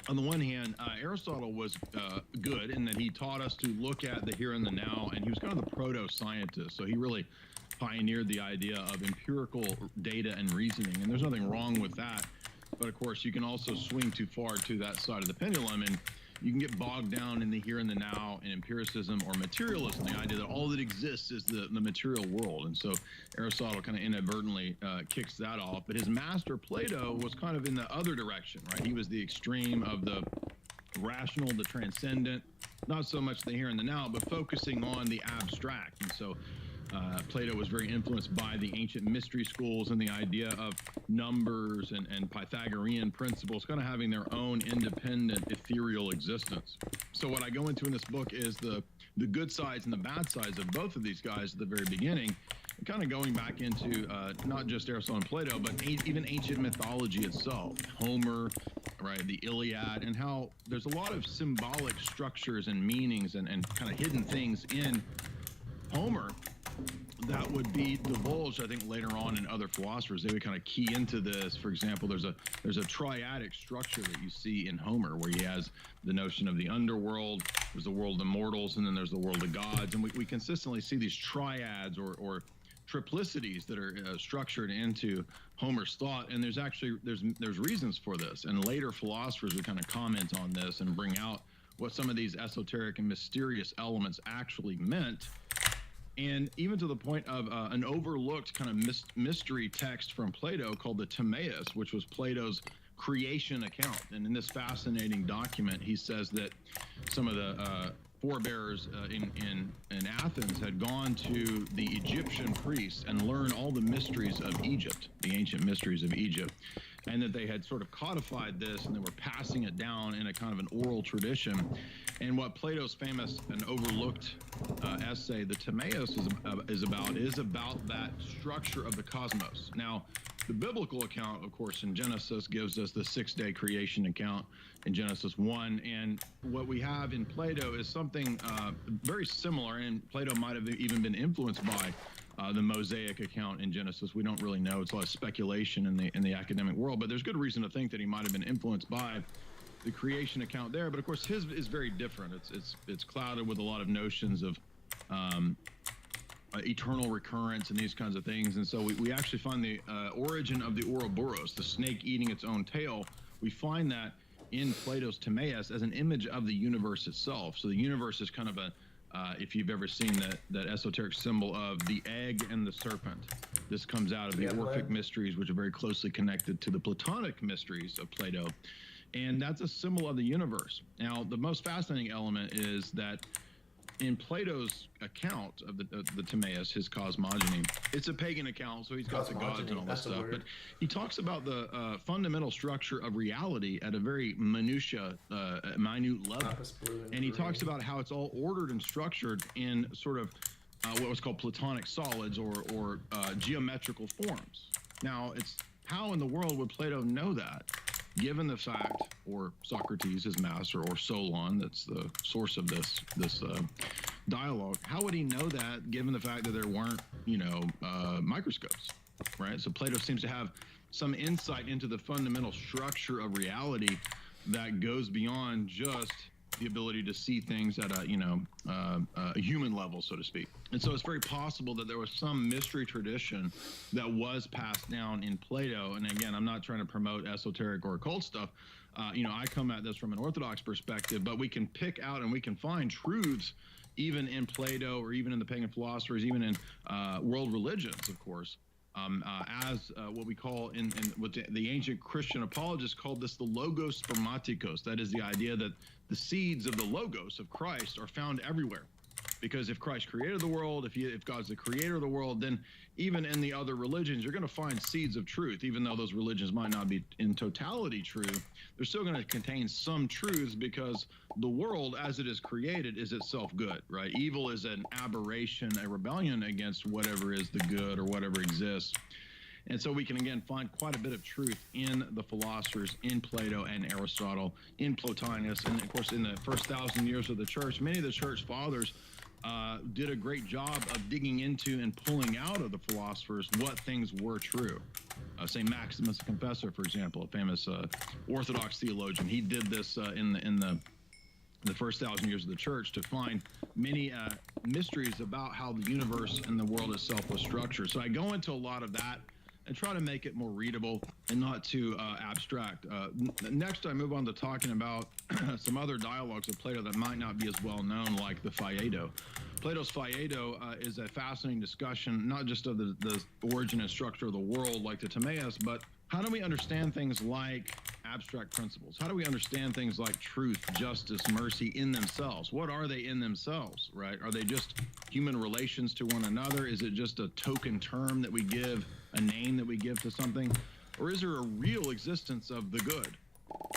on the one hand, Aristotle was good in that he taught us to look at the here and the now, and he was kind of the proto-scientist. So he really pioneered the idea of empirical data and reasoning, and there's nothing wrong with that. But of course, you can also swing too far to that side of the pendulum, and you can get bogged down in the here and the now in empiricism or materialism, the idea that all that exists is the material world. And so Aristotle kind of inadvertently kicks that off. But his master, Plato, was kind of in the other direction, right? He was the extreme of the rational, the transcendent, not so much the here and the now, but focusing on the abstract. And so Plato was very influenced by the ancient mystery schools and the idea of numbers and Pythagorean principles kind of having their own independent ethereal existence. So what I go into in this book is the good sides and the bad sides of both of these guys at the very beginning, and kind of going back into not just Aristotle and Plato, but even ancient mythology itself, Homer, right, the Iliad, and how there's a lot of symbolic structures and meanings and kind of hidden things in Homer that would be divulged, I think, later on in other philosophers. They would kind of key into this. For example, there's a triadic structure that you see in Homer, where he has the notion of the underworld, there's the world of mortals, and then there's the world of gods. And we consistently see these triads or triplicities that are structured into Homer's thought. And there's actually there's reasons for this. And later philosophers would kind of comment on this and bring out what some of these esoteric and mysterious elements actually meant. And even to the point of an overlooked kind of mystery text from Plato called the Timaeus, which was Plato's creation account. And in this fascinating document, he says that some of the forebears in Athens had gone to the Egyptian priests and learned all the mysteries of Egypt, the ancient mysteries of Egypt, and that they had sort of codified this and they were passing it down in a kind of an oral tradition. And what Plato's famous and overlooked essay, the Timaeus, is about that structure of the cosmos. Now, the biblical account, of course, in Genesis gives us the 6-day creation account in Genesis 1. And what we have in Plato is something very similar, and Plato might have even been influenced by the Mosaic account in Genesis. We don't really know. It's a lot of speculation in the academic world, but there's good reason to think that he might have been influenced by the creation account there. But of course, his is very different. It's clouded with a lot of notions of eternal recurrence and these kinds of things. And so we actually find the origin of the Ouroboros, the snake eating its own tail. We find that in Plato's Timaeus as an image of the universe itself. So the universe is kind of if you've ever seen that esoteric symbol of the egg and the serpent. This comes out of the Orphic mysteries, which are very closely connected to the Platonic mysteries of Plato. And that's a symbol of the universe. Now, the most fascinating element is that in Plato's account of the Timaeus, his cosmogony, it's a pagan account, so he's got the gods and all this stuff. But he talks about the fundamental structure of reality at a very minute level, and he talks about how it's all ordered and structured in sort of what was called Platonic solids or geometrical forms. Now, it's how in the world would Plato know that, given the fact, or Socrates, his master, or Solon, that's the source of this dialogue, how would he know that, given the fact that there weren't, microscopes, right? So Plato seems to have some insight into the fundamental structure of reality that goes beyond just the ability to see things at a human level, so to speak. And so it's very possible that there was some mystery tradition that was passed down in Plato. And again, I'm not trying to promote esoteric or occult stuff. I come at this from an Orthodox perspective, but we can pick out and we can find truths even in Plato or even in the pagan philosophers, even in world religions, of course, as what we call in what the ancient Christian apologists called this the logos spermatikos. That is the idea that the seeds of the logos of Christ are found everywhere. Because if Christ created the world, if God's the creator of the world, then even in the other religions, you're going to find seeds of truth. Even though those religions might not be in totality true, they're still going to contain some truths, because the world as it is created is itself good, right? Evil is an aberration, a rebellion against whatever is the good or whatever exists. And so we can, again, find quite a bit of truth in the philosophers, in Plato and Aristotle, in Plotinus, and, of course, in the first 1,000 years of the church. Many of the church fathers did a great job of digging into and pulling out of the philosophers what things were true. St. Maximus the Confessor, for example, a famous Orthodox theologian, he did this in the first 1,000 years of the church to find many mysteries about how the universe and the world itself was structured. So I go into a lot of that and try to make it more readable and not too abstract. Next, I move on to talking about some other dialogues of Plato that might not be as well known, like the Phaedo. Plato's Phaedo is a fascinating discussion, not just of the origin and structure of the world like the Timaeus, but how do we understand things like abstract principles? How do we understand things like truth, justice, mercy in themselves? What are they in themselves, right? Are they just human relations to one another? Is it just a token term that we give, a name that we give to something? Or is there a real existence of the good?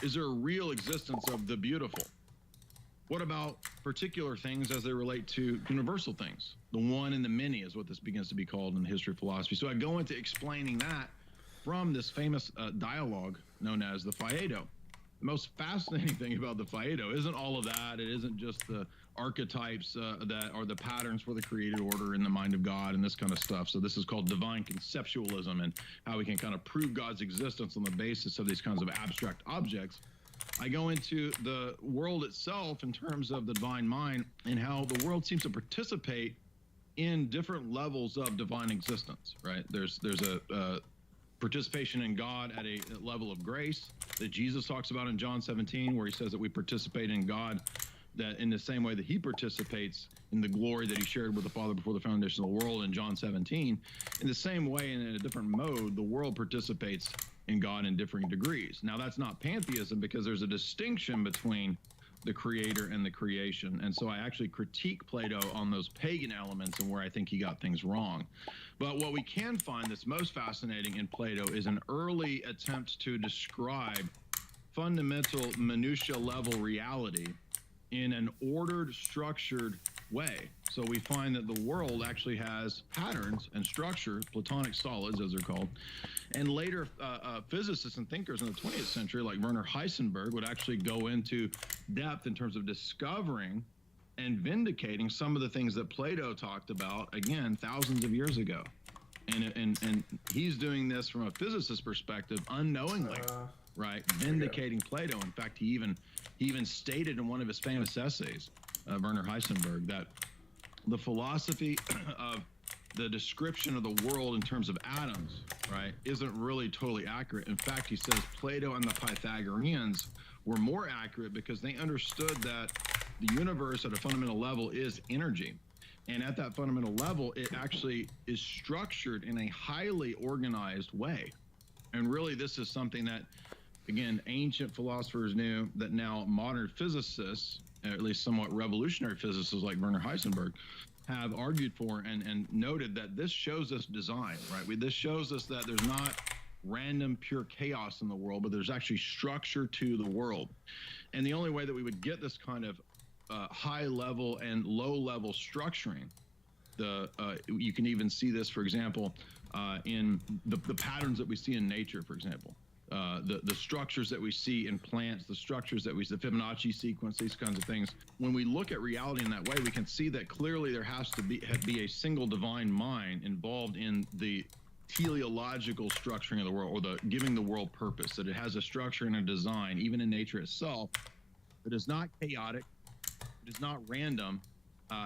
Is there a real existence of the beautiful? What about particular things as they relate to universal things? The one and the many is what this begins to be called in the history of philosophy. So I go into explaining that from this famous dialogue known as the Phaedo. The most fascinating thing about the Phaedo isn't all of that. It isn't just the archetypes that are the patterns for the created order in the mind of God and this kind of stuff. So this is called divine conceptualism, and how we can kind of prove God's existence on the basis of these kinds of abstract objects. I go into the world itself in terms of the divine mind and how the world seems to participate in different levels of divine existence, right? There's a participation in God at a level of grace that Jesus talks about in John 17, where he says that we participate in God that in the same way that he participates in the glory that he shared with the Father before the foundation of the world in John 17. In the same way, and in a different mode, the world participates in God in differing degrees. Now, that's not pantheism, because there's a distinction between the creator and the creation. And so I actually critique Plato on those pagan elements and where I think he got things wrong. But what we can find that's most fascinating in Plato is an early attempt to describe fundamental minutia level reality in an ordered, structured way. So we find that the world actually has patterns and structure, Platonic solids as they're called. And later physicists and thinkers in the 20th century, like Werner Heisenberg, would actually go into depth in terms of discovering and vindicating some of the things that Plato talked about, again, thousands of years ago. And he's doing this from a physicist's perspective unknowingly, right? Vindicating Plato. In fact, he even stated in one of his famous essays, Werner Heisenberg, that the philosophy of the description of the world in terms of atoms, right, isn't really totally accurate. In fact, he says Plato and the Pythagoreans were more accurate because they understood that the universe at a fundamental level is energy. And at that fundamental level, it actually is structured in a highly organized way. And really, this is something that, again, ancient philosophers knew, that now modern physicists at least somewhat revolutionary physicists like Werner Heisenberg, have argued for and noted that this shows us design, right? This shows us that there's not random pure chaos in the world, but there's actually structure to the world. And the only way that we would get this kind of high level and low level structuring, you can even see this, for example, in the patterns that we see in nature, for example. The structures that we see in plants, the structures that we see, the Fibonacci sequence, these kinds of things. When we look at reality in that way, we can see that clearly there has to be a single divine mind involved in the teleological structuring of the world, or the giving the world purpose, that it has a structure and a design, even in nature itself, that is not chaotic, it is not random.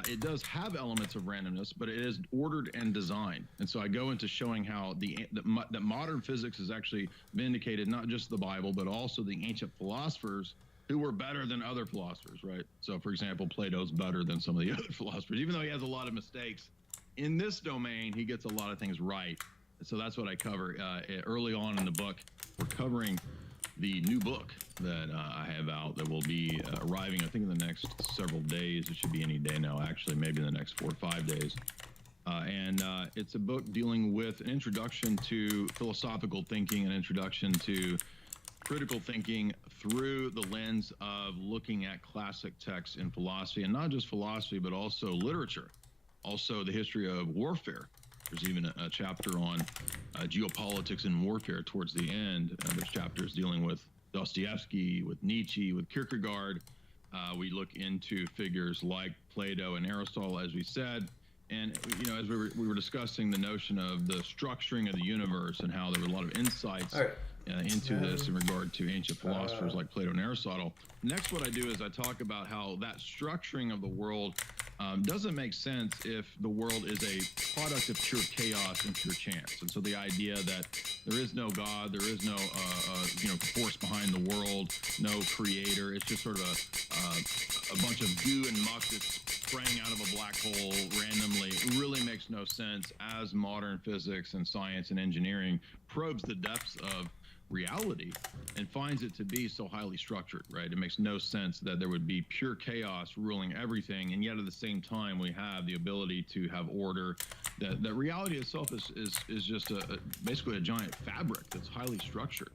It does have elements of randomness, but it is ordered and designed. And so I go into showing how that modern physics has actually vindicated not just the Bible, but also the ancient philosophers who were better than other philosophers, right? So, for example, Plato's better than some of the other philosophers. Even though he has a lot of mistakes, in this domain, he gets a lot of things right. And so that's what I cover early on in the book. We're covering the new book that I have out that will be arriving, I think, in the next several days. It should be any day now, actually, maybe in the next 4 or 5 days. And it's a book dealing with an introduction to philosophical thinking, an introduction to critical thinking through the lens of looking at classic texts in philosophy, and not just philosophy, but also literature, also the history of warfare. There's even a chapter on geopolitics and warfare towards the end. There's chapters dealing with Dostoevsky, with Nietzsche, with Kierkegaard. We look into figures like Plato and Aristotle, as we said. And, you know, as we were discussing the notion of the structuring of the universe and how there were a lot of insights into this in regard to ancient philosophers like Plato and Aristotle. Next, what I do is I talk about how that structuring of the world doesn't make sense if the world is a product of pure chaos and pure chance. And so the idea that there is no God, there is no force behind the world, no creator, it's just sort of a bunch of goo and muck that's spraying out of a black hole randomly. It really makes no sense as modern physics and science and engineering probes the depths of reality and finds it to be so highly structured, right? It makes no sense that there would be pure chaos ruling everything, and yet at the same time we have the ability to have order. That reality itself is just basically a giant fabric that's highly structured.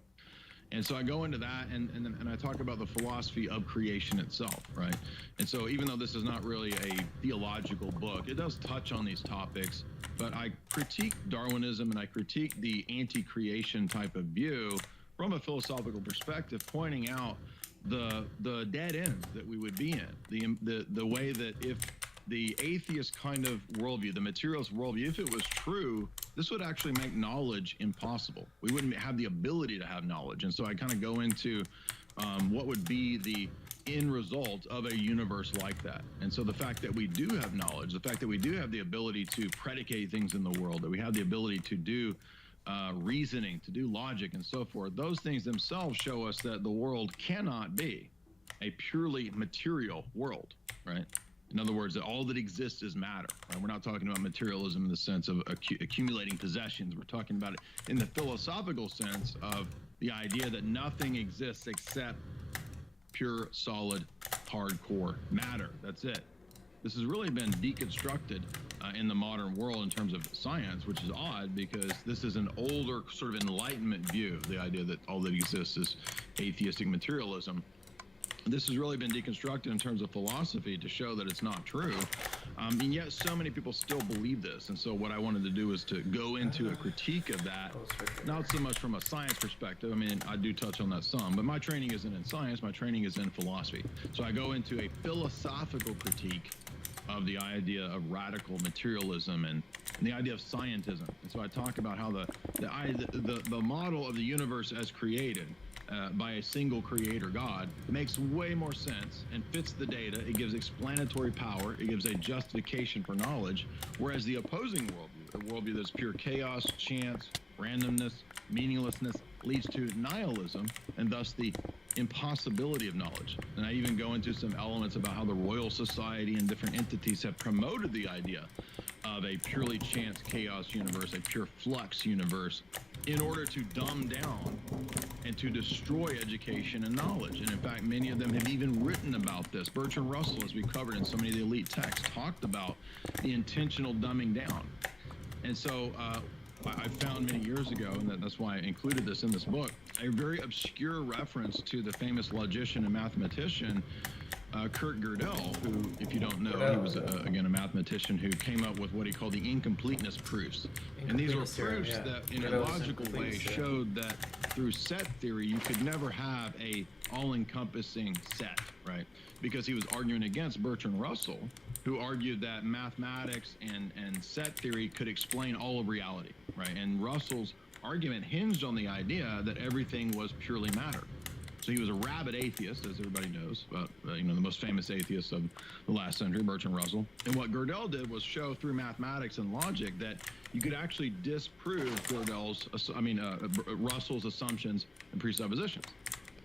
And so I go into that, and I talk about the philosophy of creation itself, right? And so even though this is not really a theological book, it does touch on these topics, but I critique Darwinism and I critique the anti-creation type of view from a philosophical perspective, pointing out the dead end that we would be in, the way that if the atheist kind of worldview, the materialist worldview, if it was true, this would actually make knowledge impossible. We wouldn't have the ability to have knowledge. And so I kind of go into what would be the end result of a universe like that. And so the fact that we do have knowledge, the fact that we do have the ability to predicate things in the world, that we have the ability to do reasoning, to do logic and so forth, those things themselves show us that the world cannot be a purely material world, right? In other words, that all that exists is matter. Right? We're not talking about materialism in the sense of accumulating possessions. We're talking about it in the philosophical sense of the idea that nothing exists except pure, solid, hardcore matter. That's it. This has really been deconstructed in the modern world in terms of science, which is odd because this is an older sort of Enlightenment view, the idea that all that exists is atheistic materialism. This has really been deconstructed in terms of philosophy to show that it's not true. And yet so many people still believe this. And so what I wanted to do is to go into a critique of that, not so much from a science perspective. I mean, I do touch on that some, but my training isn't in science. My training is in philosophy. So I go into a philosophical critique of the idea of radical materialism and the idea of scientism. And so I talk about how the model of the universe as created by a single creator God makes way more sense and fits the data. It gives explanatory power. It gives a justification for knowledge. Whereas the opposing worldview, a worldview that's pure chaos, chance, randomness, meaninglessness, leads to nihilism and thus the impossibility of knowledge. And I even go into some elements about how the Royal Society and different entities have promoted the idea of a purely chance chaos universe, a pure flux universe, in order to dumb down and to destroy education and knowledge. And in fact, many of them have even written about this. Bertrand Russell, as we covered in so many of the elite texts, talked about the intentional dumbing down. And so I found many years ago, and that's why I included this in this book, a very obscure reference to the famous logician and mathematician Kurt Gödel, who, if you don't know, he was, again, a mathematician who came up with what he called the incompleteness proofs. And these were proofs that, in a logical way, showed that through set theory, you could never have a all-encompassing set, right? Because he was arguing against Bertrand Russell, who argued that mathematics and set theory could explain all of reality, right? And Russell's argument hinged on the idea that everything was purely matter. So he was a rabid atheist, as everybody knows, but the most famous atheist of the last century, Bertrand Russell. And what Gödel did was show through mathematics and logic that you could actually disprove Russell's assumptions and presuppositions.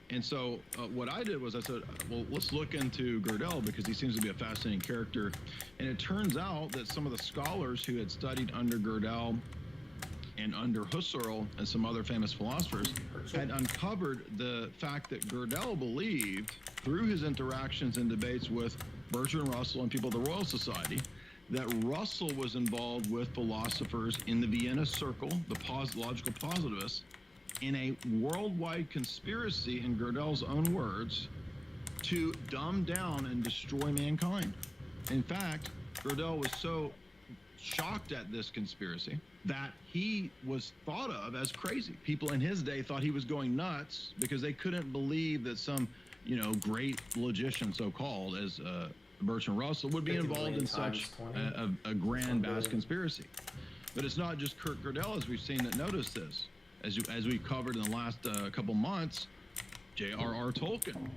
And so what I did was I said, well, let's look into Gödel because he seems to be a fascinating character. And it turns out that some of the scholars who had studied under Gödel and under Husserl and some other famous philosophers had uncovered the fact that Gödel believed, through his interactions and debates with Bertrand Russell and people of the Royal Society, that Russell was involved with philosophers in the Vienna Circle, the logical positivists, in a worldwide conspiracy, in Gödel's own words, to dumb down and destroy mankind. In fact, Gödel was so shocked at this conspiracy that he was thought of as crazy. People in his day thought he was going nuts because they couldn't believe that some, great logician, so-called, as Bertrand Russell, would be involved in such a grand, vast conspiracy. But it's not just Kurt Gödel, as we've seen, that noticed this. As we've covered in the last couple months, J.R.R. Tolkien,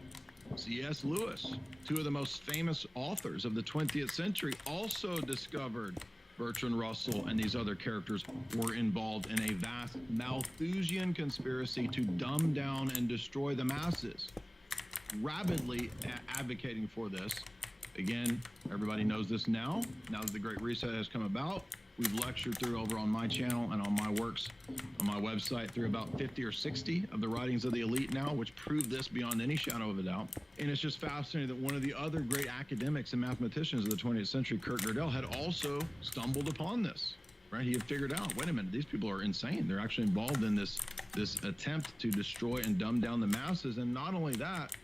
C.S. Lewis, two of the most famous authors of the 20th century, also discovered Bertrand Russell and these other characters were involved in a vast Malthusian conspiracy to dumb down and destroy the masses, rabidly advocating for this. Again, everybody knows this now that the Great Reset has come about. We've lectured through over on my channel and on my works on my website through about 50 or 60 of the writings of the elite now, which prove this beyond any shadow of a doubt. And it's just fascinating that one of the other great academics and mathematicians of the 20th century, Kurt Gödel, had also stumbled upon this, right? He had figured out, wait a minute, these people are insane. They're actually involved in this attempt to destroy and dumb down the masses. And not only that,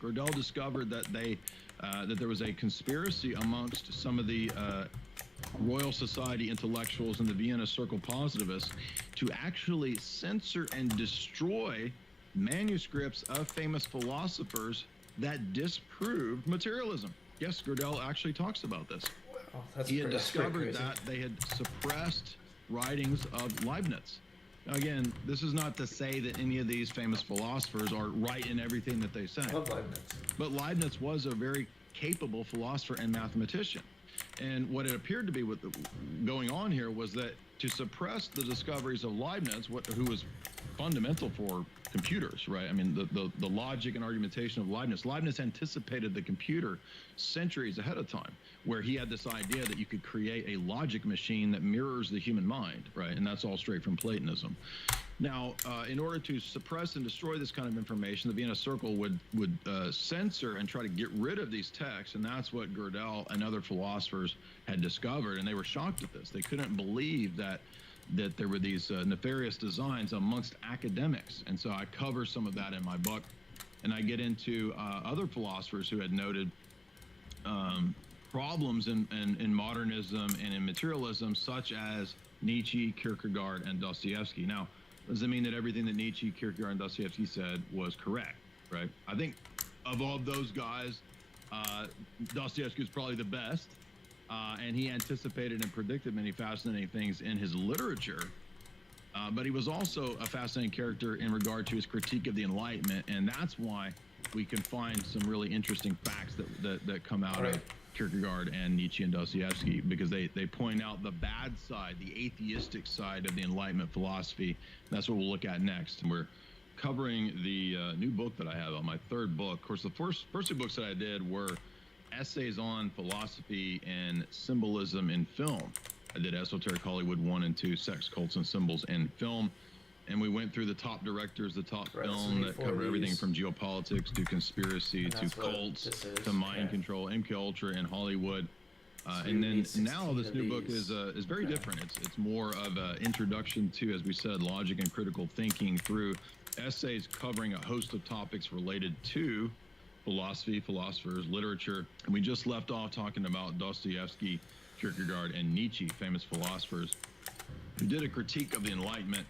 Gödel discovered that that there was a conspiracy amongst some of the Royal Society intellectuals and the Vienna Circle positivists to actually censor and destroy manuscripts of famous philosophers that disproved materialism. Yes, Gödel actually talks about this. Wow, that's he had that's discovered that they had suppressed writings of Leibniz. Now, again, this is not to say that any of these famous philosophers are right in everything that they say. I love Leibniz. But Leibniz was a very capable philosopher and mathematician. And what it appeared to be going on here was that to suppress the discoveries of Leibniz, who was fundamental for computers, right? I mean, the logic and argumentation of Leibniz anticipated the computer centuries ahead of time, where he had this idea that you could create a logic machine that mirrors the human mind, right? And that's all straight from Platonism. Now, in order to suppress and destroy this kind of information, the Vienna Circle would censor and try to get rid of these texts, and that's what Gödel and other philosophers had discovered, and they were shocked at this. They couldn't believe that there were these nefarious designs amongst academics, and so I cover some of that in my book, and I get into other philosophers who had noted problems in modernism and in materialism, such as Nietzsche, Kierkegaard, and Dostoevsky. Now, does it mean that everything that Nietzsche, Kierkegaard, and Dostoevsky said was correct, right? I think of all those guys, Dostoevsky was probably the best, and he anticipated and predicted many fascinating things in his literature, but he was also a fascinating character in regard to his critique of the Enlightenment, and that's why we can find some really interesting facts that come out of Kierkegaard and Nietzsche and Dostoevsky, because they point out the bad side, the atheistic side of the Enlightenment philosophy. That's what we'll look at next. And we're covering the new book that I have on my third book. Of course, the first two books that I did were essays on philosophy and symbolism in film. I did Esoteric Hollywood 1 and 2, Sex, Cults, and Symbols in Film. and we went through the top directors, the top Right, so film you that four cover of everything these. from geopolitics to conspiracy And to that's what cults this is, to mind okay. control, MK Ultra and Hollywood. So And you then need 16 now this of new book these. is very different. It's more of an introduction to, as we said, logic and critical thinking through essays covering a host of topics related to philosophy, philosophers, literature. And we just left off talking about Dostoevsky, Kierkegaard, and Nietzsche, famous philosophers, who did a critique of the Enlightenment.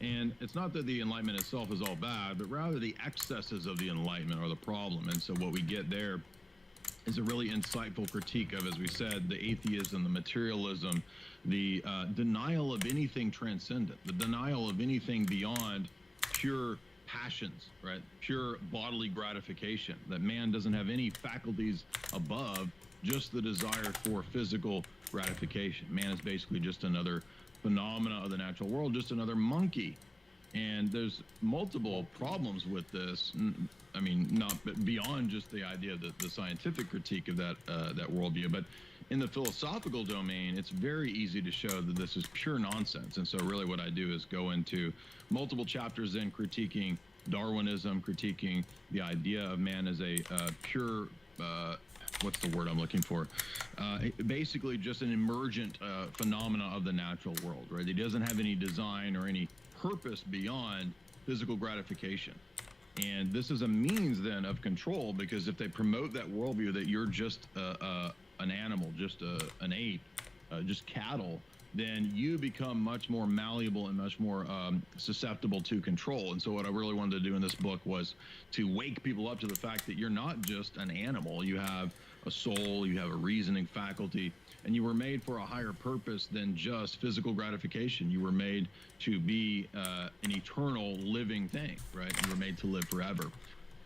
And it's not that the Enlightenment itself is all bad, but rather the excesses of the Enlightenment are the problem. And so what we get there is a really insightful critique of, as we said, the atheism, the materialism, the denial of anything transcendent, the denial of anything beyond pure passions, right? Pure bodily gratification, that man doesn't have any faculties above just the desire for physical gratification. Man is basically just another phenomena of the natural world, just another monkey. And there's multiple problems with this. I mean, not beyond just the idea of the scientific critique of that worldview, but in the philosophical domain, it's very easy to show that this is pure nonsense. And so really what I do is go into multiple chapters in critiquing Darwinism, critiquing the idea of man as a pure, what's the word I'm looking for? Basically just an emergent phenomena of the natural world, right? He doesn't have any design or any purpose beyond physical gratification. And this is a means then of control, because if they promote that worldview that you're just an animal, just an ape, just cattle, then you become much more malleable and much more susceptible to control. And so what I really wanted to do in this book was to wake people up to the fact that you're not just an animal. You have a soul, you have a reasoning faculty, and you were made for a higher purpose than just physical gratification. You were made to be an eternal living thing, right? You were made to live forever.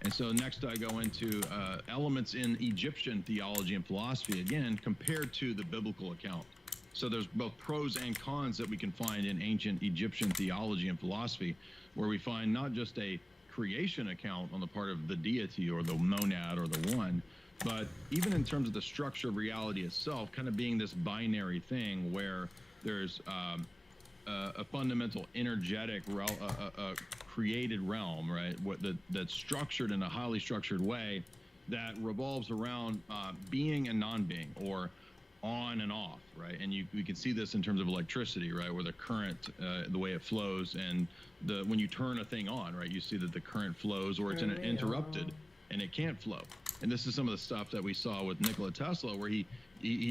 And so next I go into elements in Egyptian theology and philosophy, again, compared to the biblical account. So there's both pros and cons that we can find in ancient Egyptian theology and philosophy, where we find not just a creation account on the part of the deity or the monad or the one, but even in terms of the structure of reality itself, kind of being this binary thing where there's a fundamental energetic created realm, right? That's structured in a highly structured way that revolves around being and non-being, or on and off, right? And we can see this in terms of electricity, right? Where the current, the way it flows, and when you turn a thing on, right, you see that the current flows, or it's interrupted and it can't flow. And this is some of the stuff that we saw with Nikola Tesla, where he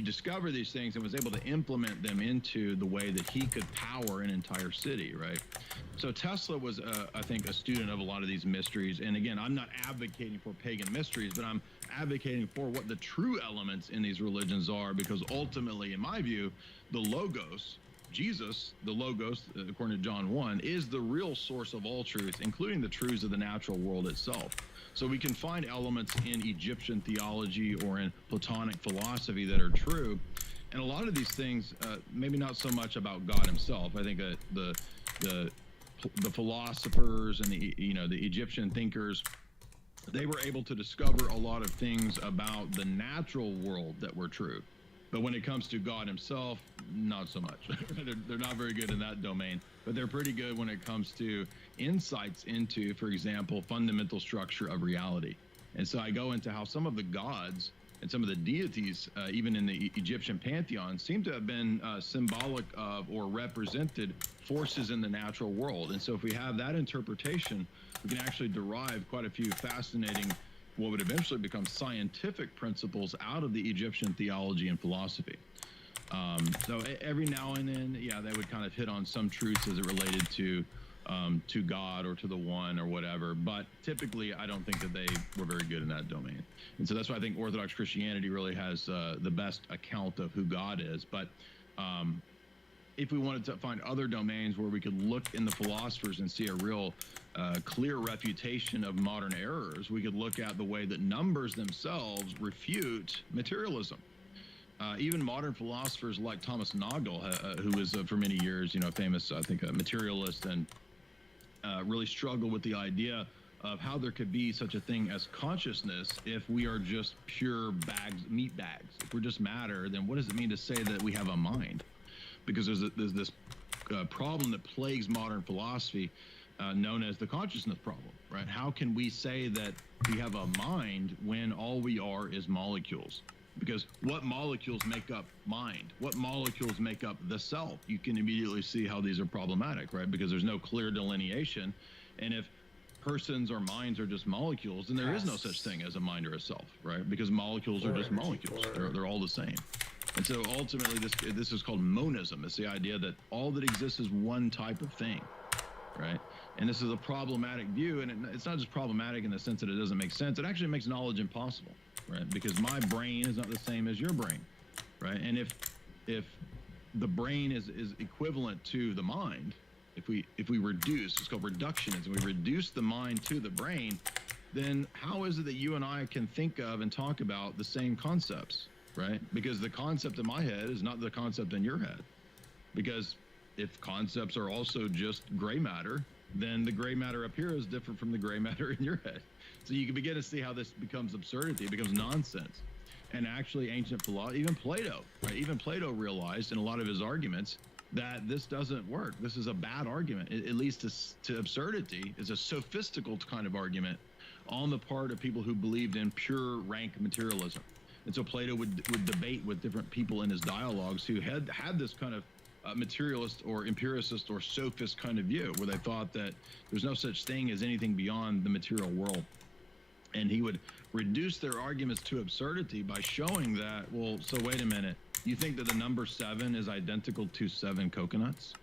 discovered these things and was able to implement them into the way that he could power an entire city, right? So Tesla was, I think, a student of a lot of these mysteries. And again, I'm not advocating for pagan mysteries, but I'm advocating for what the true elements in these religions are, because ultimately, in my view, the Logos, Jesus, the Logos, according to John 1, is the real source of all truth, including the truths of the natural world itself. So we can find elements in Egyptian theology or in Platonic philosophy that are true. And a lot of these things, maybe not so much about God himself. I think that the philosophers and the Egyptian thinkers, they were able to discover a lot of things about the natural world that were true. But when it comes to God himself, not so much. They're not very good in that domain, but they're pretty good when it comes to insights into, for example, fundamental structure of reality. And so I go into how some of the gods and some of the deities, even in the Egyptian pantheon, seem to have been symbolic of or represented forces in the natural world. And so if we have that interpretation, we can actually derive quite a few fascinating, what would eventually become scientific principles out of the Egyptian theology and philosophy. So every now and then, yeah, they would kind of hit on some truths as it related to God or to the one or whatever. But typically, I don't think that they were very good in that domain. And so that's why I think Orthodox Christianity really has the best account of who God is. But if we wanted to find other domains where we could look in the philosophers and see a real clear refutation of modern errors, we could look at the way that numbers themselves refute materialism. Even modern philosophers like Thomas Nagel, who was for many years, famous, I think, a materialist, and really struggled with the idea of how there could be such a thing as consciousness if we are just pure meat bags. If we're just matter, then what does it mean to say that we have a mind? Because there's this problem that plagues modern philosophy, known as the consciousness problem, right? How can we say that we have a mind when all we are is molecules? Because what molecules make up mind? What molecules make up the self? You can immediately see how these are problematic, right? Because there's no clear delineation. And if persons or minds are just molecules, then there is no such thing as a mind or a self, right? Because molecules are just molecules. They're all the same. And so ultimately, this is called monism. It's the idea that all that exists is one type of thing, right? And this is a problematic view, and it's not just problematic in the sense that it doesn't make sense. It actually makes knowledge impossible, right? Because my brain is not the same as your brain, right? And if the brain is equivalent to the mind, if we reduce, it's called reductionism, we reduce the mind to the brain, then how is it that you and I can think of and talk about the same concepts, right? Because the concept in my head is not the concept in your head. Because if concepts are also just gray matter, then the gray matter up here is different from the gray matter in your head. So you can begin to see how this becomes absurdity, it becomes nonsense. And actually ancient philosophy, even Plato, right? Even Plato realized in a lot of his arguments that this doesn't work. This is a bad argument. It leads to absurdity. It's a sophistical kind of argument on the part of people who believed in pure rank materialism. And so Plato would debate with different people in his dialogues who had this kind of materialist or empiricist or sophist kind of view, where they thought that there's no such thing as anything beyond the material world. And he would reduce their arguments to absurdity by showing that, well, so wait a minute, you think that the number 7 is identical to 7 coconuts?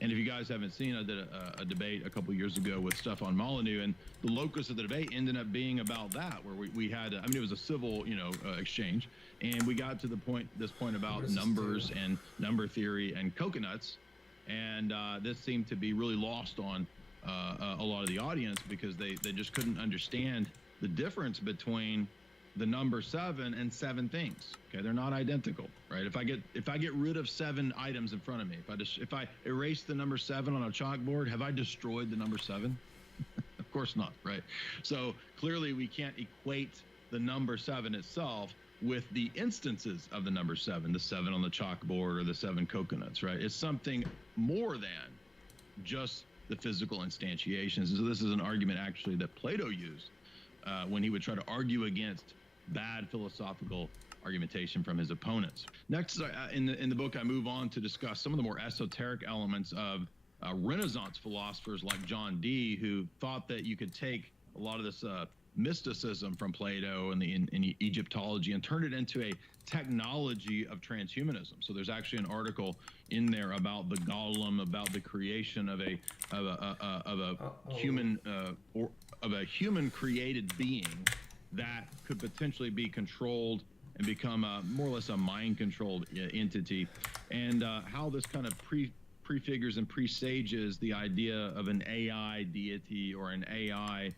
And if you guys haven't seen, I did a debate a couple years ago with Stefan Molyneux, and the locus of the debate ended up being about that, where we had, I mean, it was a civil, exchange, and we got to this point about numbers and number theory and coconuts, and this seemed to be really lost on a lot of the audience because they just couldn't understand the difference between the number 7 and 7 things. Okay, they're not identical, right? If I get rid of 7 items in front of me, if I erase the number 7 on a chalkboard, have I destroyed the number 7? Of course not, right? So clearly we can't equate the number 7 itself with the instances of the number 7, the 7 on the chalkboard or the 7 coconuts, right? It's something more than just the physical instantiations. And so this is an argument actually that Plato used when he would try to argue against bad philosophical argumentation from his opponents. Next, in the book, I move on to discuss some of the more esoteric elements of Renaissance philosophers like John Dee, who thought that you could take a lot of this mysticism from Plato and in Egyptology and turn it into a technology of transhumanism. So there's actually an article in there about the golem, about the creation of a human created being that could potentially be controlled and become more or less a mind-controlled entity, and how this kind of prefigures and presages the idea of an AI deity or an AI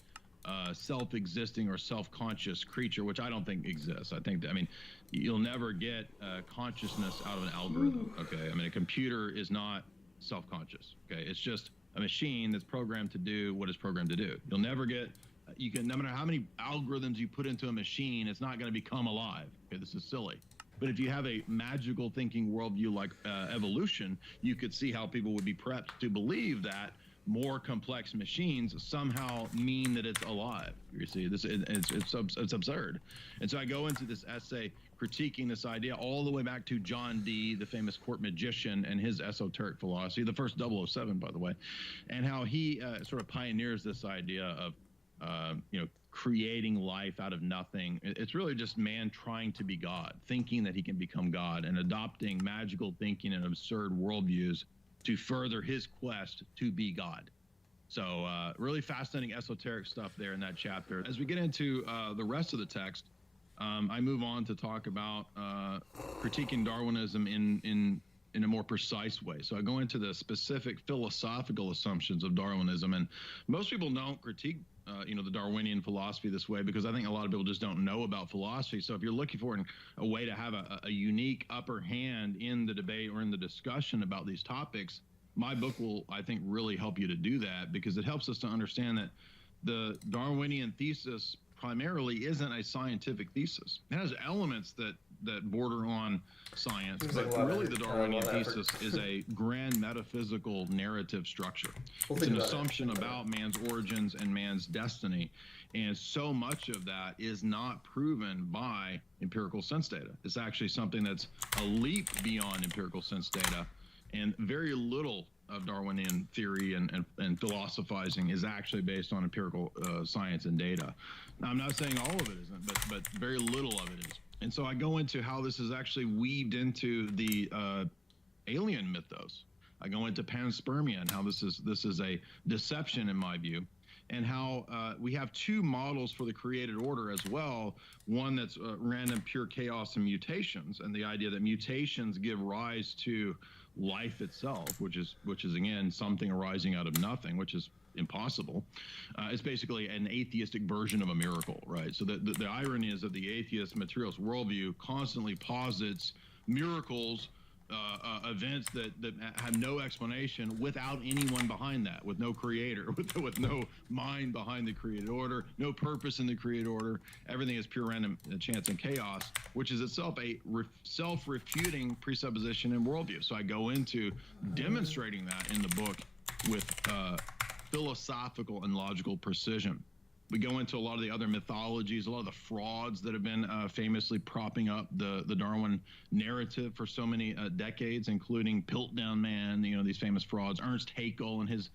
self-existing or self-conscious creature, which I don't think exists. I think that, I mean, you'll never get consciousness out of an algorithm. Okay, I mean, a computer is not self-conscious. Okay, it's just a machine that's programmed to do what it's programmed to do. You'll never get, no matter how many algorithms you put into a machine, it's not going to become alive. Okay, this is silly. But if you have a magical thinking worldview like evolution, you could see how people would be prepped to believe that more complex machines somehow mean that it's alive. You see, it's absurd. And so I go into this essay critiquing this idea all the way back to John Dee, the famous court magician, and his esoteric philosophy, the first 007, by the way, and how he sort of pioneers this idea of creating life out of nothing. It's really just man trying to be God, thinking that he can become God, and adopting magical thinking and absurd worldviews to further his quest to be God. So really fascinating esoteric stuff there in that chapter. As we get into the rest of the text, I move on to talk about critiquing Darwinism in a more precise way. So I go into the specific philosophical assumptions of Darwinism, and most people don't critique the Darwinian philosophy this way because I think a lot of people just don't know about philosophy. So if you're looking for a way to have a unique upper hand in the debate or in the discussion about these topics, my book will, I think, really help you to do that, because it helps us to understand that the Darwinian thesis primarily isn't a scientific thesis. It has elements that that border on science, Seems but like a lot of really the effort- Darwinian a lot of thesis effort. is a grand metaphysical narrative structure. Well, It's think an about it. assumption Think about about man's origins and man's destiny. And so much of that is not proven by empirical sense data. It's actually something that's a leap beyond empirical sense data, and very little of Darwinian theory and philosophizing is actually based on empirical science and data. Now, I'm not saying all of it isn't, but very little of it is. And so I go into how this is actually weaved into the alien mythos. I go into panspermia and how this is a deception in my view, and how we have two models for the created order as well. One that's random, pure chaos and mutations, and the idea that mutations give rise to life itself, which is again something arising out of nothing, which is impossible. It's basically an atheistic version of a miracle, right? So the irony is that the atheist materialist worldview constantly posits miracles, events that have no explanation, without anyone behind that, with no creator, with no mind behind the created order, no purpose in the created order. Everything is pure random chance and chaos, which is itself a self-refuting presupposition in worldview. So I go into demonstrating that in the book with philosophical and logical precision. We go into a lot of the other mythologies, a lot of the frauds that have been famously propping up the Darwin narrative for so many decades, including Piltdown Man, these famous frauds, Ernst Haeckel and his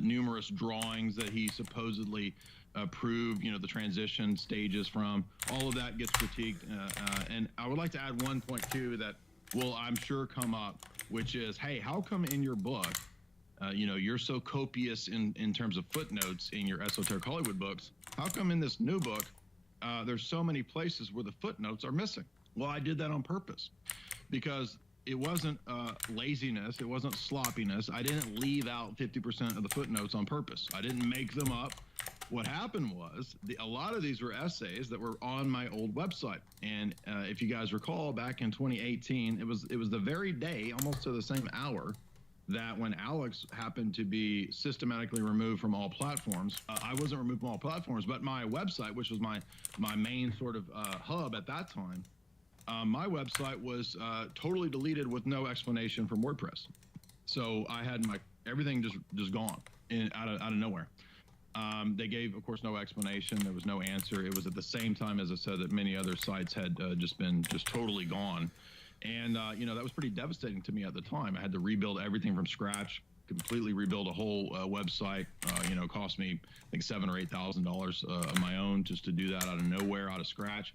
numerous drawings that he supposedly proved, the transition stages from. All of that gets critiqued. And I would like to add one point, too, that will, I'm sure, come up, which is, hey, how come in your book, you're so copious in terms of footnotes in your esoteric Hollywood books? How come in this new book, there's so many places where the footnotes are missing? Well, I did that on purpose, because it wasn't laziness, it wasn't sloppiness. I didn't leave out 50% of the footnotes on purpose. I didn't make them up. What happened was a lot of these were essays that were on my old website. And if you guys recall, back in 2018, it was the very day, almost to the same hour, that when Alex happened to be systematically removed from all platforms, I wasn't removed from all platforms, but my website, which was my main sort of hub at that time, my website was totally deleted with no explanation from WordPress. So I had everything just gone out of nowhere. They gave, of course, no explanation. There was no answer. It was at the same time, as I said, that many other sites had just totally gone. And, that was pretty devastating to me at the time. I had to rebuild everything from scratch, completely rebuild a whole website. It cost me, I think, $7,000 or $8,000 of my own just to do that out of nowhere, out of scratch.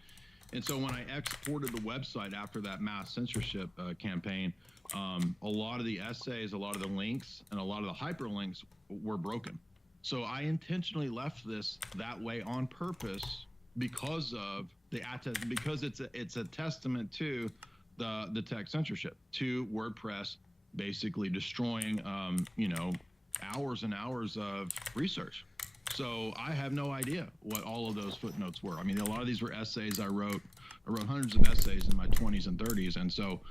And so when I exported the website after that mass censorship campaign, a lot of the essays, a lot of the links, and a lot of the hyperlinks were broken. So I intentionally left this that way on purpose because it's a testament to the tech censorship, to WordPress basically destroying hours and hours of research. So I have no idea what all of those footnotes were. I mean, a lot of these were essays I wrote hundreds of essays in my 20s and 30s, and so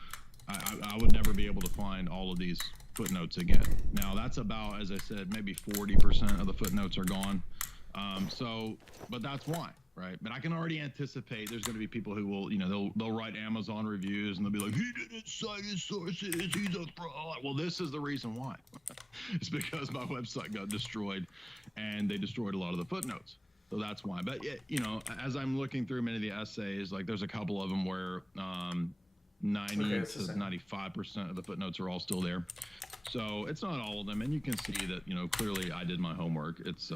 I would never be able to find all of these footnotes again. Now that's about, as I said, maybe 40% of the footnotes are gone. But that's why. Right. But I can already anticipate there's going to be people who will, they'll write Amazon reviews and they'll be like, he didn't cite his sources, he's a fraud. Well, this is the reason why. It's because my website got destroyed and they destroyed a lot of the footnotes. So that's why. But, as I'm looking through many of the essays, like there's a couple of them where 90 to 95% of the footnotes are all still there. So it's not all of them. And you can see that, clearly I did my homework. It's,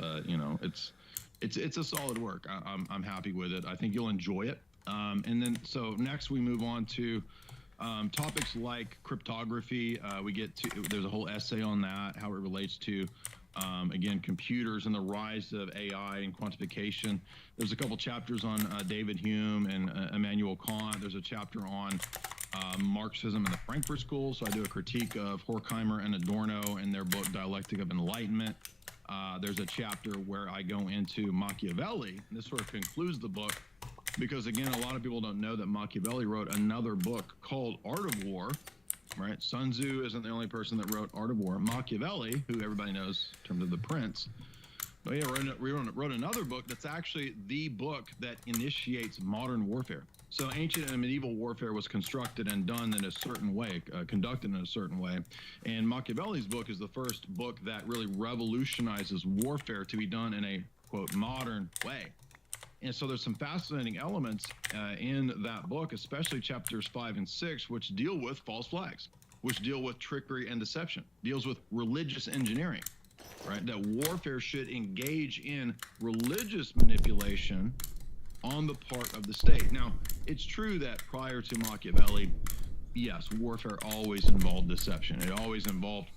It's a solid work. I'm happy with it. I think you'll enjoy it. And then, so next we move on to topics like cryptography. There's a whole essay on that, how it relates to, again, computers and the rise of AI and quantification. There's a couple chapters on David Hume and Immanuel Kant. There's a chapter on Marxism and the Frankfurt School. So I do a critique of Horkheimer and Adorno in their book, Dialectic of Enlightenment. There's a chapter where I go into Machiavelli, and this sort of concludes the book, because again, a lot of people don't know that Machiavelli wrote another book called Art of War, right? Sun Tzu isn't the only person that wrote Art of War. Machiavelli, who everybody knows in terms of the Prince, wrote another book that's actually the book that initiates modern warfare. So ancient and medieval warfare was constructed and done in a certain way, conducted in a certain way. And Machiavelli's book is the first book that really revolutionizes warfare to be done in a, quote, modern way. And so there's some fascinating elements in that book, especially chapters 5 and 6, which deal with false flags, which deal with trickery and deception, deals with religious engineering, right? That warfare should engage in religious manipulation on the part of the state. Now, it's true that prior to Machiavelli, yes, warfare always involved deception. It always involved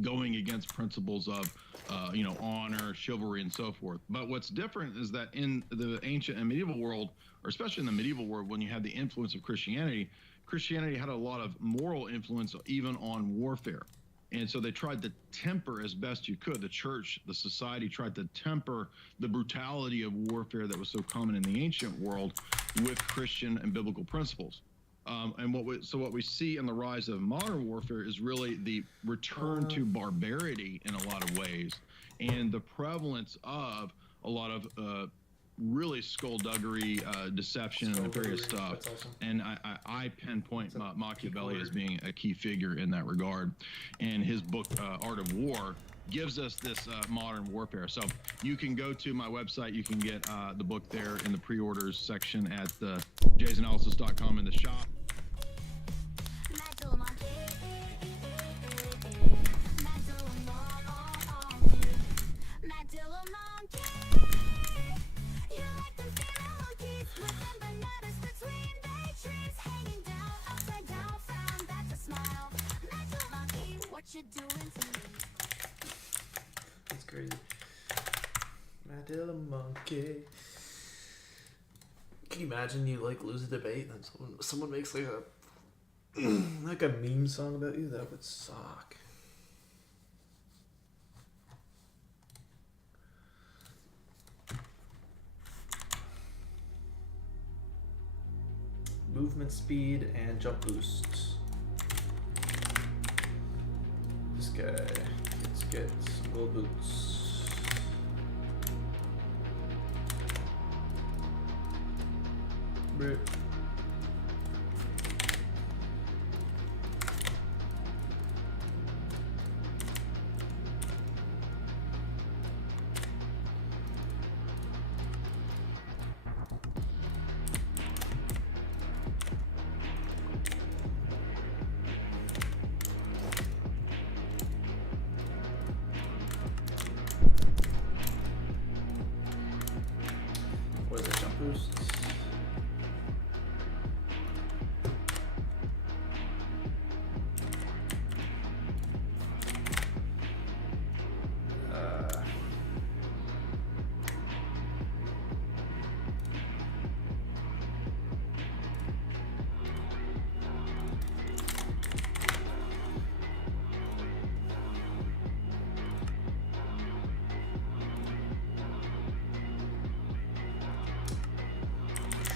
going against principles of, honor, chivalry, and so forth. But what's different is that in the ancient and medieval world, or especially in the medieval world, when you had the influence of Christianity, Christianity had a lot of moral influence even on warfare. And so they tried to temper as best you could. The church, the society tried to temper the brutality of warfare that was so common in the ancient world with Christian and biblical principles. And what we see in the rise of modern warfare is really the return to barbarity in a lot of ways, and the prevalence of a lot of really skullduggery, deception, and various stuff. Awesome. And I pinpoint Machiavelli as being a key figure in that regard. And his book, Art of War, gives us this modern warfare. So you can go to my website. You can get the book there in the pre-orders section at jaysanalysis.com in the shop. You doing to me? That's crazy. Mad little monkey. Can you imagine you like lose a debate and then someone makes like a like a meme song about you? That would suck. Movement speed and jump boost. This guy, let's get some gold boots. Brit. What is it, jump boosts?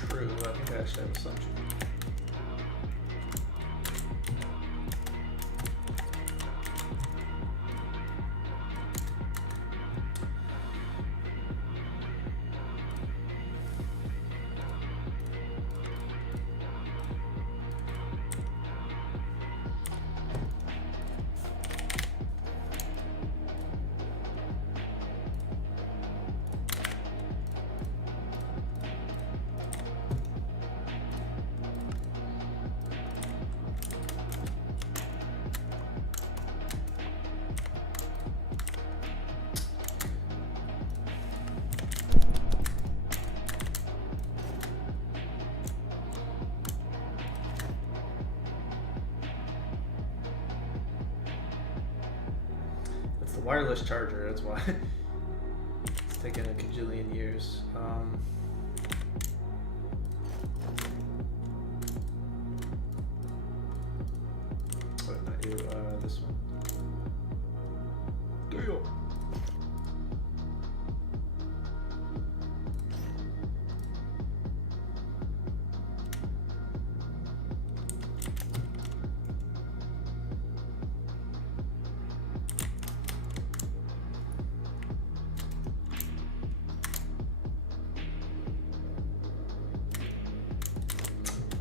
True, I think I actually have assumption. It's the wireless charger, that's why. It's taken a cajillion years. What did I do? This one. Deal.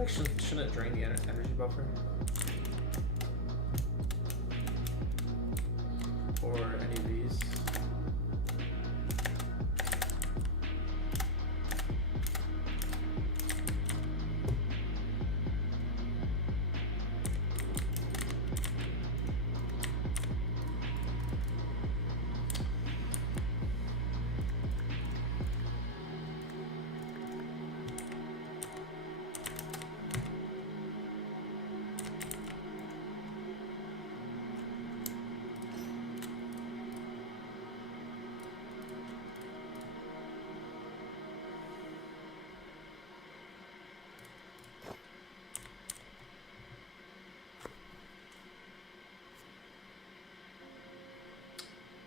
like shouldn't it drain the energy buffer? Or any of these?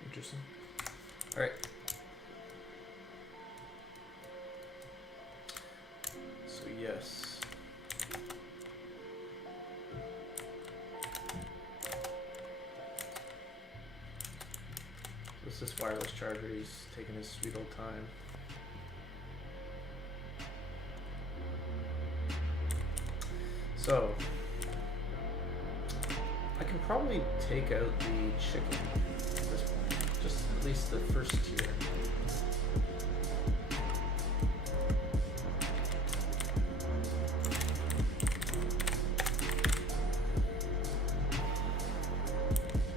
Interesting. All right. So yes. So this wireless charger. He's taking his sweet old time. So I can probably take out the chicken at this point, just at least the first tier.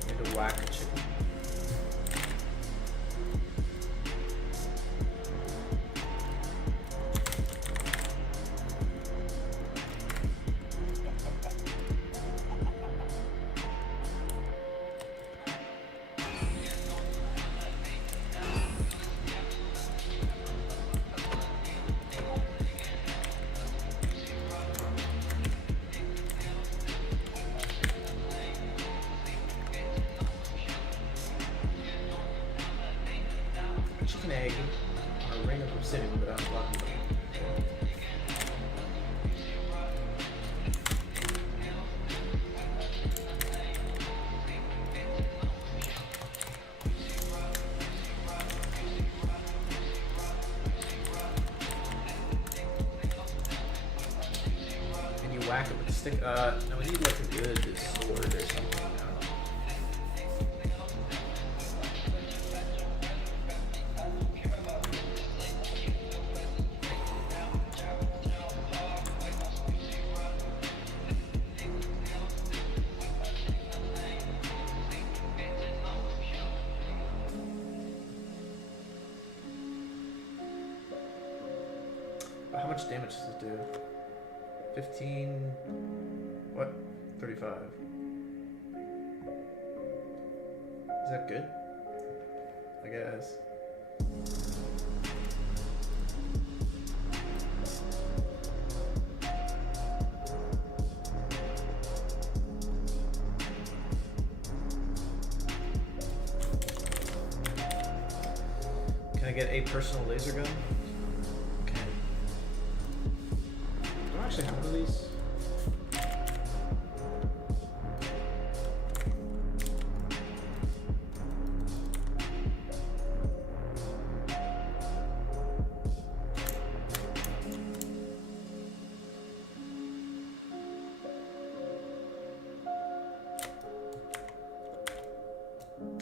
Need to whack a chicken. Chicken egg on a ring of obsidian that I'm talking about. And you whack it with a stick. No, we need like a good sword or something. I don't know. How much damage does it do? 15. What? 35. Is that good? I guess. Can I get a personal laser gun? Actually have one of these.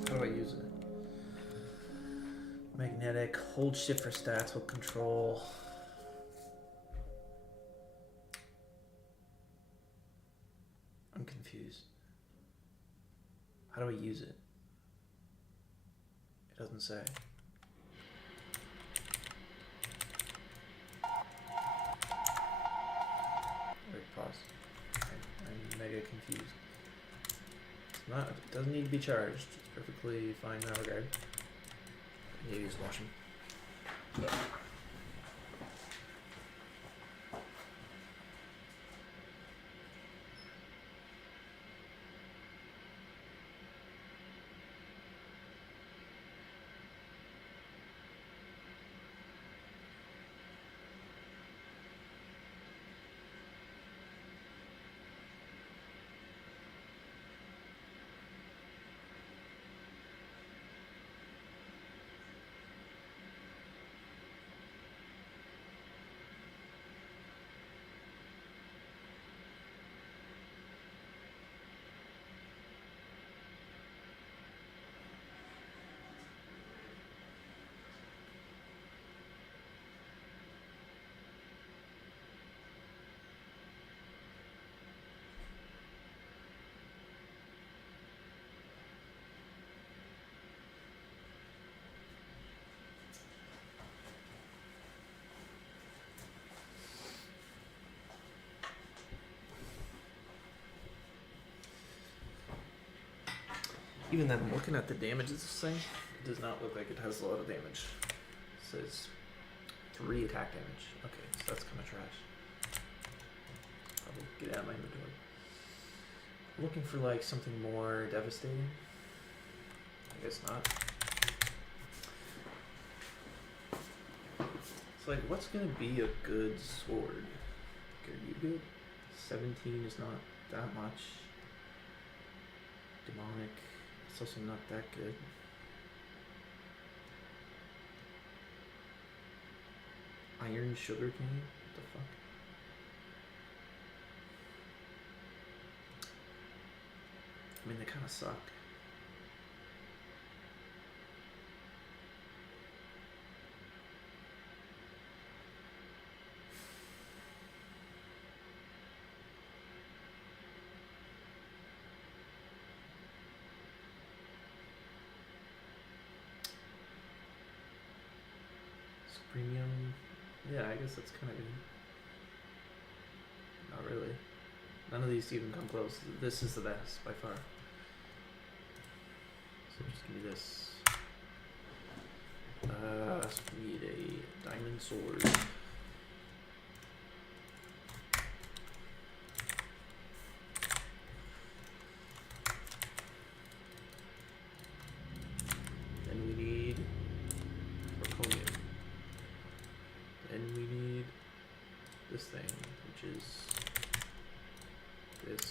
How do I use it? Magnetic, hold shift for stats, hold control. I'm confused. How do I use it? It doesn't say. Wait, pause. I'm mega confused. It's not. It doesn't need to be charged. It's perfectly fine in that regard. I need to use washing. Even then, looking at the damage of this thing, it does not look like it has a lot of damage. It says 3 attack damage. Okay, so that's kind of trash. Probably get out of my inventory. Looking for like something more devastating. I guess not. It's like, what's gonna be a good sword? Like, are you good? 17 is not that much. Demonic. It's also not that good. Iron sugar cane? What the fuck? I mean, they kind of suck. Premium. Yeah, I guess that's kind of good. Not really. None of these even come close. This is the best by far. So just give me this. So we need a diamond sword. Then we need zirconium. Then we need this thing, which is this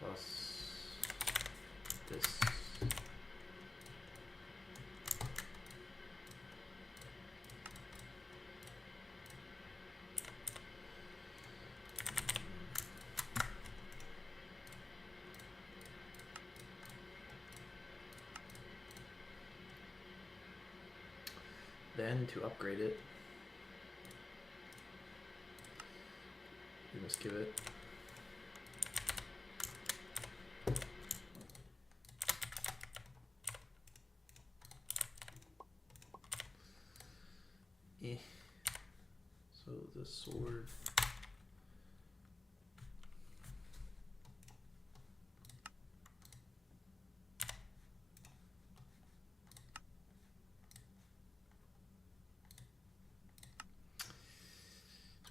plus this. Then to upgrade it, we must give it so the sword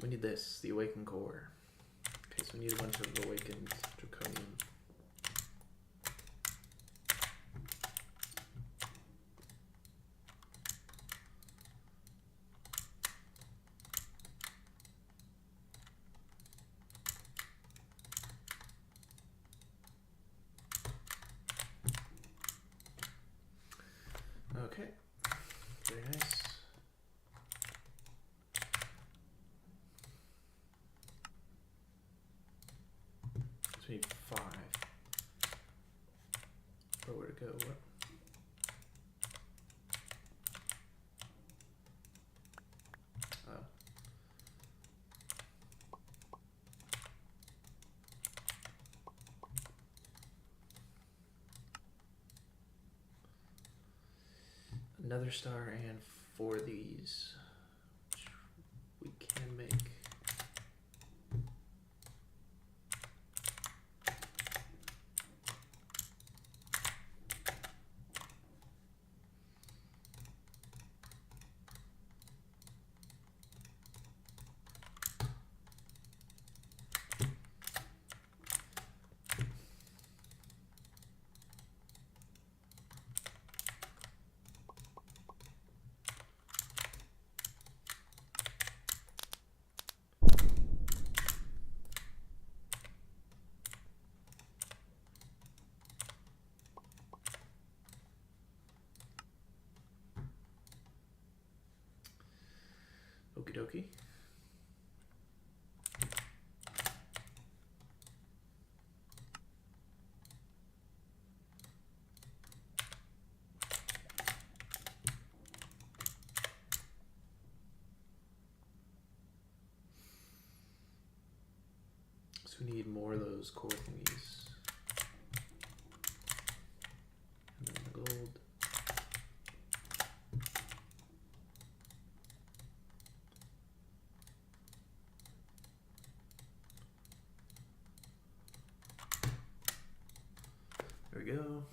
we need this, the awakened core. Okay, so we need a bunch of awakened draconium. Okay, very nice. So we need 5. Or where to go? What? Oh. Another star and 4 of these, which we can make. Okie dokie. So we need more of those core thingies. And then the gold. we go.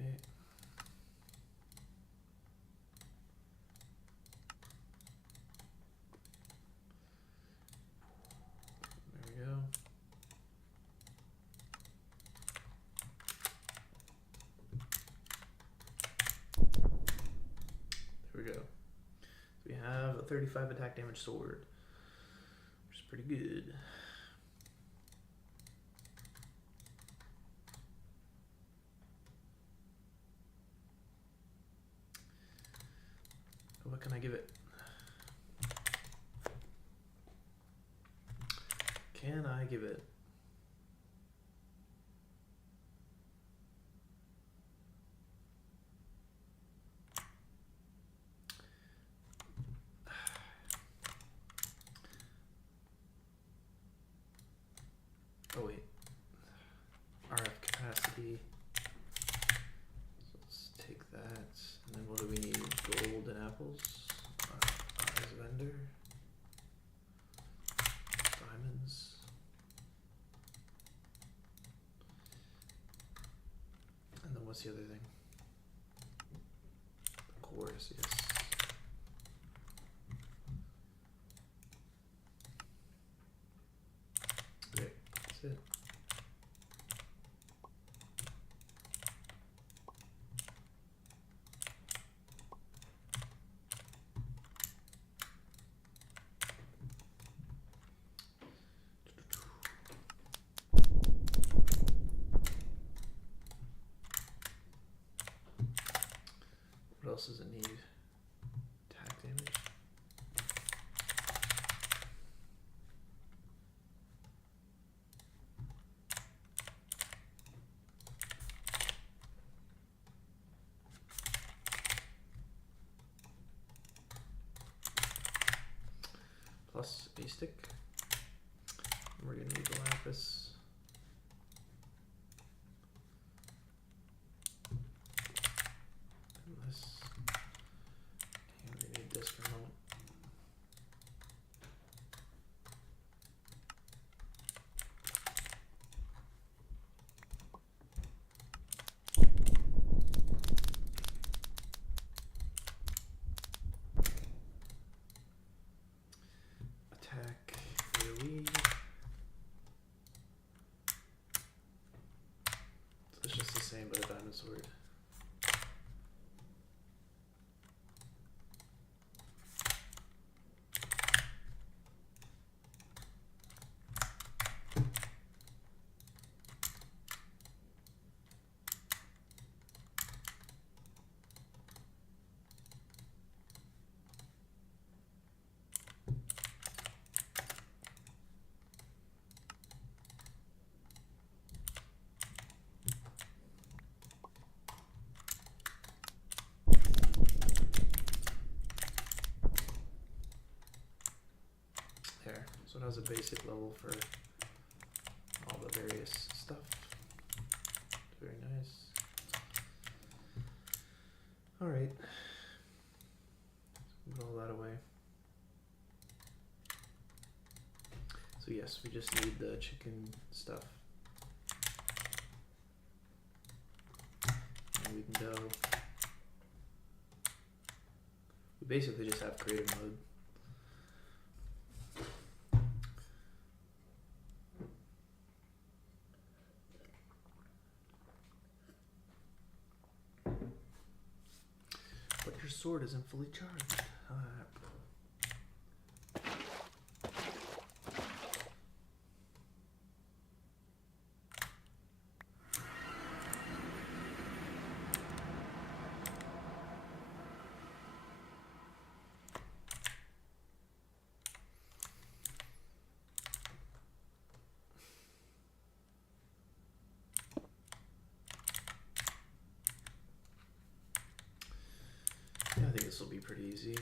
Okay. There we go. There we go. We have a 35 attack damage sword, which is pretty good. What can I give it? Can I give it? Oh wait. RF capacity. So let's take that. And then what do we need? Gold and apples. As vendor. Diamonds. And then what's the other thing? The cores, yes. Great, that's it. What else does it need? Attack damage. Plus a stick. We're gonna need the lapis. And this. And we need this for a moment. Attack AoE. So it's just the same but a diamond sword. There. So it has a basic level for all the various stuff. Very nice. Alright. Put all that away. So yes, we just need the chicken stuff. And we can go. We basically just have creative mode. But your sword isn't fully charged. be pretty easy.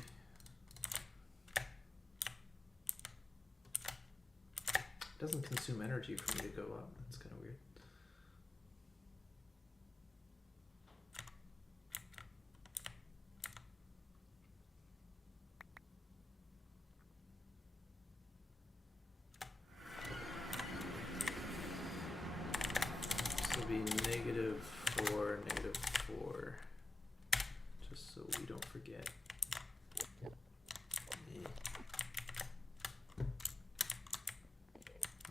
It doesn't consume energy for me to go up. That's kind of weird. This will be -4, -4. Just so we don't forget.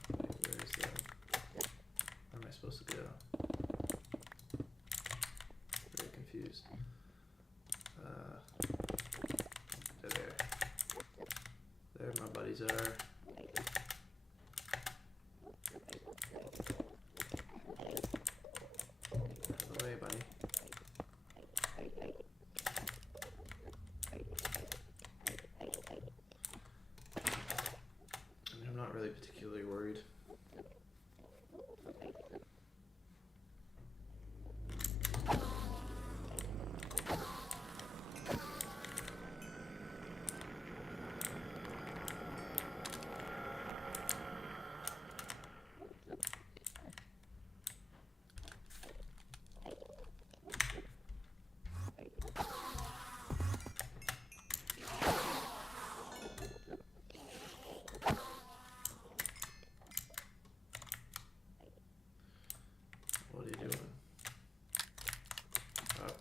Where is that? Where am I supposed to go? Very confused. There. There my buddies are. Out of the way, buddy. I mean, I'm not really particularly worried. What are you doing? Up.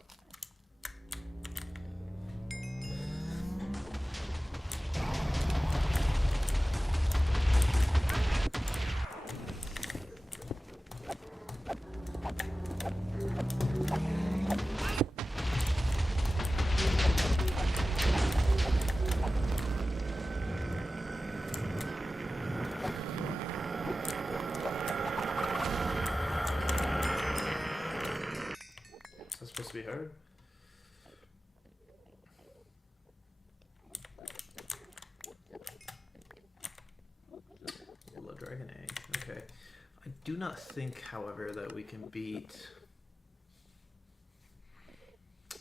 Is that supposed to be hard? Yellow dragon egg. Okay. I do not think, however, that we can beat.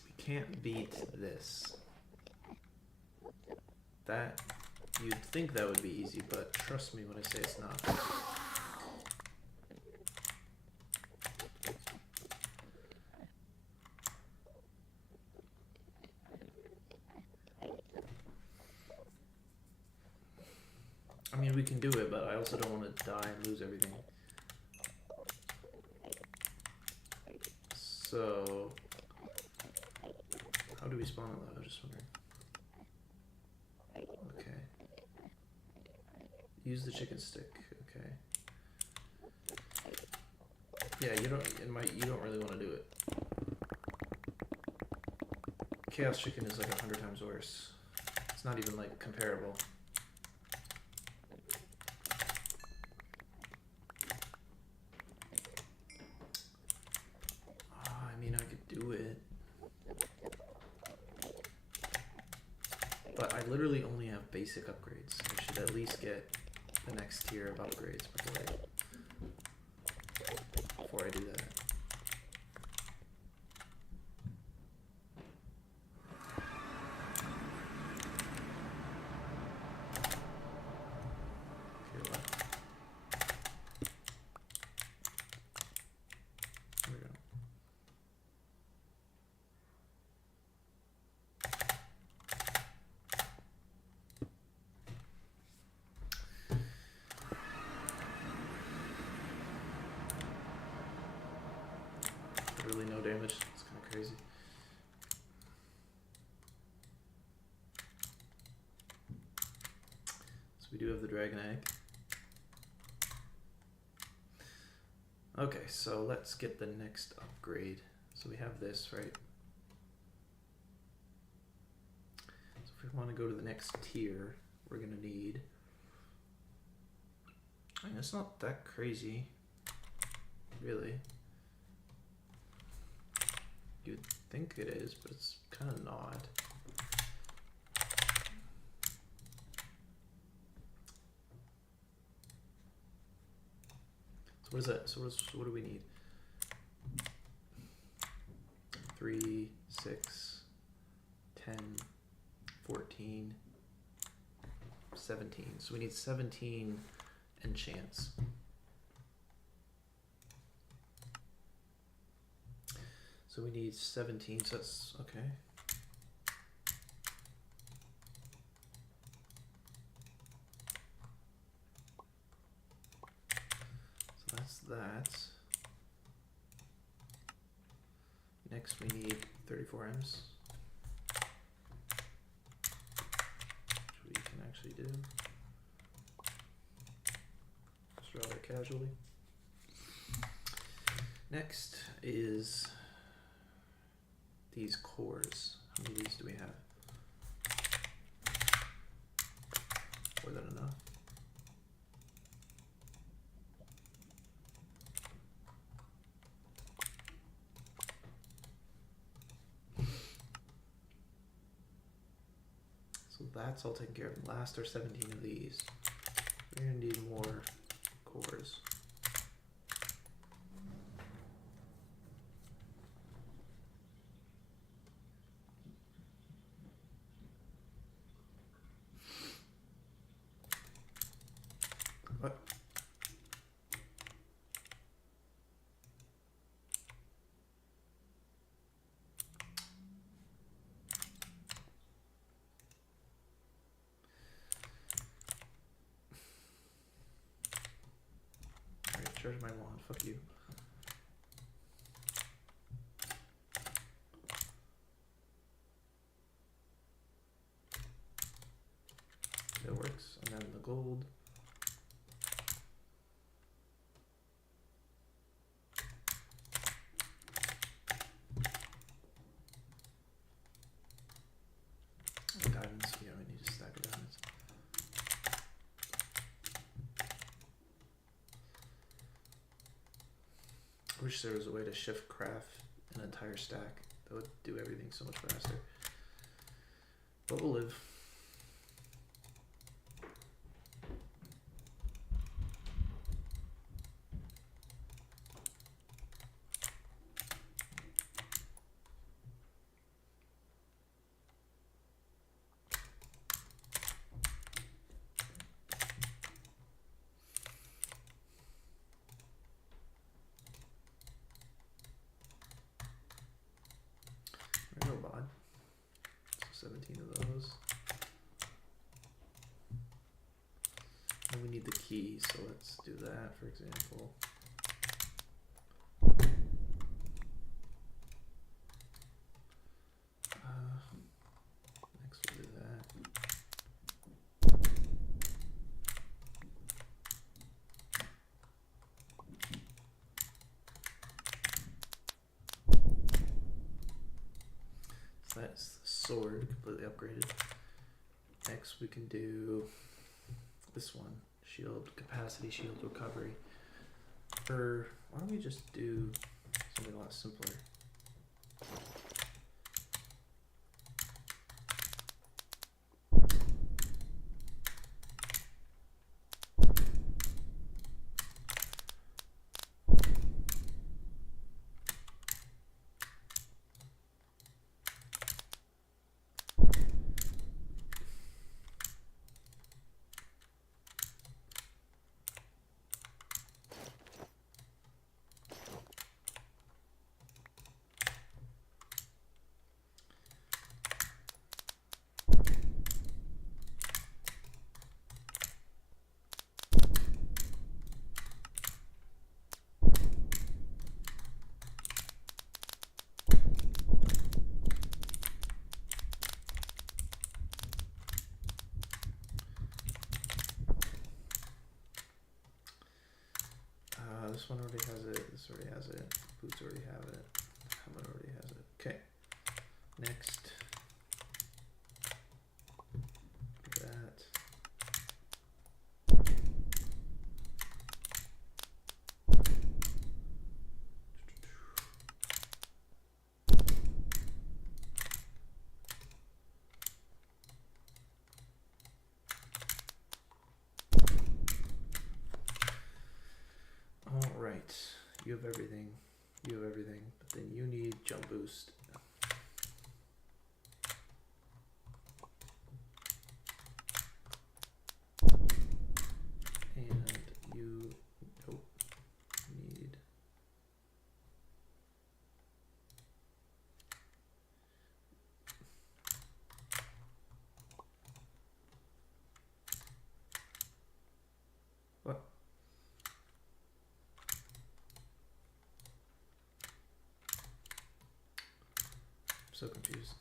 We can't beat this. That. You'd think that would be easy, but trust me when I say it's not. I mean, we can do it, but I also don't want to die and lose everything. So, how do we spawn it though? I was just wondering. Okay. Use the chicken stick. Okay. Yeah, you don't really want to do it. Chaos chicken is like 100 times worse. It's not even like comparable. I mean, I could do it. But I literally only have basic upgrades. I should at least get the next tier of upgrades before I do that. Okay, what? There we go. Really no damage. It's kind of crazy. So we do have the dragon egg. Okay, so let's get the next upgrade. So we have this, right? So if we want to go to the next tier, we're gonna need. I mean, it's not that crazy, really. You'd think it is, but it's kind of not. So what is that? So what do we need? 3, 6, 10, 14, 17. So we need 17 enchants. So we need 17, so that's okay. So that's that. Next we need 34 M's, which we can actually do just rather casually. Next is these cores. How many of these do we have? More than enough. So that's all taken care of. Last are 17 of these. We're gonna need more cores. What? Alright, charge my wand, fuck you. That works, and then the gold. Diamonds, yeah, we need a stack of diamonds. I wish there was a way to shift craft an entire stack. That would do everything so much faster. But we'll live. No bod. So 17 of those. And we need the key, so let's do that, for example. Next we'll do that. So that's the sword completely upgraded. Next we can do this one, shield capacity, shield recovery. Or why don't we just do something a lot simpler? This one already has it, this already has it, boots already have it, helmet already has it. Okay, next, that. Alright, you have everything, but then you need jump boost. so confused.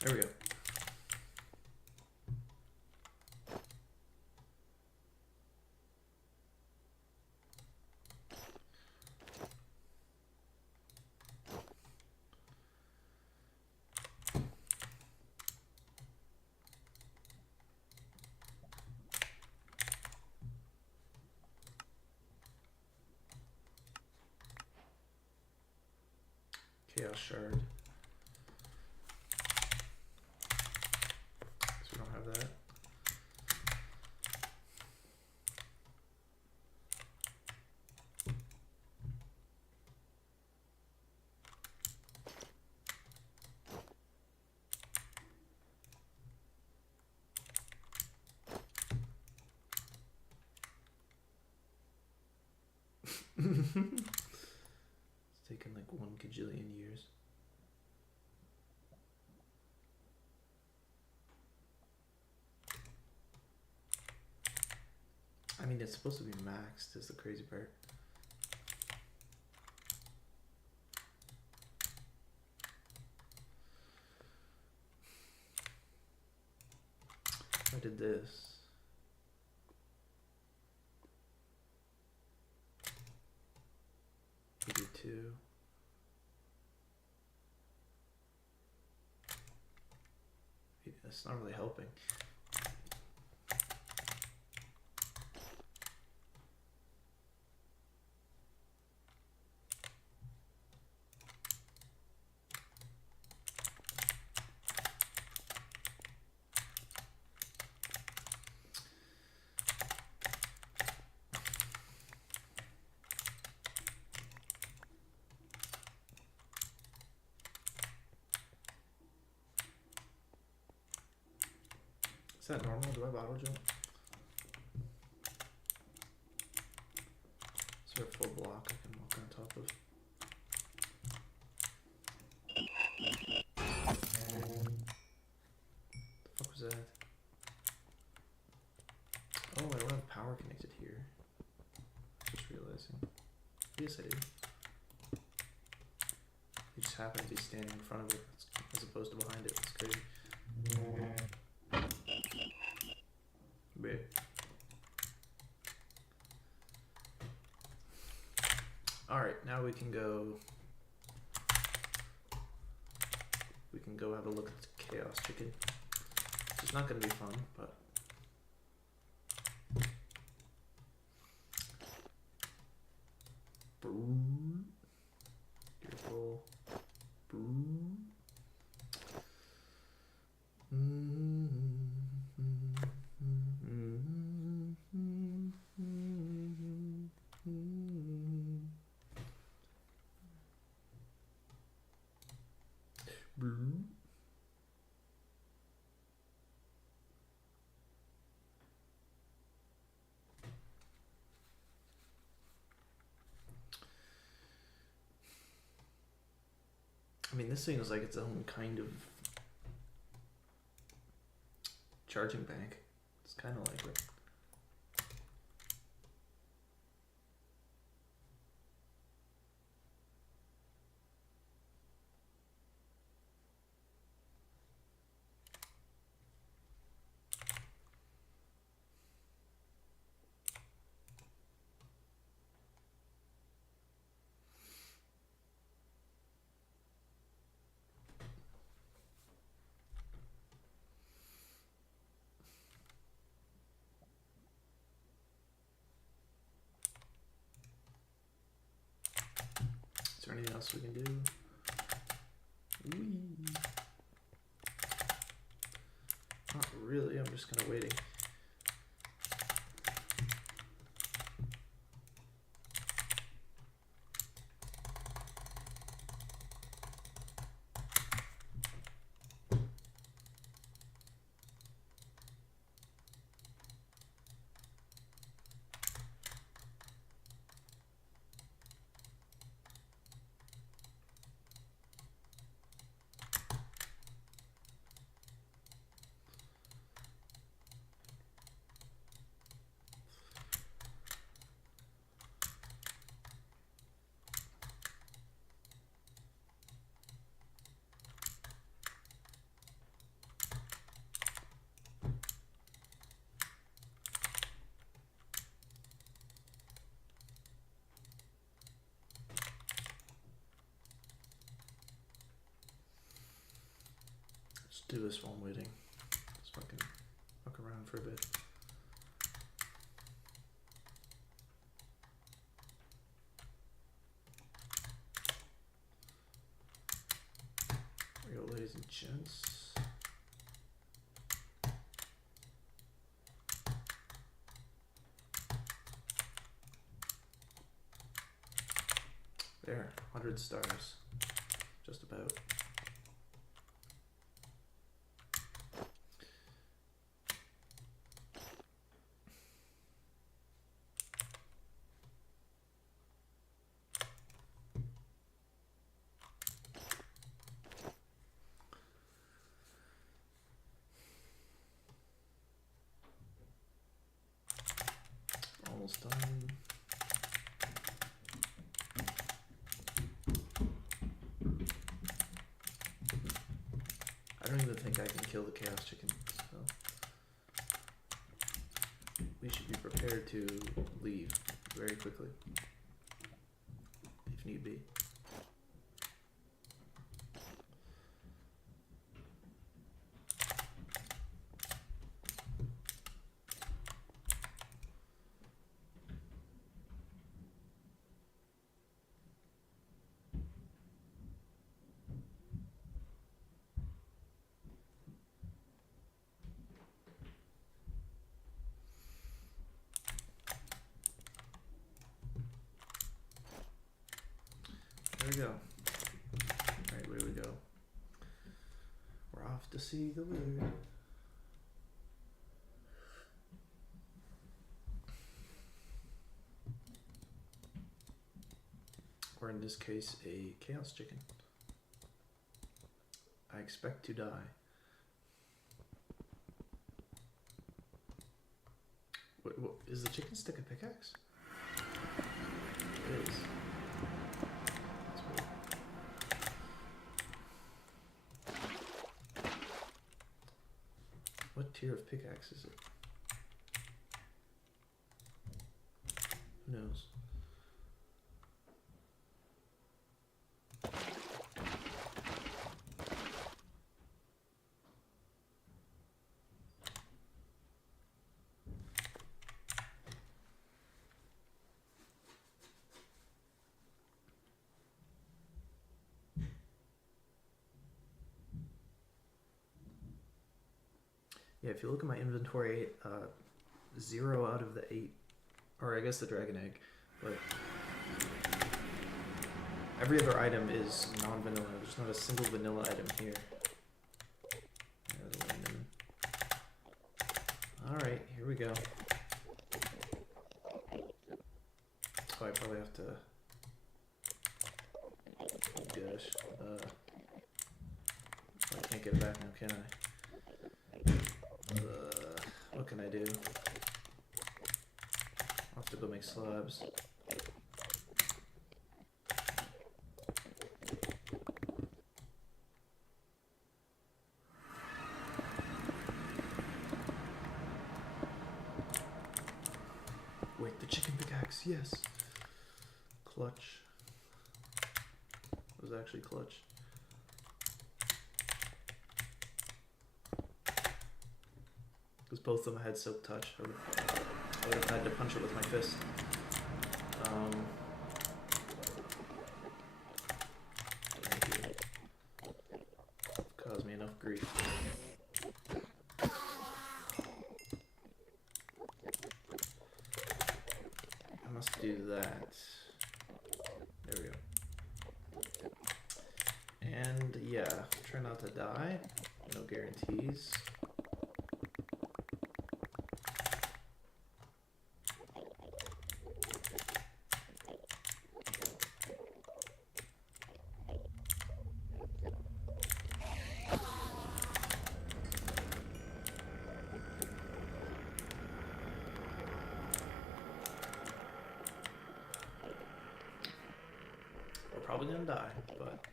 There we go. Chaos shard. So we don't have that. It's taken like 1 gajillion years. I mean, it's supposed to be maxed, is the crazy part. If I did this. We do 2. It's not really helping. Is that normal? Do I have auto jump? Is there a full block I can walk on top of? The fuck was that? Oh, I don't have power connected here. Just realizing. Yes, I do. You just happen to be standing in front of it as opposed to behind it. It's crazy. Bit. Alright, now we can go. We can go have a look at the Chaos Chicken. It's not gonna be fun, but. Boom. Beautiful. Boom. I mean, this thing is like its own kind of charging bank. It's kind of like it. Is there anything else we can do? Whee. Not really, I'm just kind of waiting. do this while I'm waiting. So I can fuck around for a bit. There we go, ladies and gents. There, 100 stars. Just about. Almost done. I don't even think I can kill the chaos chicken, so we should be prepared to leave very quickly, if need be. There we go. Alright, where we go? We're off to see the wizard. Or in this case, a chaos chicken. I expect to die. Wait, what, is the chicken stick a pickaxe? It is. What tier of pickaxe is it? Who knows? Yeah, if you look at my inventory, 0 out of the 8, or I guess the dragon egg, but every other item is non-vanilla. There's not a single vanilla item here. Alright, here we go. Oh, I probably have to... Oh gosh. I can't get it back now, can I? What can I do? I'll have to go make slabs. Wait, the chicken pickaxe, yes! Clutch. It was actually clutch. Because both of them had silk touch. I would have had to punch it with my fist. Thank you. Caused me enough grief. I must do that. There we go. And yeah, try not to die. No guarantees. Probably gonna die, but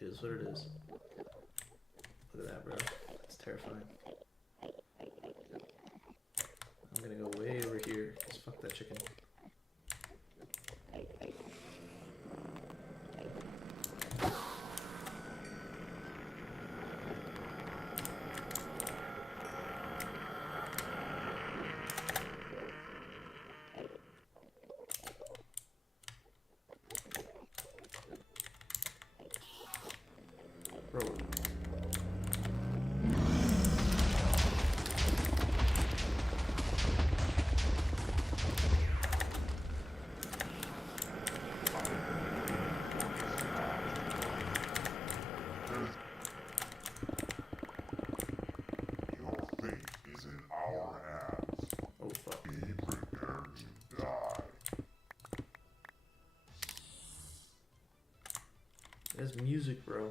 it is what it is. Look at that, bro. That's terrifying. I'm gonna go way over here. Just fuck that chicken. is music, bro.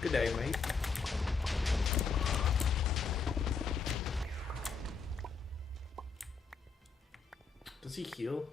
Good day, mate. Does he heal?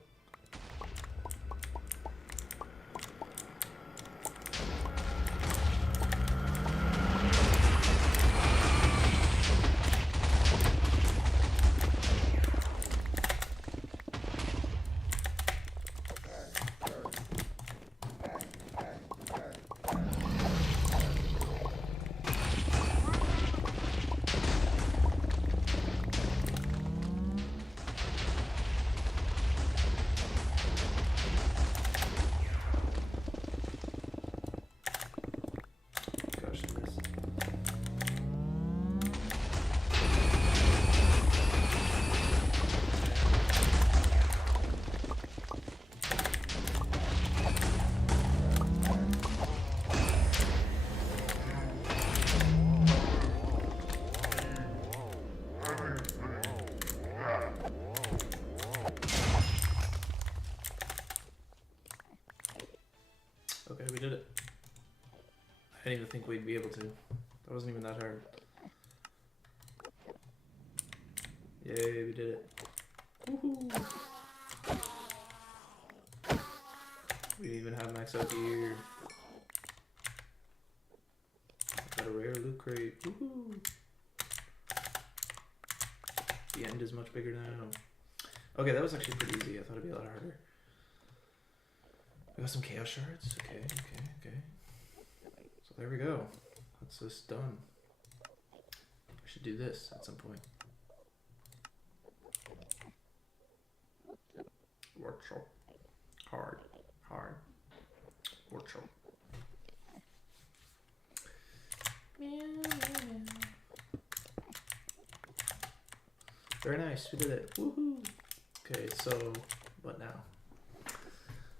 Gosh, I missed. Okay, we did it. I didn't even think we'd be able to. That wasn't even that hard. Yay, we did it. Woohoo! We didn't even have max out gear. Got a rare loot crate. Woohoo! The end is much bigger now. Okay, that was actually pretty easy. I thought it'd be a lot harder. We got some chaos shards. Okay. So there we go. That's this done. We should do this at some point. Workshop. Hard. Workshop. Very nice. We did it. Woohoo! Okay, so what now?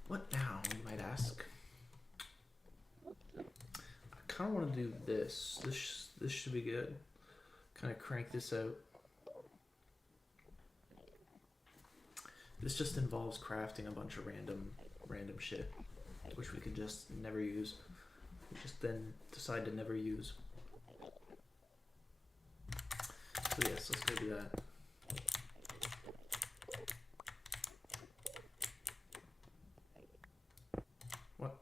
What now, you might ask? I kind of want to do this. This should be good. Kind of crank this out. This just involves crafting a bunch of random shit, which we could just never use. We just then decide to never use. So yes, let's go do that. What?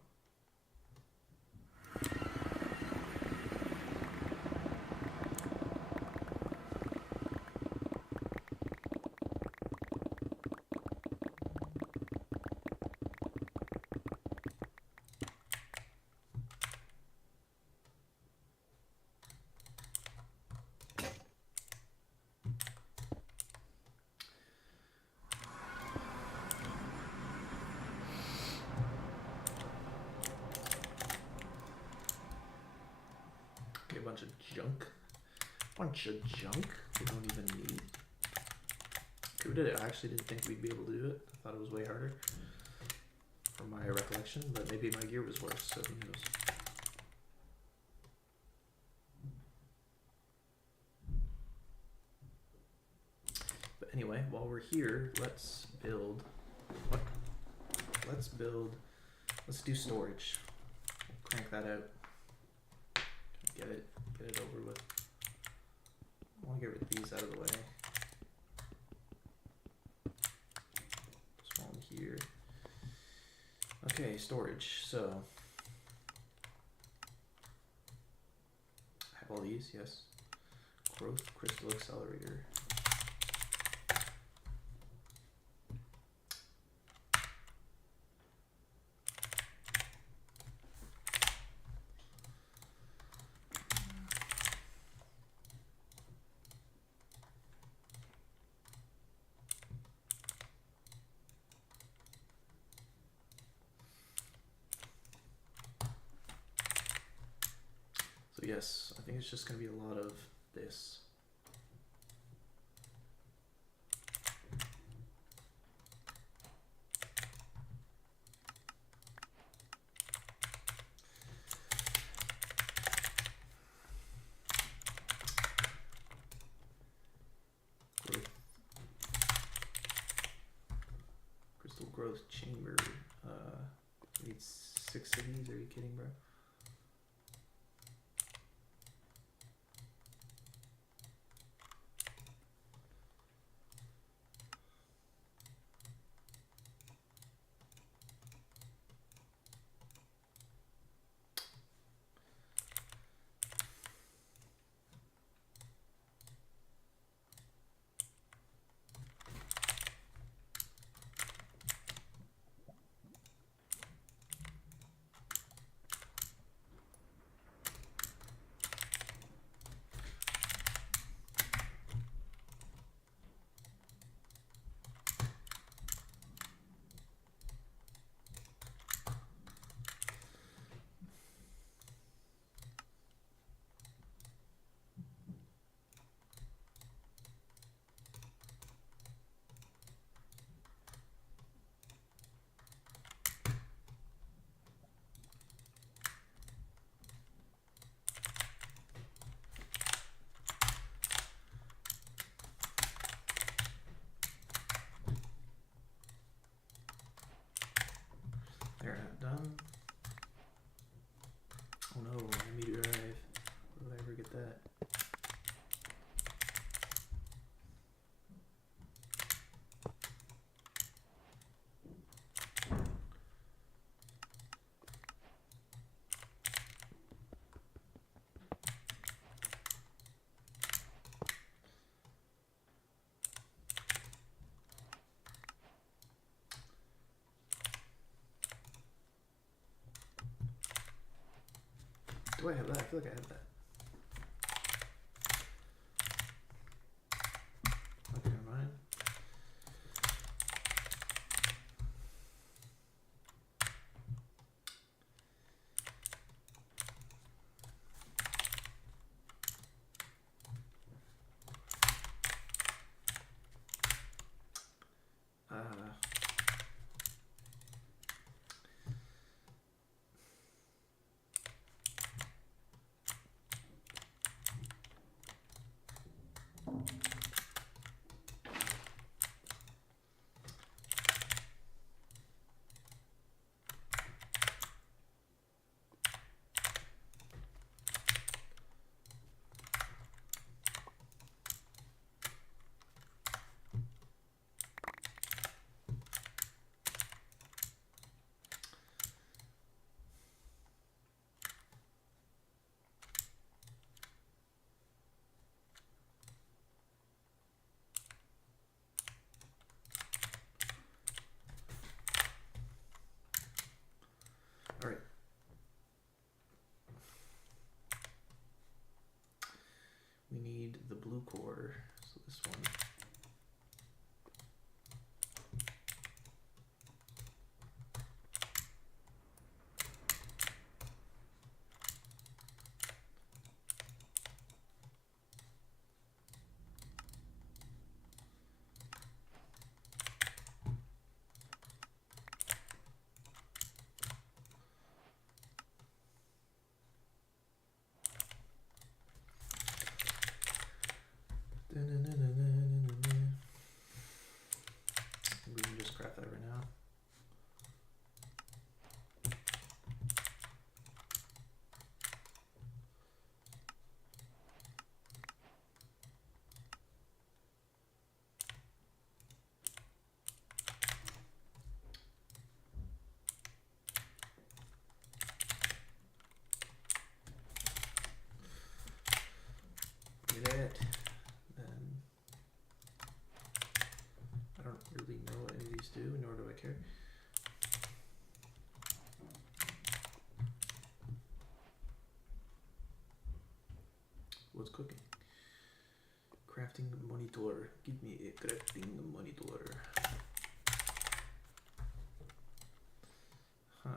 Okay, a bunch of junk. Bunch of junk we don't even need. Okay, we did it. I actually didn't think we'd be able to do it. I thought it was way harder from my recollection, but maybe my gear was worse, so who knows. But anyway, while we're here, let's build Let's do storage. We'll crank that out. Get it over with. I want to get rid of these out of the way. This one here. Okay, storage. So I have all these, yes. Growth crystal accelerator. So yes, I think it's just going to be a lot of this. Growth. Crystal growth chamber. Needs 6 of these. Are you kidding, bro? They're not done. Oh no, I need to arrive. Where would I ever get that? Do I have that? I feel like I have that. Okay, never mind. All right. We need the blue core, so this one. that, then I don't really know what any of these do, nor do I care. What's cooking? Crafting monitor. Give me a crafting monitor. Huh.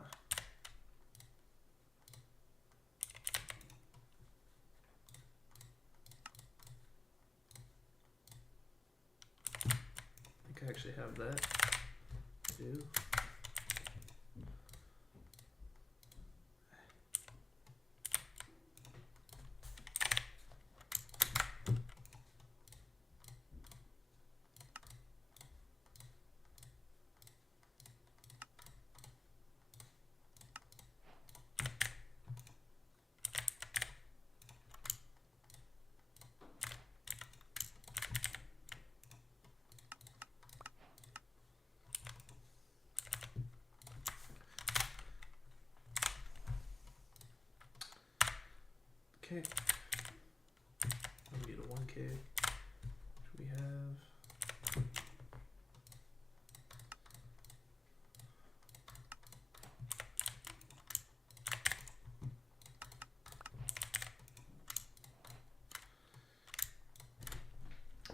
I think I actually have that. I do. Okay. We need a 1K. Which we have.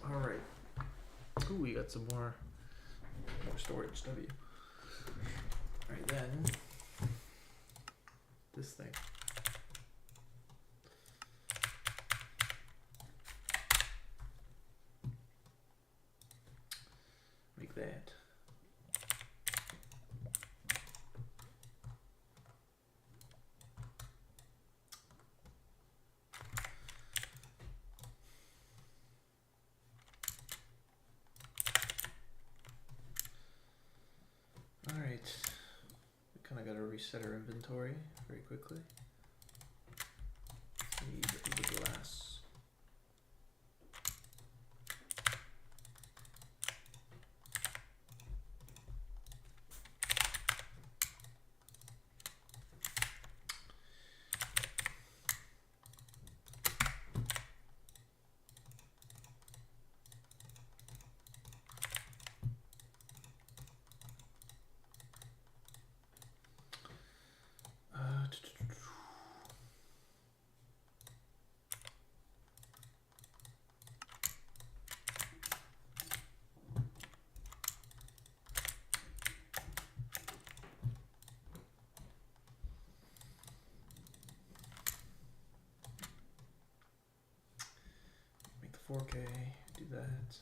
All right. Ooh, we got some more storage W. All right, then this thing. Make that. All right, we kind of got to reset our inventory very quickly. Need the glass. Make the 4K, do that.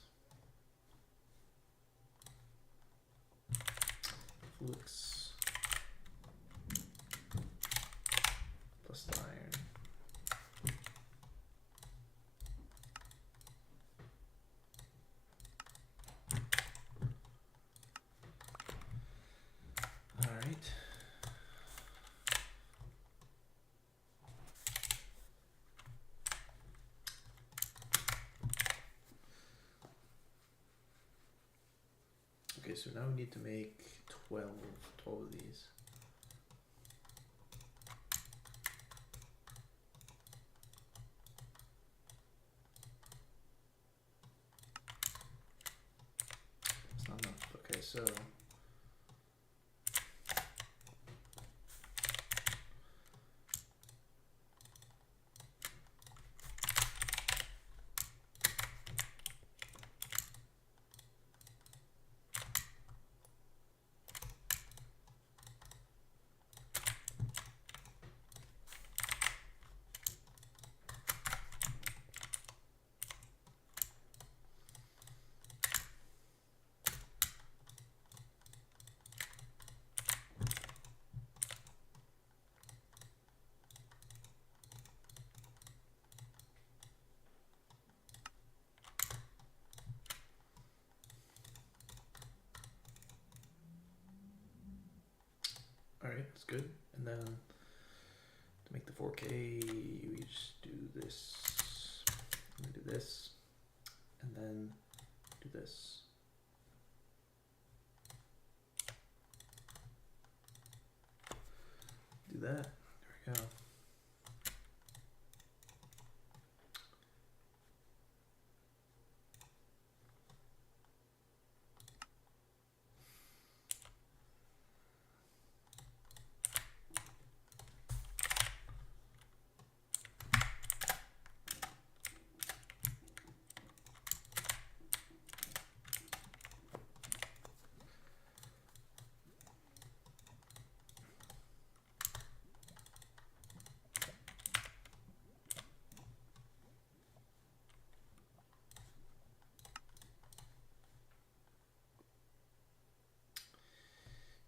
Flux. Plus the iron. All right. Okay, so now we need to make 12 of these. It's not enough. Okay, so all right, that's good. And then to make the 4K, we just do this. I'm gonna do this, and then do this. Do that. There we go.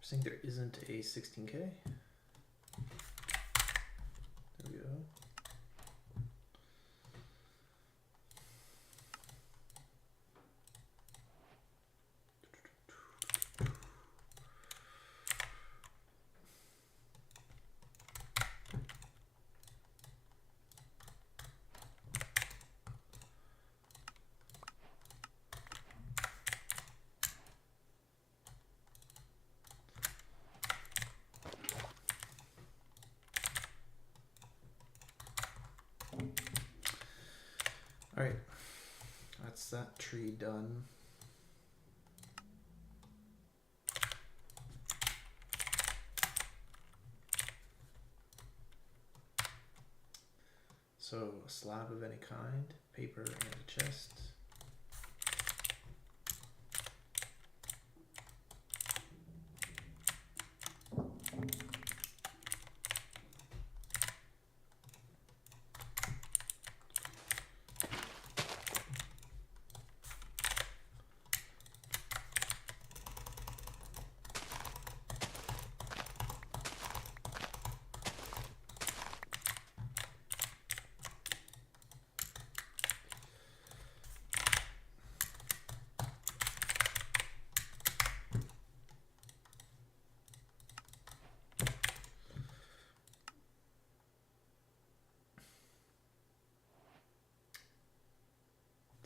Saying there isn't a 16K. There we go. All right, that's that tree done. So a slab of any kind, paper, and a chest.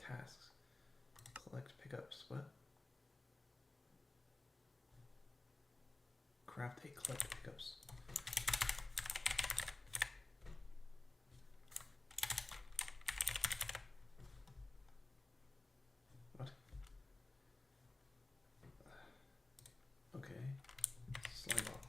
Tasks. Collect pickups. What? Craft a collect pickups. What? Okay. Slide off.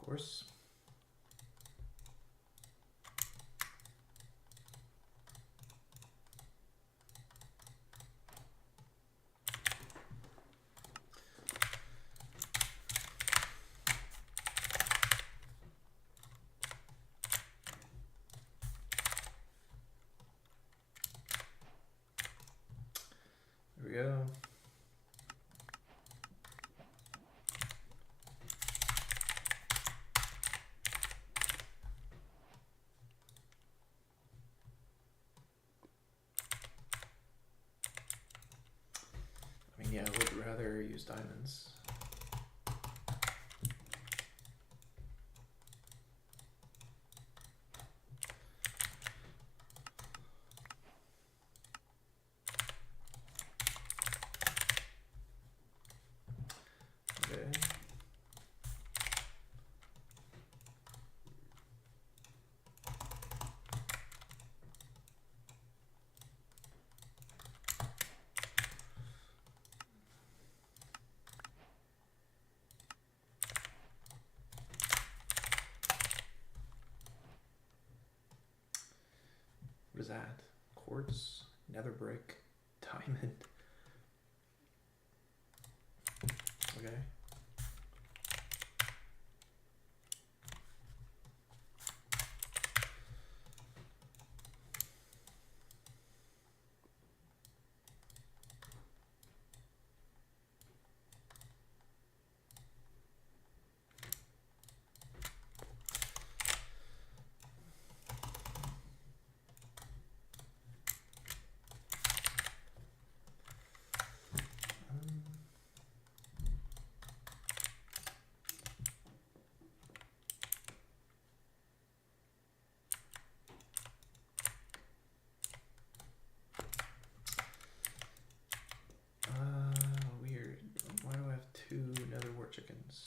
Of course. There we go. I mean, yeah, I would rather use diamonds. Okay. What is that? Quartz, nether brick, diamond. Okay. 2 nether wart chickens.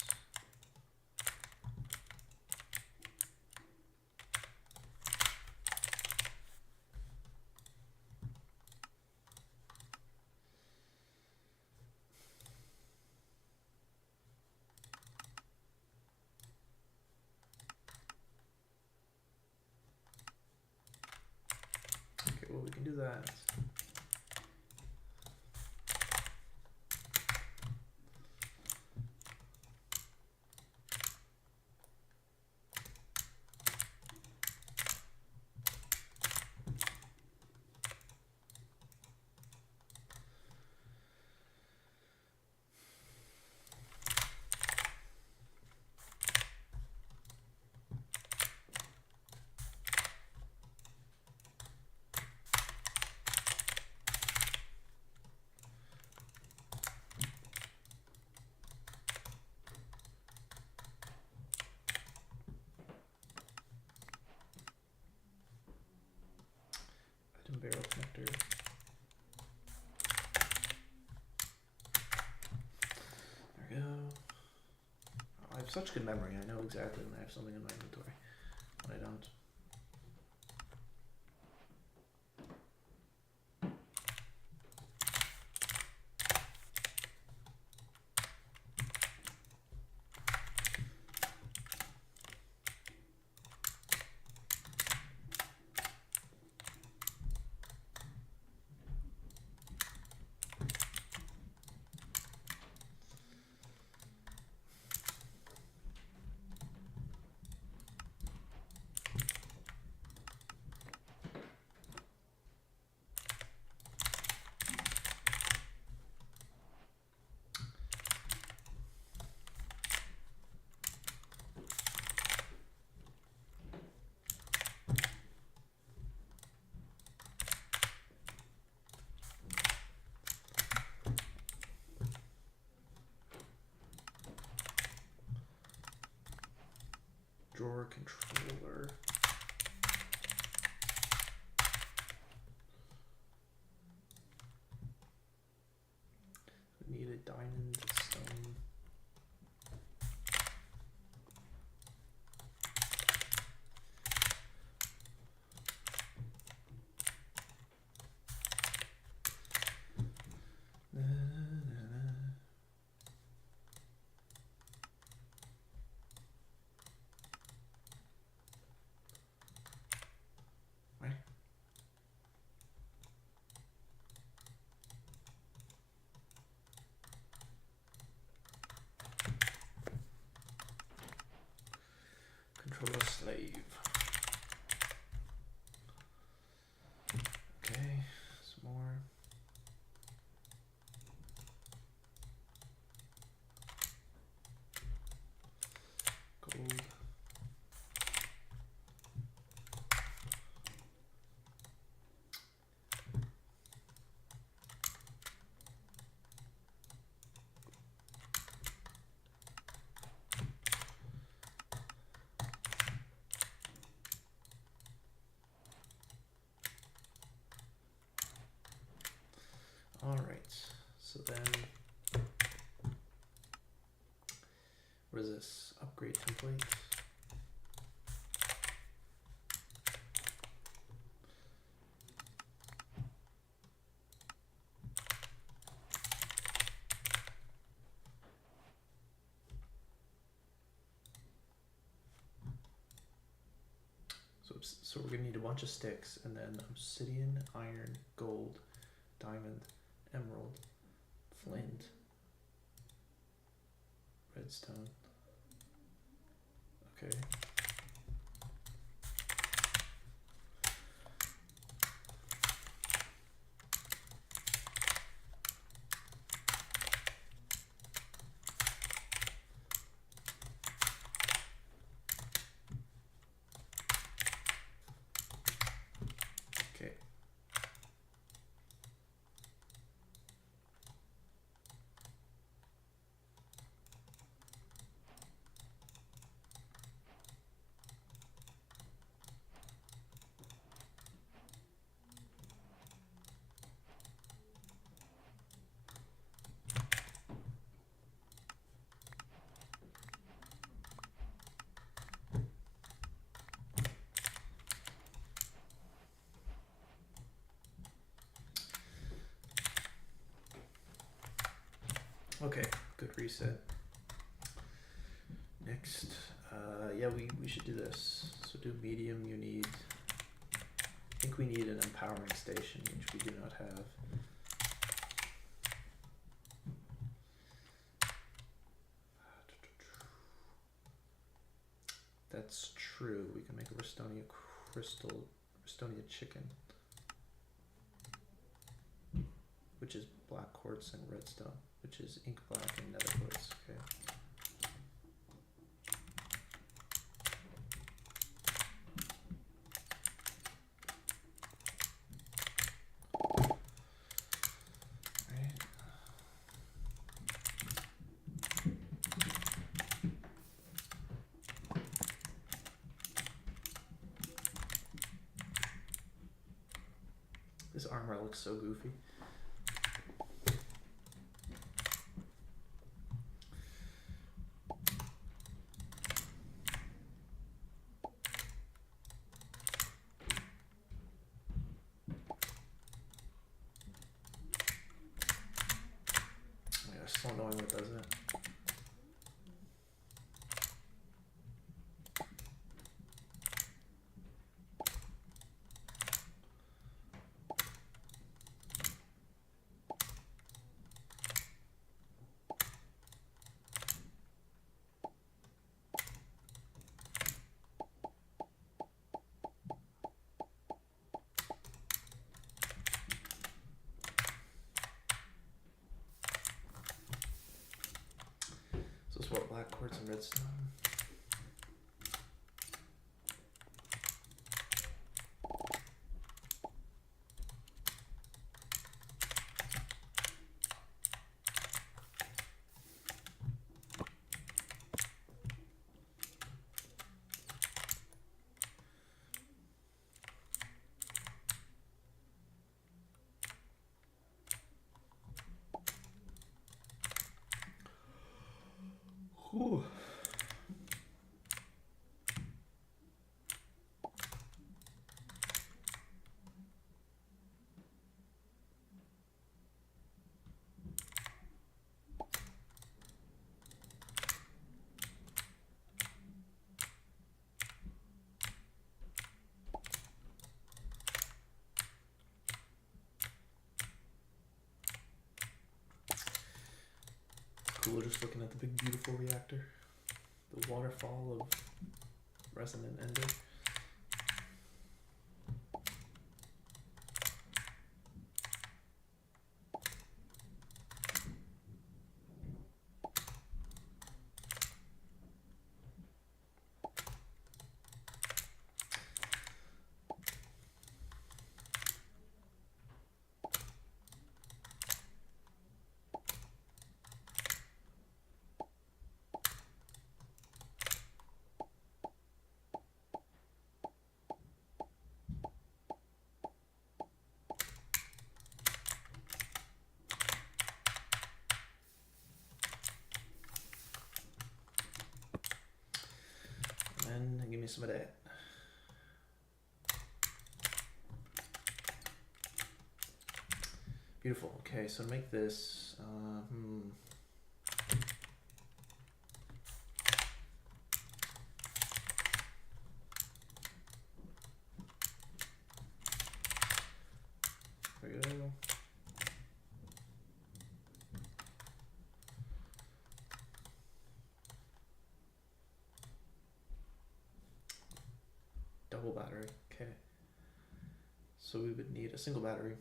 Okay, well, we can do that. Item barrel connector. There we go. Oh, I have such good memory. I know exactly when I have something in my inventory. When I don't. Drawer controller. We need a diamond stone. Na, na, na. Right. Controller slave. Okay, some more. Gold. All right, so then, what is this? Upgrade template. So we're gonna need a bunch of sticks, and then obsidian, iron, gold, diamond, emerald, flint, redstone. Okay. Okay. Okay, good reset. Next, yeah, we should do this. So do medium. You need. I think we need an empowering station, which we do not have. That's true. We can make a Restonia crystal, Restonia chicken, which is black quartz and redstone, which is ink black and nether quartz. Okay. Alright. This armor looks so goofy. Yeah, still knowing what does it. So it's what, black quartz and redstone? Whew. Cool, just looking at the big beautiful reactor. The waterfall of resonant ender. And give me some of that. Beautiful. Okay, so to make this, there we go. Double battery. Okay. So we would need a single battery.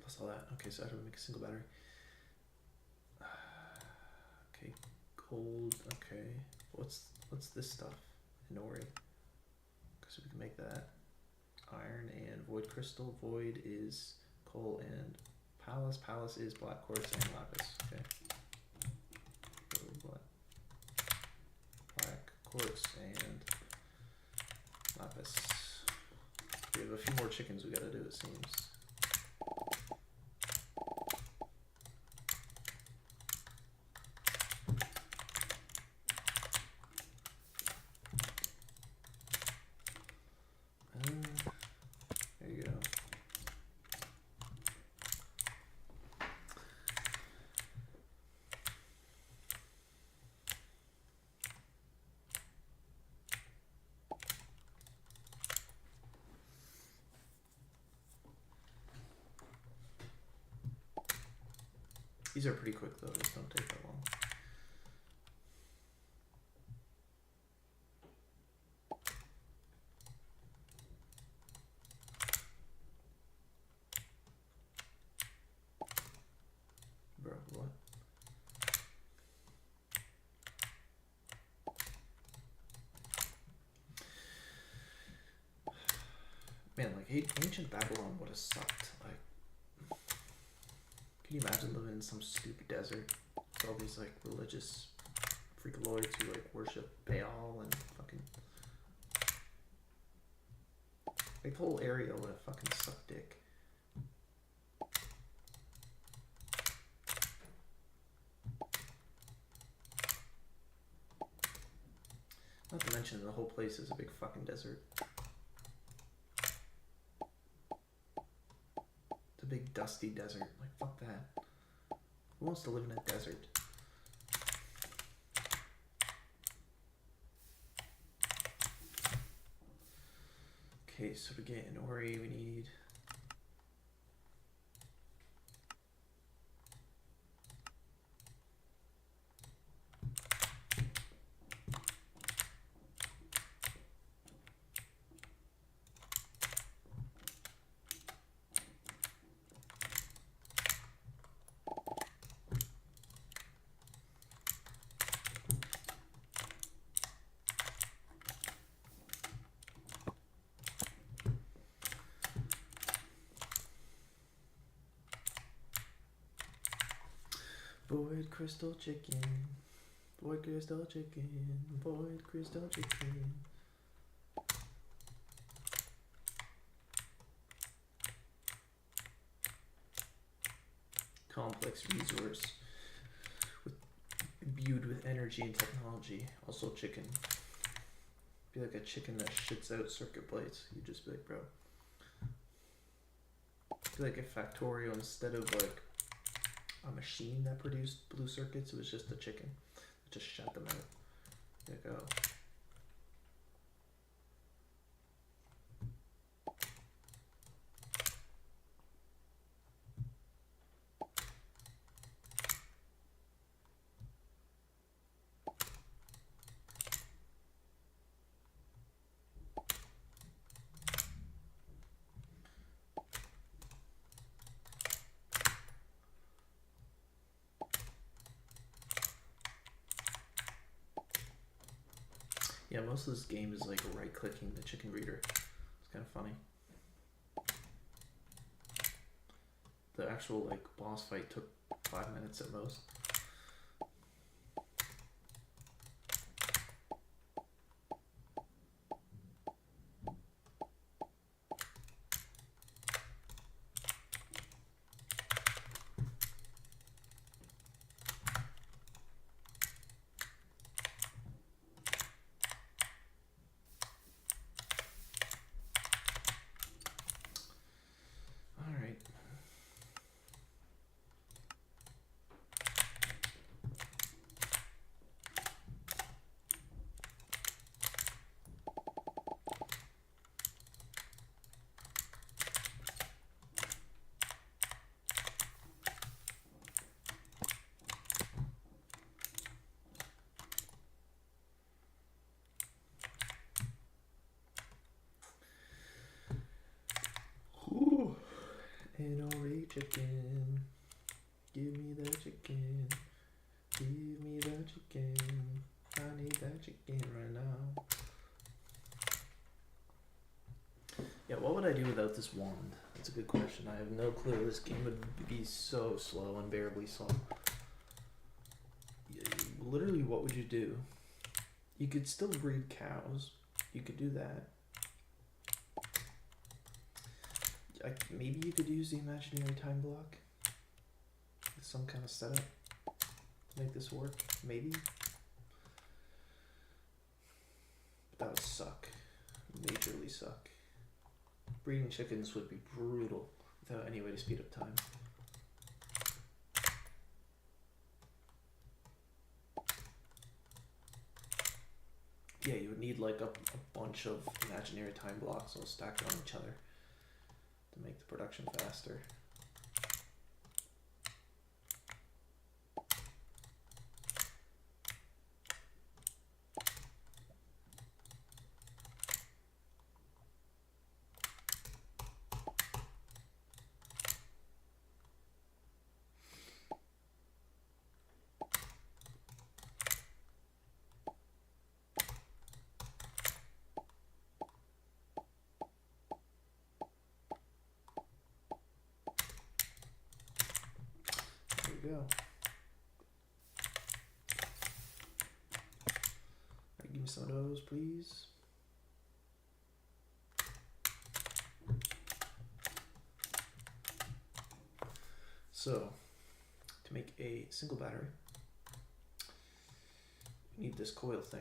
Plus all that. Okay, so how do we make a single battery? Okay, gold. Okay, what's this stuff? Nori. So we can make that. Iron and void crystal. Void is coal and Pallas. Pallas is black quartz and lapis. Okay. So black quartz and lapis. We have a few more chickens we gotta do, it seems. There you go. These are pretty quick though, these don't take that long. Bro, what? Man, like ancient Babylon would have sucked. Like, can you imagine living in some stupid desert with all these like religious freakaloids who like worship Baal and fucking like the whole area would have fucking sucked dick. Not to mention the whole place is a big fucking desert. It's a big dusty desert. Like fuck that. Who wants to live in a desert? Okay, so to get an Ori we need Void crystal chicken, void crystal chicken, void crystal chicken. Complex resource imbued with energy and technology. Also chicken. Be like a chicken that shits out circuit plates. You just be like, bro. Be like a Factorio instead of like a machine that produced blue circuits. It was just a chicken that just shut them out. Like, oh. Yeah, most of this game is like right-clicking the chicken breeder. It's kind of funny. The actual like boss fight took 5 minutes at most. An Ori chicken, give me the chicken, give me the chicken, I need that chicken right now. Yeah, what would I do without this wand? That's a good question. I have no clue. This game would be so slow, unbearably slow. Literally, what would you do? You could still breed cows. You could do that. Maybe you could use the imaginary time block with some kind of setup to make this work. Maybe. But that would suck. Majorly suck. Breeding chickens would be brutal without any way to speed up time. Yeah, you would need like a bunch of imaginary time blocks all stacked on each other to make the production faster. go. Alright, give me some of those, please. So, to make a single battery, you need this coil thing.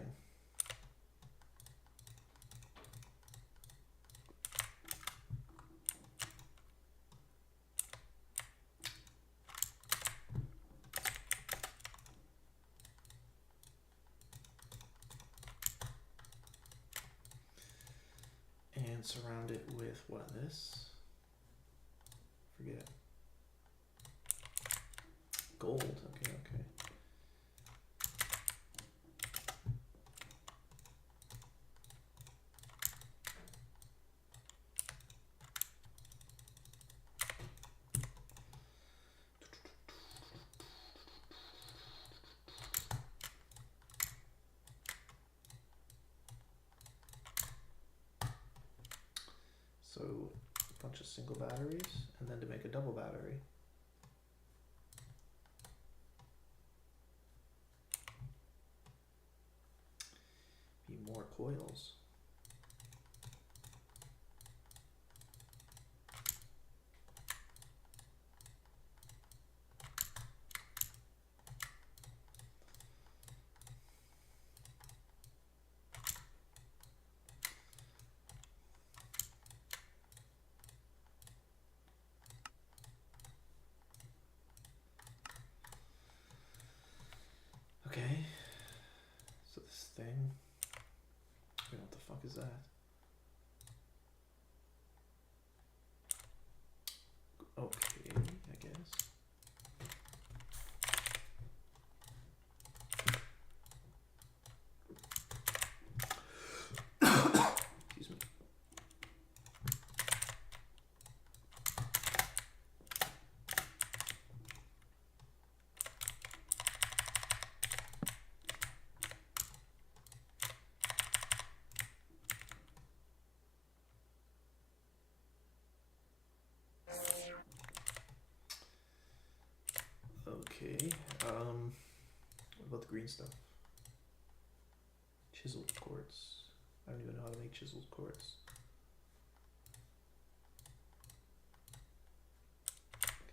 And surround it with what, this? Forget. Gold, okay, okay. So a bunch of single batteries, and then to make a double battery, be more coils. Okay, so this thing, wait, what the fuck is that? Okay, I guess. Excuse me. Okay, what about the green stuff? Chiseled quartz. I don't even know how to make chiseled quartz.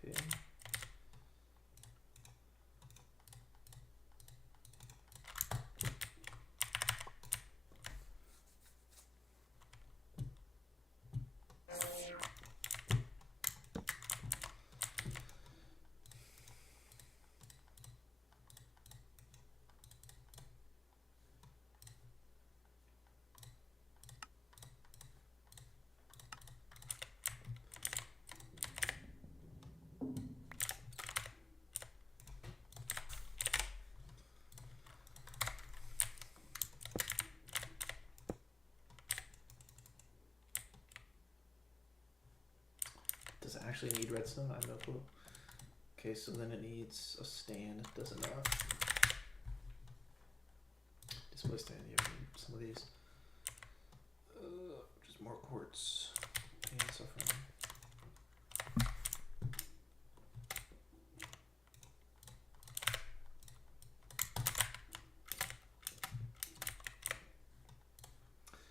Okay. Does it actually need redstone? I have no clue. Okay, so then it needs a stand, does it not? Display stand, you need some of these. Just more quartz and suffering.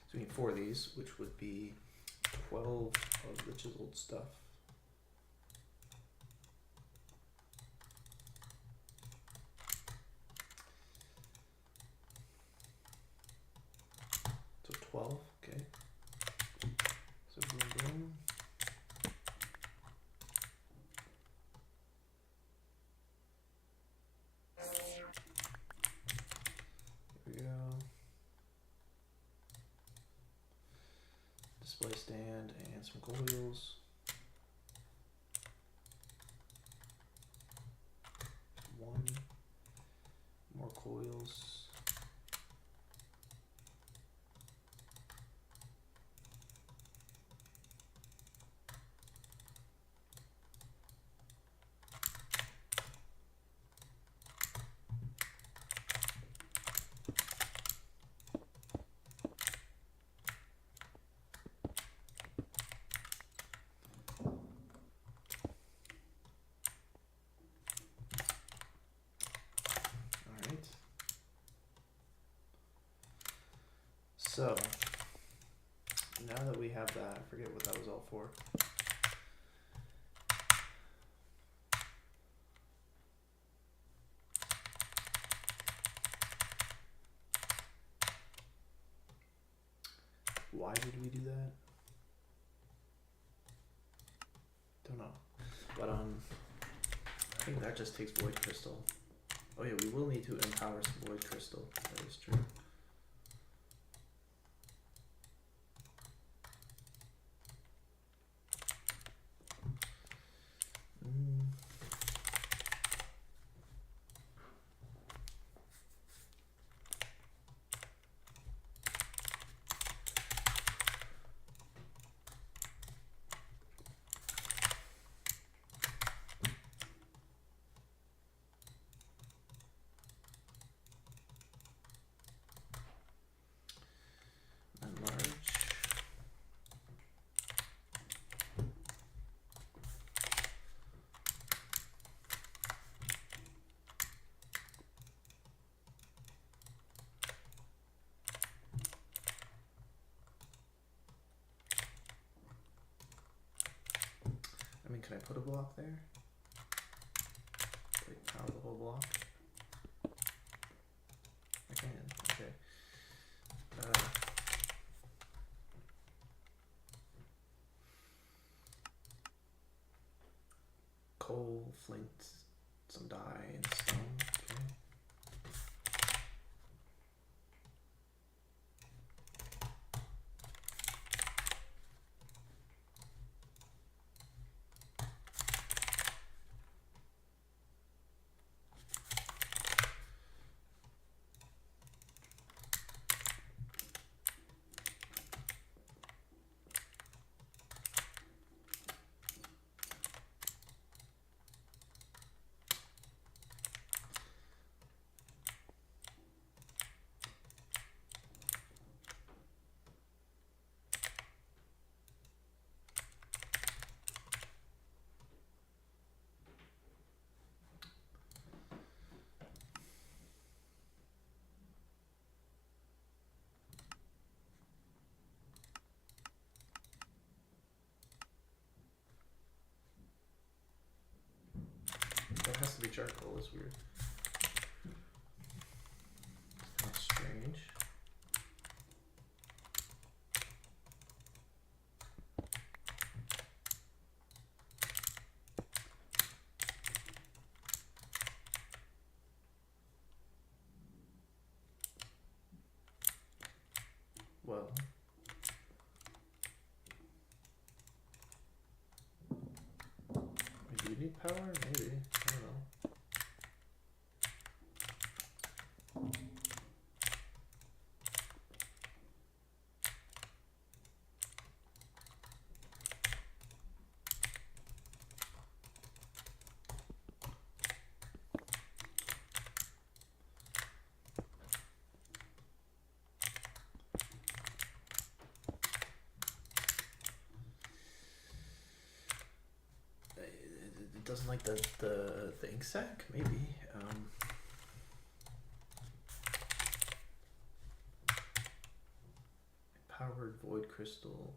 So we need 4 of these, which would be 12 of the chiseled stuff. So 12, okay. So boom, boom. Here we go. Display stand and some coils. One more coils. So now that we have that, I forget what that was all for. Why did we do that? Don't know. But I think that just takes void crystal. Oh yeah, we will need to empower some void crystal. That is true. Enlarge. I mean, can I put a block there? Like power the whole block? I can, okay. Coal, flint, some dye, and stone, okay. That has to be charcoal, it's weird. That's strange. Well, do you need power? Maybe. I don't know. It doesn't like the ink sac, maybe. Powered void crystal.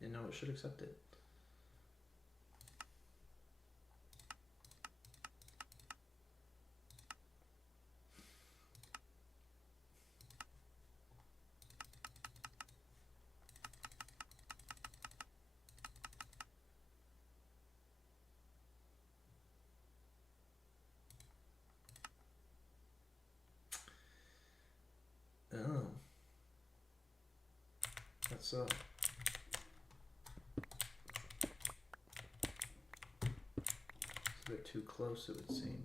You know, it should accept it. Oh. That's so. They're too close, it would seem.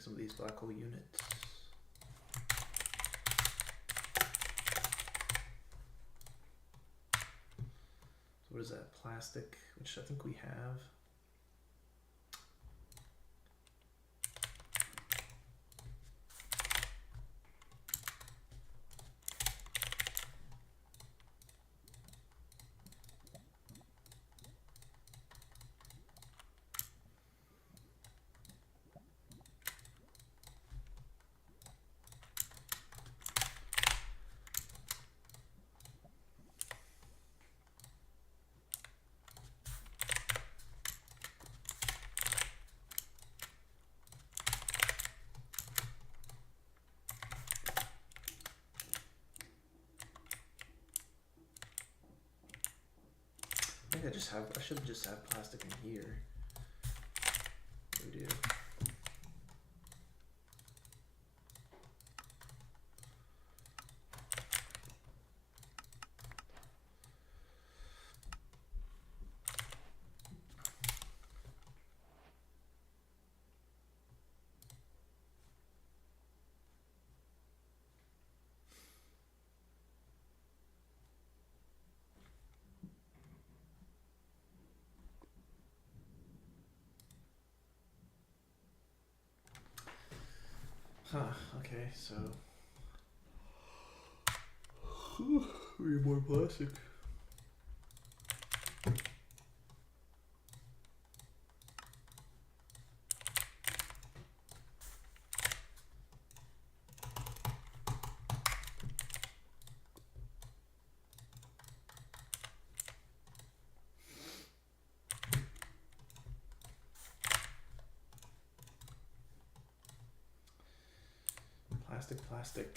make some of these black hole units. So what is that? Plastic, which I think we have. I think I should just have plastic in here. What do we do? Huh, okay, so we need more plastic. Plastic.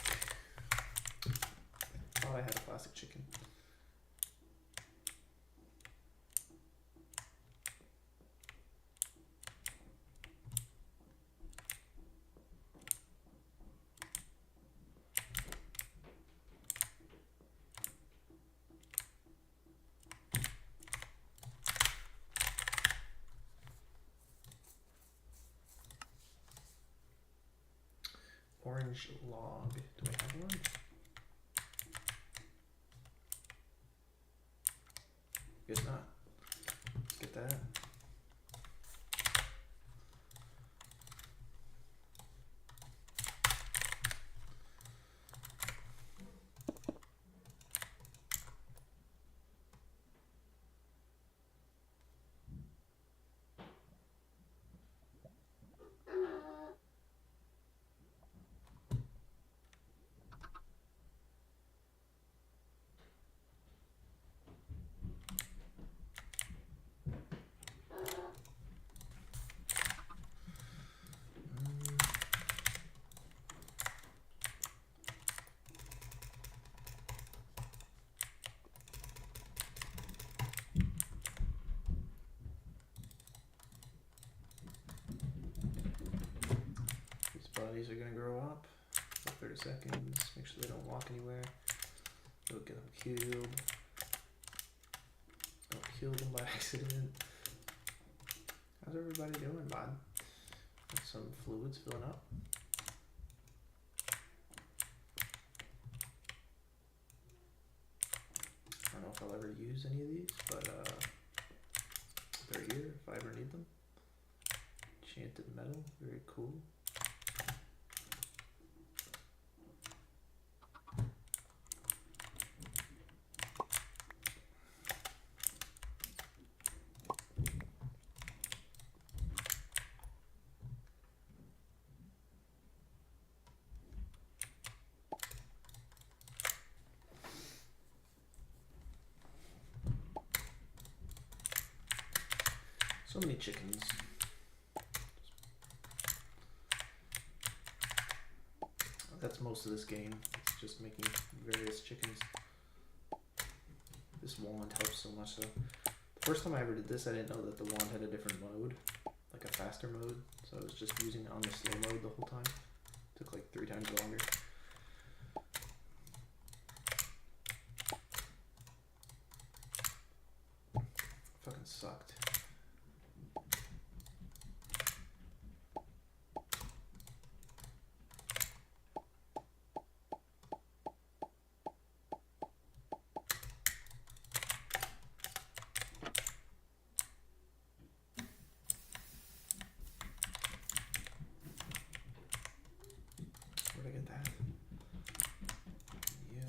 Oh, I had a plastic chicken. Orange log. Do I have one? Guess not. Let's get that. Bodies are gonna grow up for 30 seconds. Make sure they don't walk anywhere. Don't get them killed. Don't kill them by accident. How's everybody doing, bud? Got some fluids filling up. I don't know if I'll ever use any of these, but they're here if I ever need them. Enchanted metal, very cool. So many chickens. That's most of this game. It's just making various chickens. This wand helps so much though. The first time I ever did this, I didn't know that the wand had a different mode, like a faster mode. So I was just using it on the slow mode the whole time. Took like 3 times longer. Fucking sucked. Yeah.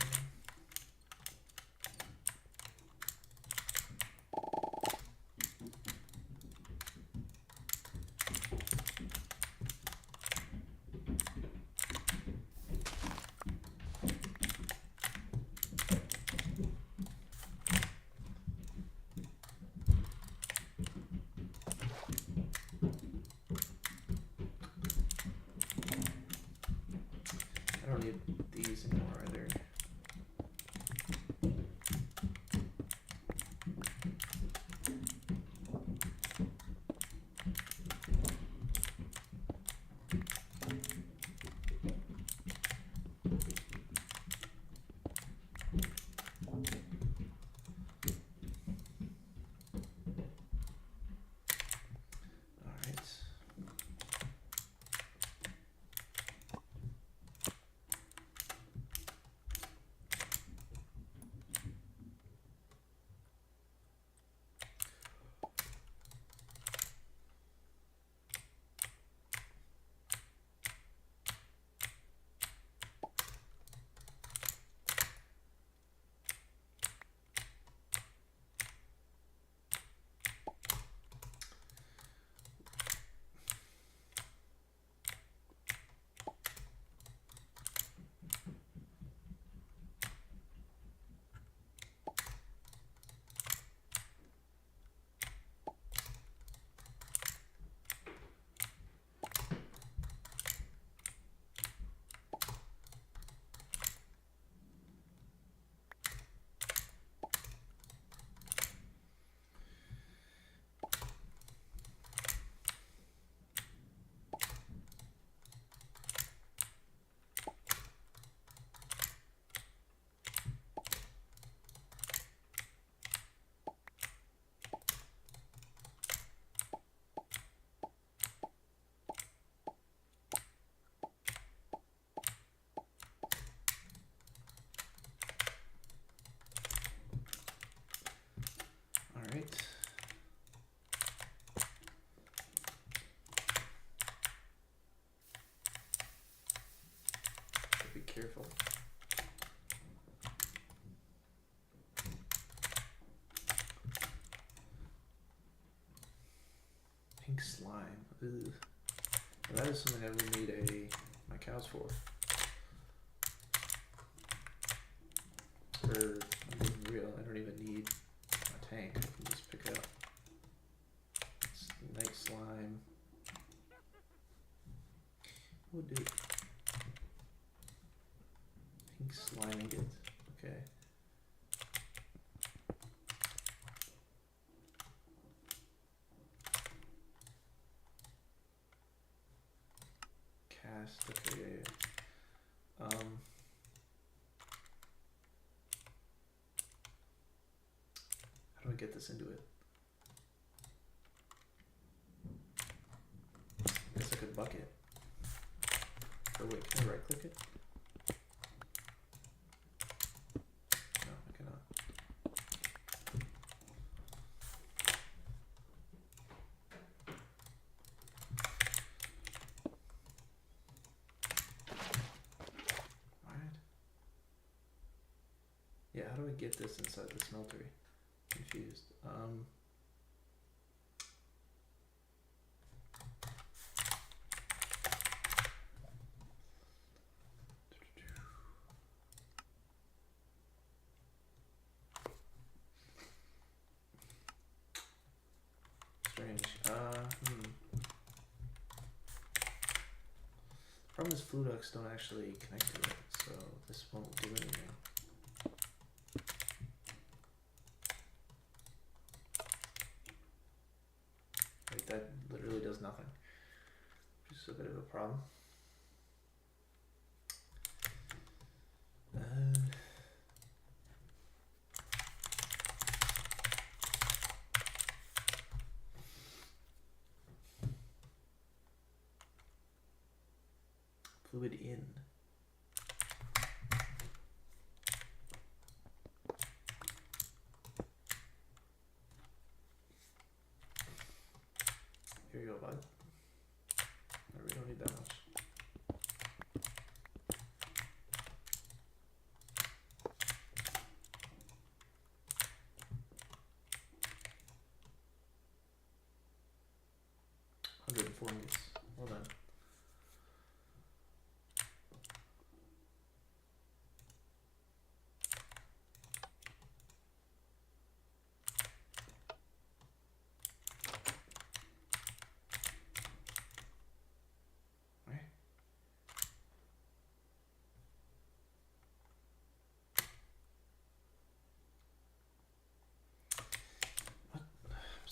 I don't need these anymore either. Alright. Alright. Be careful. Pink slime. Ooh. That is something I would need my cows for. Or I'm being real, I don't even need a tank. I can just pick up night slime. We'll do pink slime ingot. Okay. Cast. Okay. Yeah. How do I get this into it? I guess I could bucket. Oh wait, can I right click it? No, I cannot. Alright. Yeah, how do I get this inside the smeltery? Confused. Strange. Problem is flu ducts don't actually connect to it, so this won't do anything. Like that literally does nothing. Which is a bit of a problem. Fluid in. Here you go, bud. No, we don't need that much.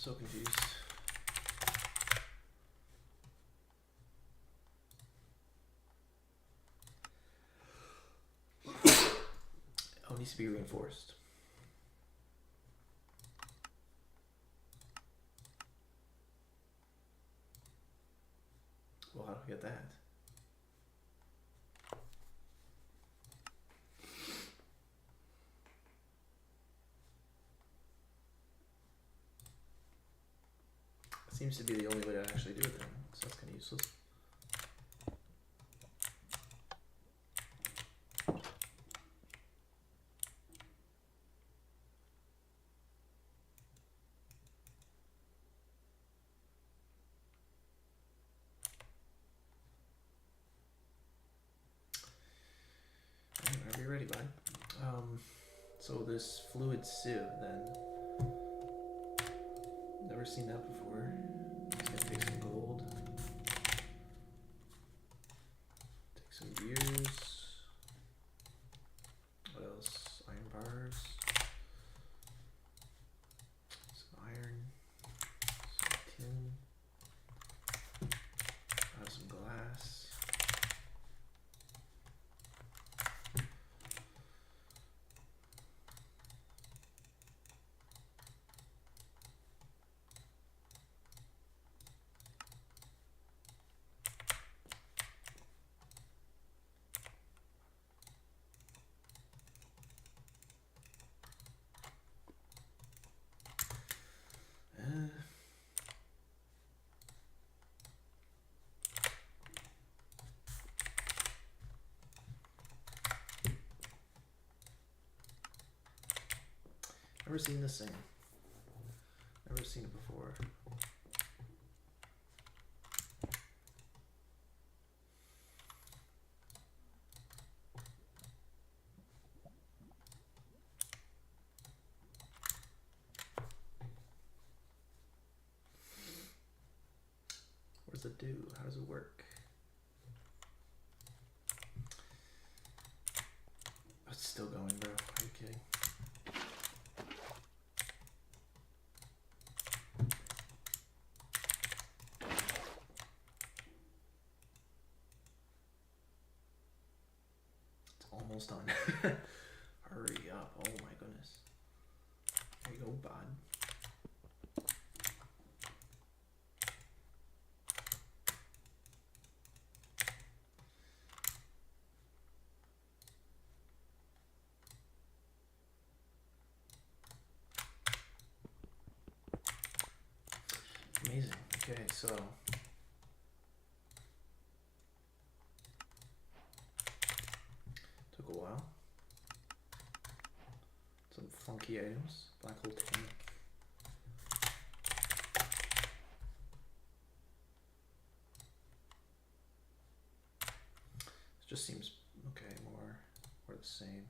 So confused. Oh, it needs to be reinforced. Well, how do we get that? Seems to be the only way to actually do it then, so that's kind of useless. Whenever you're ready, bud. So this fluid sieve then. Never seen that before. Just gonna take some gold. Take some gears. What else? Iron bars. Some iron. Some tin. Some glass. Never seen this thing. Never seen it before. What does it do? How does it work? Oh, it's still going, bro. Are you kidding? Almost done. Hurry up. Oh my goodness. There you go, bud. Amazing. Okay, so took a while. Some funky items. Black hole tank. It just seems okay, more the same.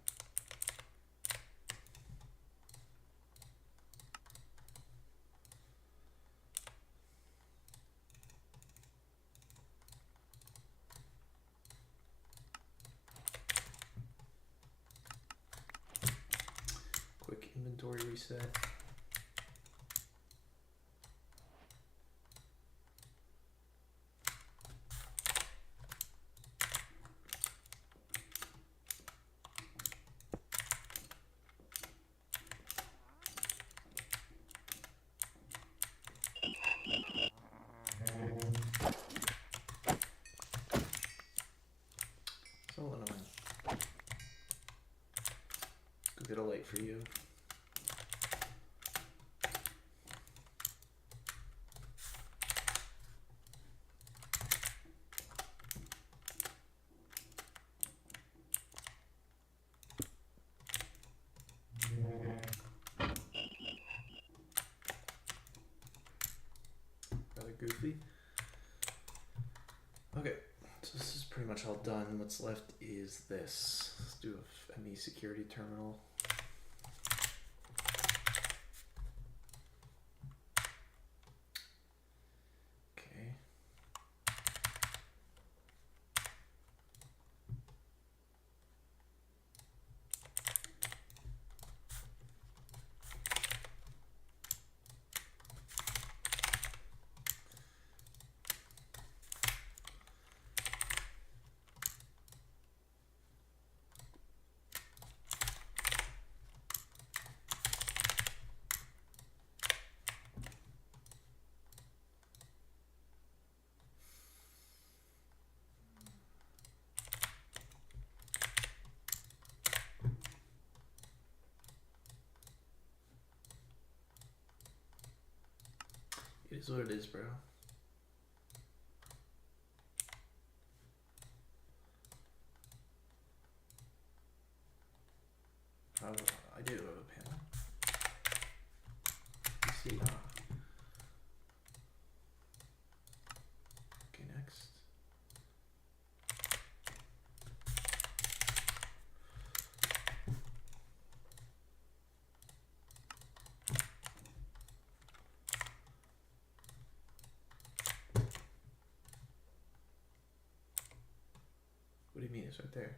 Quick inventory reset. So annoying. Go get a light for you. Rather goofy. Okay, so this is pretty much all done. What's left is this. Let's do a ME security terminal. Okay. Is what it is, bro. I do have a panel. You see, okay, next. What do you mean? It's right there.